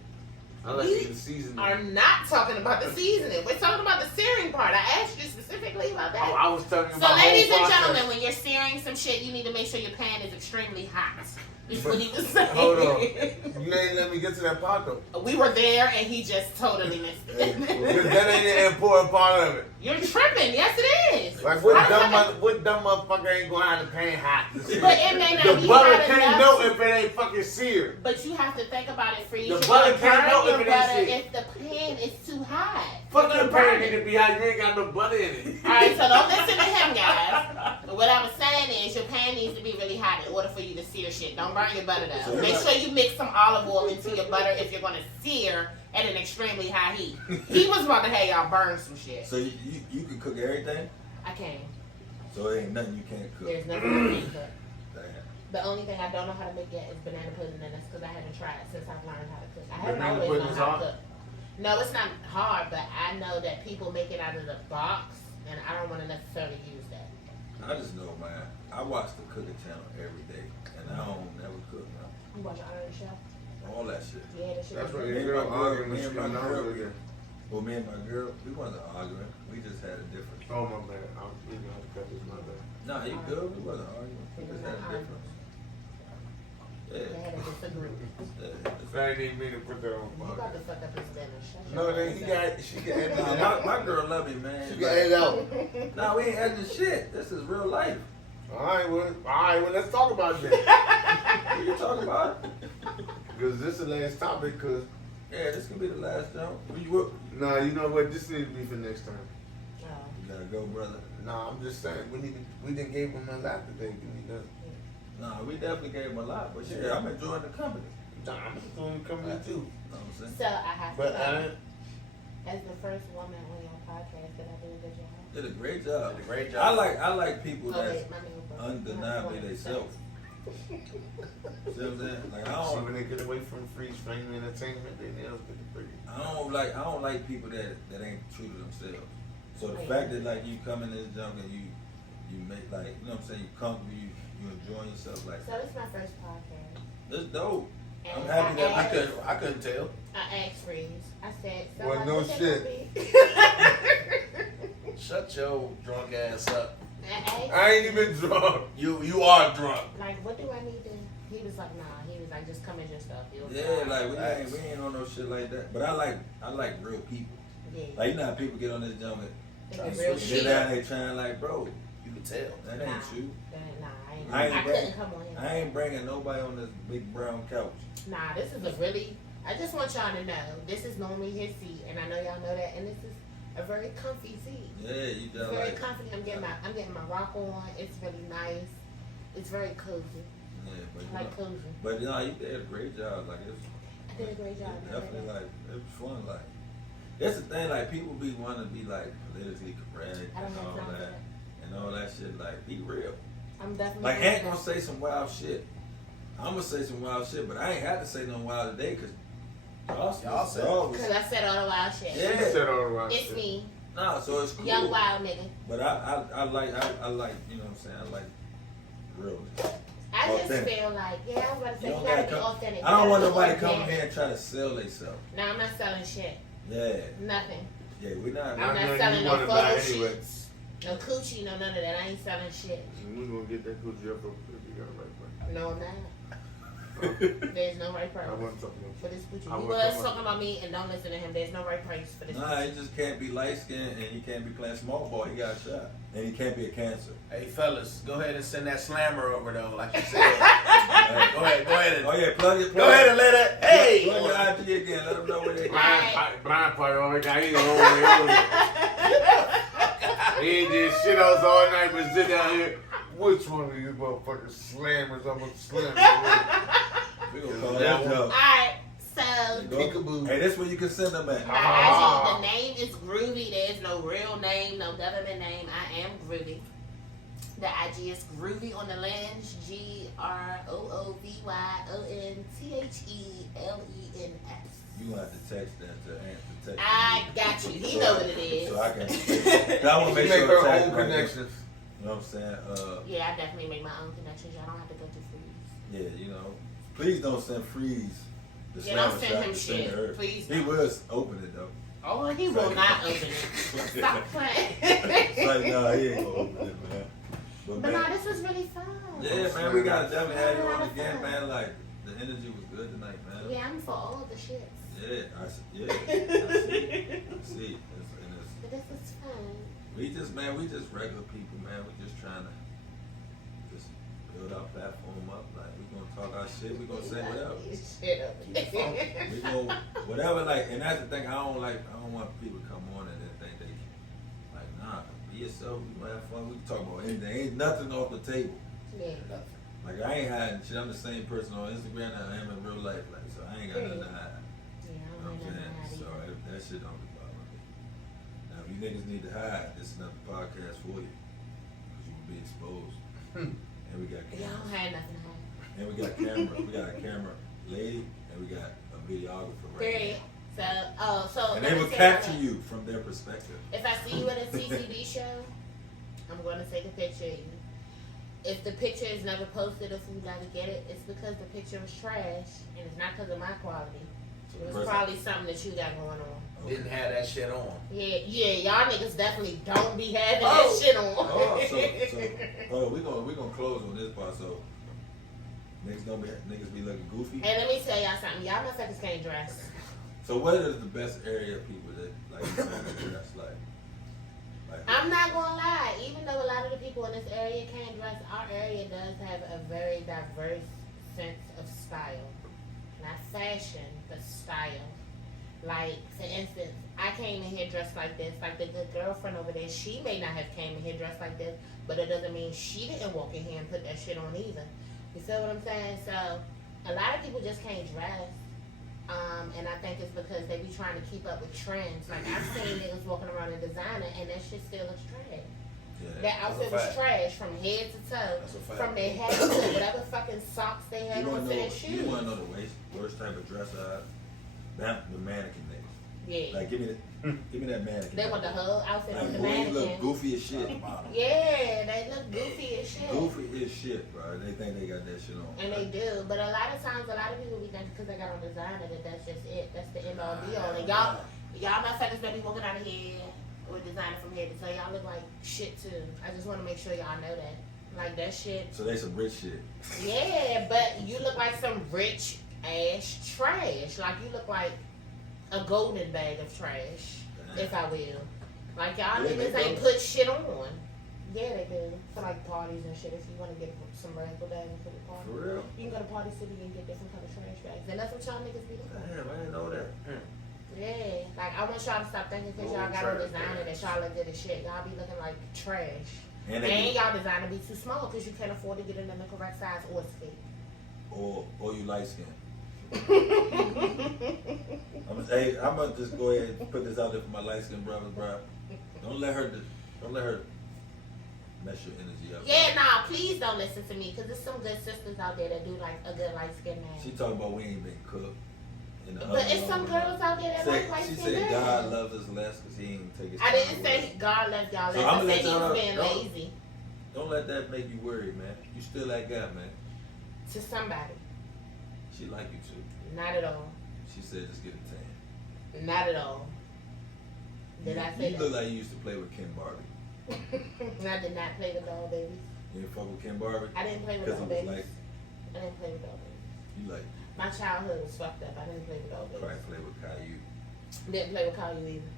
I like We the seasoning. are not talking about the seasoning. We're talking about the searing part. I asked you specifically about that. Oh, I was talking So, about ladies whole and process. gentlemen, when you're searing some shit, you need to make sure your pan is extremely hot. Is what he was saying. Hold on. You ain't let me get to that part though. We were there, and he just totally missed Because it. that ain't the important part of it. You're tripping. Yes, it is. Like How what dumb motherfucker ain't going to have the pan hot? But it may not The be butter hot can't enough. melt if it ain't fucking seared. But you have to think about it, Free. The You butter should can't burn melt your if it ain't butter seared. if the pan is too hot. Fuck You're the gonna pan burn need it. to be hot. You ain't got no butter in it. Alright, so don't listen to him, guys. What I was saying is your pan needs to be really hot in order for you to sear shit. Don't burn your butter So down. you're Make not- sure you mix some olive oil into your butter if you're gonna sear at an extremely high heat. He was about to have y'all burn some shit. So you can cook everything? I can't. So there ain't nothing you can't cook. There's nothing I can't cook. Damn. The only thing I don't know how to make yet is banana pudding, and that's because I haven't tried since I've learned how to cook. I haven't Banana always pudding known is how hard? to cook. No, it's not hard, but I know that people make it out of the box, and I don't want to necessarily use that. I just know, man. I watch the cooking channel every day, and I don't never cook, man. You watch Iron Chef? All that shit. Yeah, that shit. That's is what good. your girl arguing me with and you my and girl, again. well, me and my girl, we wasn't arguing. We just had a difference. Oh my bad. I'm even have to cut this my bad. Nah, you good. We wasn't arguing. We just had a difference. They Yeah. had a disagreement. I didn't even mean to put that on You about to fuck up his dinner. Shut No, your then ass he up. got, she can edit it Nah, out. my girl love me, man. She can edit it out. Nah, we ain't editing shit. This is real life. Alright, well, let's talk about that. What you talking about? Because this is the last topic, because, Yeah, this can be the last jump. You nah, you know what, this needs to be for next time. No. gotta go, brother. Nah, I'm just saying, we didn't give him a lot today. We need to, Nah, we definitely gave him a lot, but shit, I'm enjoying the company. nah, I'm just going to come in too. You know what I'm saying? So I have But to I know, as the first woman on your podcast, did I do a good job? Did a great job. Did a great job. I like people Oh, that's wait, my name was- undeniably themselves. See what I'm saying? Like I see don't when they get away from free streaming entertainment, they nails get free. I don't like people that ain't true to themselves. So the Right. fact that like you come in this junk and you make like you know what I'm saying, you comfortable, you enjoying yourself like So it's my first podcast. that's dope. I'm And happy that I couldn't tell. I asked Freeze. I said, so Well, like, no what's that shit. gonna be? Shut your drunk ass up. I asked, I ain't even drunk. You are drunk. like, what do I need to? He was like, nah. He was like, just come in your stuff. You'll be yeah, all right. like we ain't on no shit like that. But I like real people. Yeah. Like you know how people get on this junk and They trying get to real switch get shit. down there trying like, bro, You can tell. that ain't you. Nah, I ain't I bring- couldn't come on here. I ain't bringing nobody on this big brown couch. Nah, this is a really. I just want y'all to know this is normally his seat, and I know y'all know that, and this is a very comfy seat. Yeah, you It's just very like comfy. I'm getting my rock on. It's really nice. It's very cozy. yeah, but I you like know, cozy. but you know, you did a great job. Like it's I did a great job. It's definitely like it was fun. Like that's the thing. Like people be wanting to be like politically correct I don't and have all time for that that. and all that shit. Like be real. I'm definitely Like doing Hank that. gonna say some wild shit. I'm gonna say some wild shit, but I ain't had to say no wild today because Y'all said y'all was Cause I said all the wild shit. She Yeah. said all the right It's shit. me, nah. So it's cool. young wild nigga. But I like you know what I'm saying. I like realness. I just authentic. feel like, yeah, I was about to say, You you don't gotta gotta be come. authentic. I don't want You gotta nobody be coming organic. here and try to sell themselves. No, I'm not selling shit. Yeah, Nothing. yeah, we not. I'm Not not nothing selling you no wanna photo buy anyway. shoots, no coochie, no none of that. I ain't selling shit. We're gonna get that coochie up if you got a right price. No, I'm not. There's no right price I wasn't talking for about this coochie. I He wasn't was talking talking about me, and don't listen to him. There's no right price for this Nah, coochie. he just can't be light skinned and he can't be playing small ball. He got shot, and he can't be a cancer. Hey fellas, go ahead and send that slammer over though, like you said. Go ahead and Oh yeah, plug it. go ahead and let it. Hey, plug your IG again. Let them know where they. blind party over there. He ain't over here. He ain't did shit else all night, but sit down here. Which one of these motherfucking slammers I'm gonna slam? We gonna call That that one. joke. Alright, so Peekaboo. Hey, this where you can send them at. my IG, the name is Groovy. There's no real name, no government name. I am Groovy. The IG is Groovy on the Lens, GROOVYONTHELENS. You gonna have to text that to text. I got you. He know what it is. So I can. I want to make Make sure her it's own accurate. connections. You know what I'm saying? Yeah, I definitely make my own connections. Y'all don't have to go through freeze. Yeah, you know. Please don't send Freeze. The Yeah, don't slammer send shot him to send shit. her. Please He don't. will open it though. Oh, he will not open it. Stop playing. It's like, nah, he ain't gonna open it, man. But man, nah, this was really fun. yeah, man, we gotta definitely have you Yeah, on that's again, fun. man. Like the energy was good tonight, man. Yeah, I'm for all the shits. Yeah, I see. But this was fun. We just regular people, man. We just trying to just build our platform up. Like we gonna talk our shit. We gonna say whatever. Shit up. We gonna whatever. Like, and that's the thing. I don't want people to come on and then think they like, nah. Be yourself. We gonna have fun. We can talk about anything. Ain't nothing off the table. Yeah. Like I ain't hiding shit. I'm the same person on Instagram that I am in real life. Like so, I ain't got nothing to hide. Yeah, You know I what don't I'm know saying? So that shit don't be bothering me. Now, if you niggas need to hide, this is another podcast for you. Because you will be exposed. And we got Y'all cameras. don't have nothing to hide. And we got cameras. We got a camera lady, and we got a videographer right Period. So, now. And let they me will say capture that. you from their perspective. If I see you at a CCB show, I'm going to take a picture of you. If the picture is never posted or you gotta get it, it's because the picture was trash, and it's not because of my quality. It was probably something that you got going on. Didn't have that shit on. Yeah, y'all niggas definitely don't be having Oh. that shit on. We gonna close on this part. So niggas be looking goofy. And let me tell y'all something. Y'all motherfuckers can't dress. So what is the best area of people that like you know, dress like? I'm not gonna lie. Even though a lot of the people in this area can't dress, our area does have a very diverse sense of style. Not fashion, but style. Like, for instance, I came in here dressed like this. Like the good girlfriend over there, she may not have came in here dressed like this, but it doesn't mean she didn't walk in here and put that shit on either. You feel what I'm saying? So, a lot of people just can't dress. And I think it's because they be trying to keep up with trends. Like, I've seen niggas walking around in designer, and that shit still looks trash. Yeah. That outfit was trash from head to toe. That's a fact. From their head to whatever fucking socks they had You on wanna to know? their shoes. You wanna know the worst type of dress I have? That the mannequin niggas. Yeah. Like give me that mannequin. They want the whole outfit Like from the boys look mannequin. goofy as shit. Yeah, they look goofy as shit. Goofy as shit, bro. They think they got that shit on. And they do, but a lot of times, a lot of people be thinking because they got on designer that that's just it. That's the end all be all. And y'all motherfuckers better be walking out of here with designer from head to toe. Y'all look like shit too. I just want to make sure y'all know that. Like that shit. So they some rich shit. Yeah, but you look like some rich ass trash. Like you look like a golden bag of trash, if I will. Like y'all Yeah, niggas they ain't do. put shit on. Yeah, they do. For like parties and shit. If you want to get some razzle dazzle for the party, For real? you can go to Party City and get different kind of trash bags. And that's what y'all niggas be doing. Damn, I didn't know that. Yeah, like I want y'all to stop thinking because y'all got on designer that y'all look good as shit. Y'all be looking like trash. And And y'all designer be too small because you can't afford to get it in the correct size or fit. or you light skin. I'm gonna just go ahead and put this out there for my light skinned brothers, bro. Don't let her mess your energy up. Yeah, nah, please don't listen to me because there's some good sisters out there that do like a good light skin man. She talking about we ain't been cooked. In the But it's some girls out there that like light She skin said man. God loves us less because he ain't take his I time didn't away. say God left y'all So less. I'ma I let said he y'all was know- being don't- lazy. Don't let that make you worried, man. You still that guy, man. To somebody. She like you too. Not at all. She said just get a tan. Not at all. Did I say You that? look like you used to play with Ken Barbie. I did not play with doll babies. You didn't fuck with Ken Barbie? I didn't play with Because doll it was babies. like, I didn't play with doll babies. you like, My childhood was fucked up. I didn't play with doll probably babies. play with Caillou. Didn't play with Caillou either.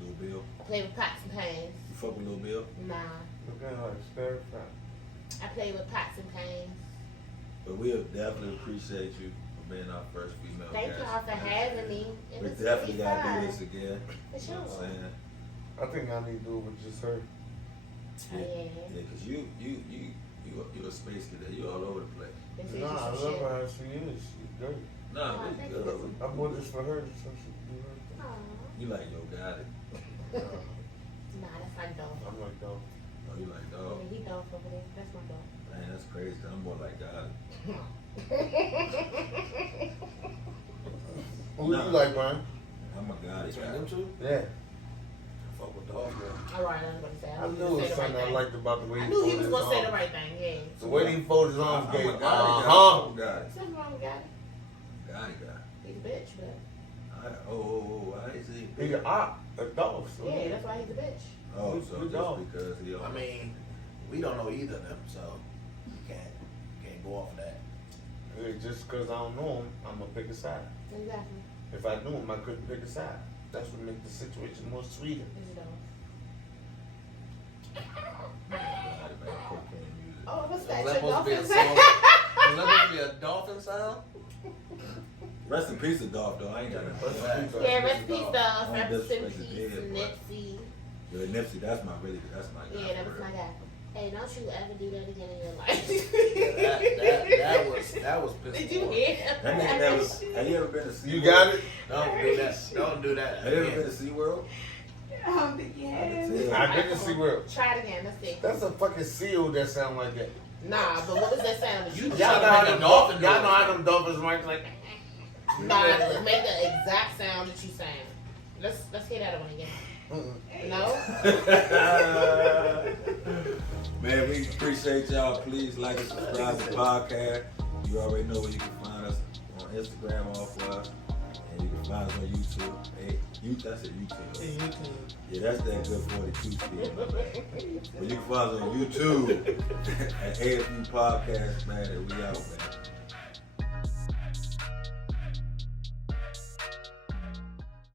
Lil Bill. I played with Pots and Pans. You fuck with Lil Bill? Nah. Look at her, stir fry. I played with Pots and Pans. But we'll definitely appreciate you for being our first female Thank guest. y'all for having me. It We was definitely really gotta do fun. this again. For You know what sure. I'm saying? I think I need to do it with just her. Oh, yeah. Yeah, cause you a space cadet. You all over the place. They say Nah, I some love shit. her how she is. She's great. Nah, Oh, really thank good. you. I bought this for her so she can do her thing. Aw. You like yo got it. Nah, that's my dog. I'm like, no. Oh, you like dog. Yeah, he dog over there. That's my dog. Man, that's crazy. I'm more like God. Who do you like, Brian? I'm a God Between them guy. two, Yeah. fuck with dog. All right, I was gonna say. I knew it was something I liked about the way I he knew he folded was his gonna say the arms. right thing. Yeah. The way he folded his arms I'm a gave, God guy. uh-huh. I'm a God. Something wrong with God. God guy. He's a bitch, but Why is he? He's a dog, so. yeah, that's why he's a bitch. Oh, Good so just dog. because he I mean, we don't know either of them, so you can't go off of that. Hey, just because I don't know him, I'm going to pick a side. Exactly. If I knew him, I couldn't pick a side. That's what makes the situation more sweeter. He's a dog. cocaine music. Oh, what's Was that? that Your supposed to be a dolphin song? sound? Was that supposed to be a dolphin sound? Rest in peace, of Dolph, though. I ain't got nothing. Right. Yeah, rest in peace, I dog. don't Rest in disrespect the peace, dead, but- Nipsey. Yeah, Nipsey, that's my guy. Yeah, that was for my real. guy. Hey, don't you ever do that again in your life. That was piss Did you poor. hear? That nigga never. Have you ever been to SeaWorld? You got it? Don't do that. Don't do that. Have you ever again. been to SeaWorld? I don't think you have. I've been to SeaWorld. Try it again. Let's see. That's a fucking seal that sound like that. Nah, but what was that sound? You Y'all trying know to how make a them dolphin Y'all know noise. how them dolphins might like. Nah, make the exact sound that you saying. Let's hear that one again. No? Man, we appreciate y'all. Please like and subscribe to the podcast. You already know where you can find us on Instagram, off us, and you can find us on YouTube. Hey, that's it, YouTube. Yeah, that's that good 42 speed. But you can find us on YouTube at AFU Podcast, man. And we out, man.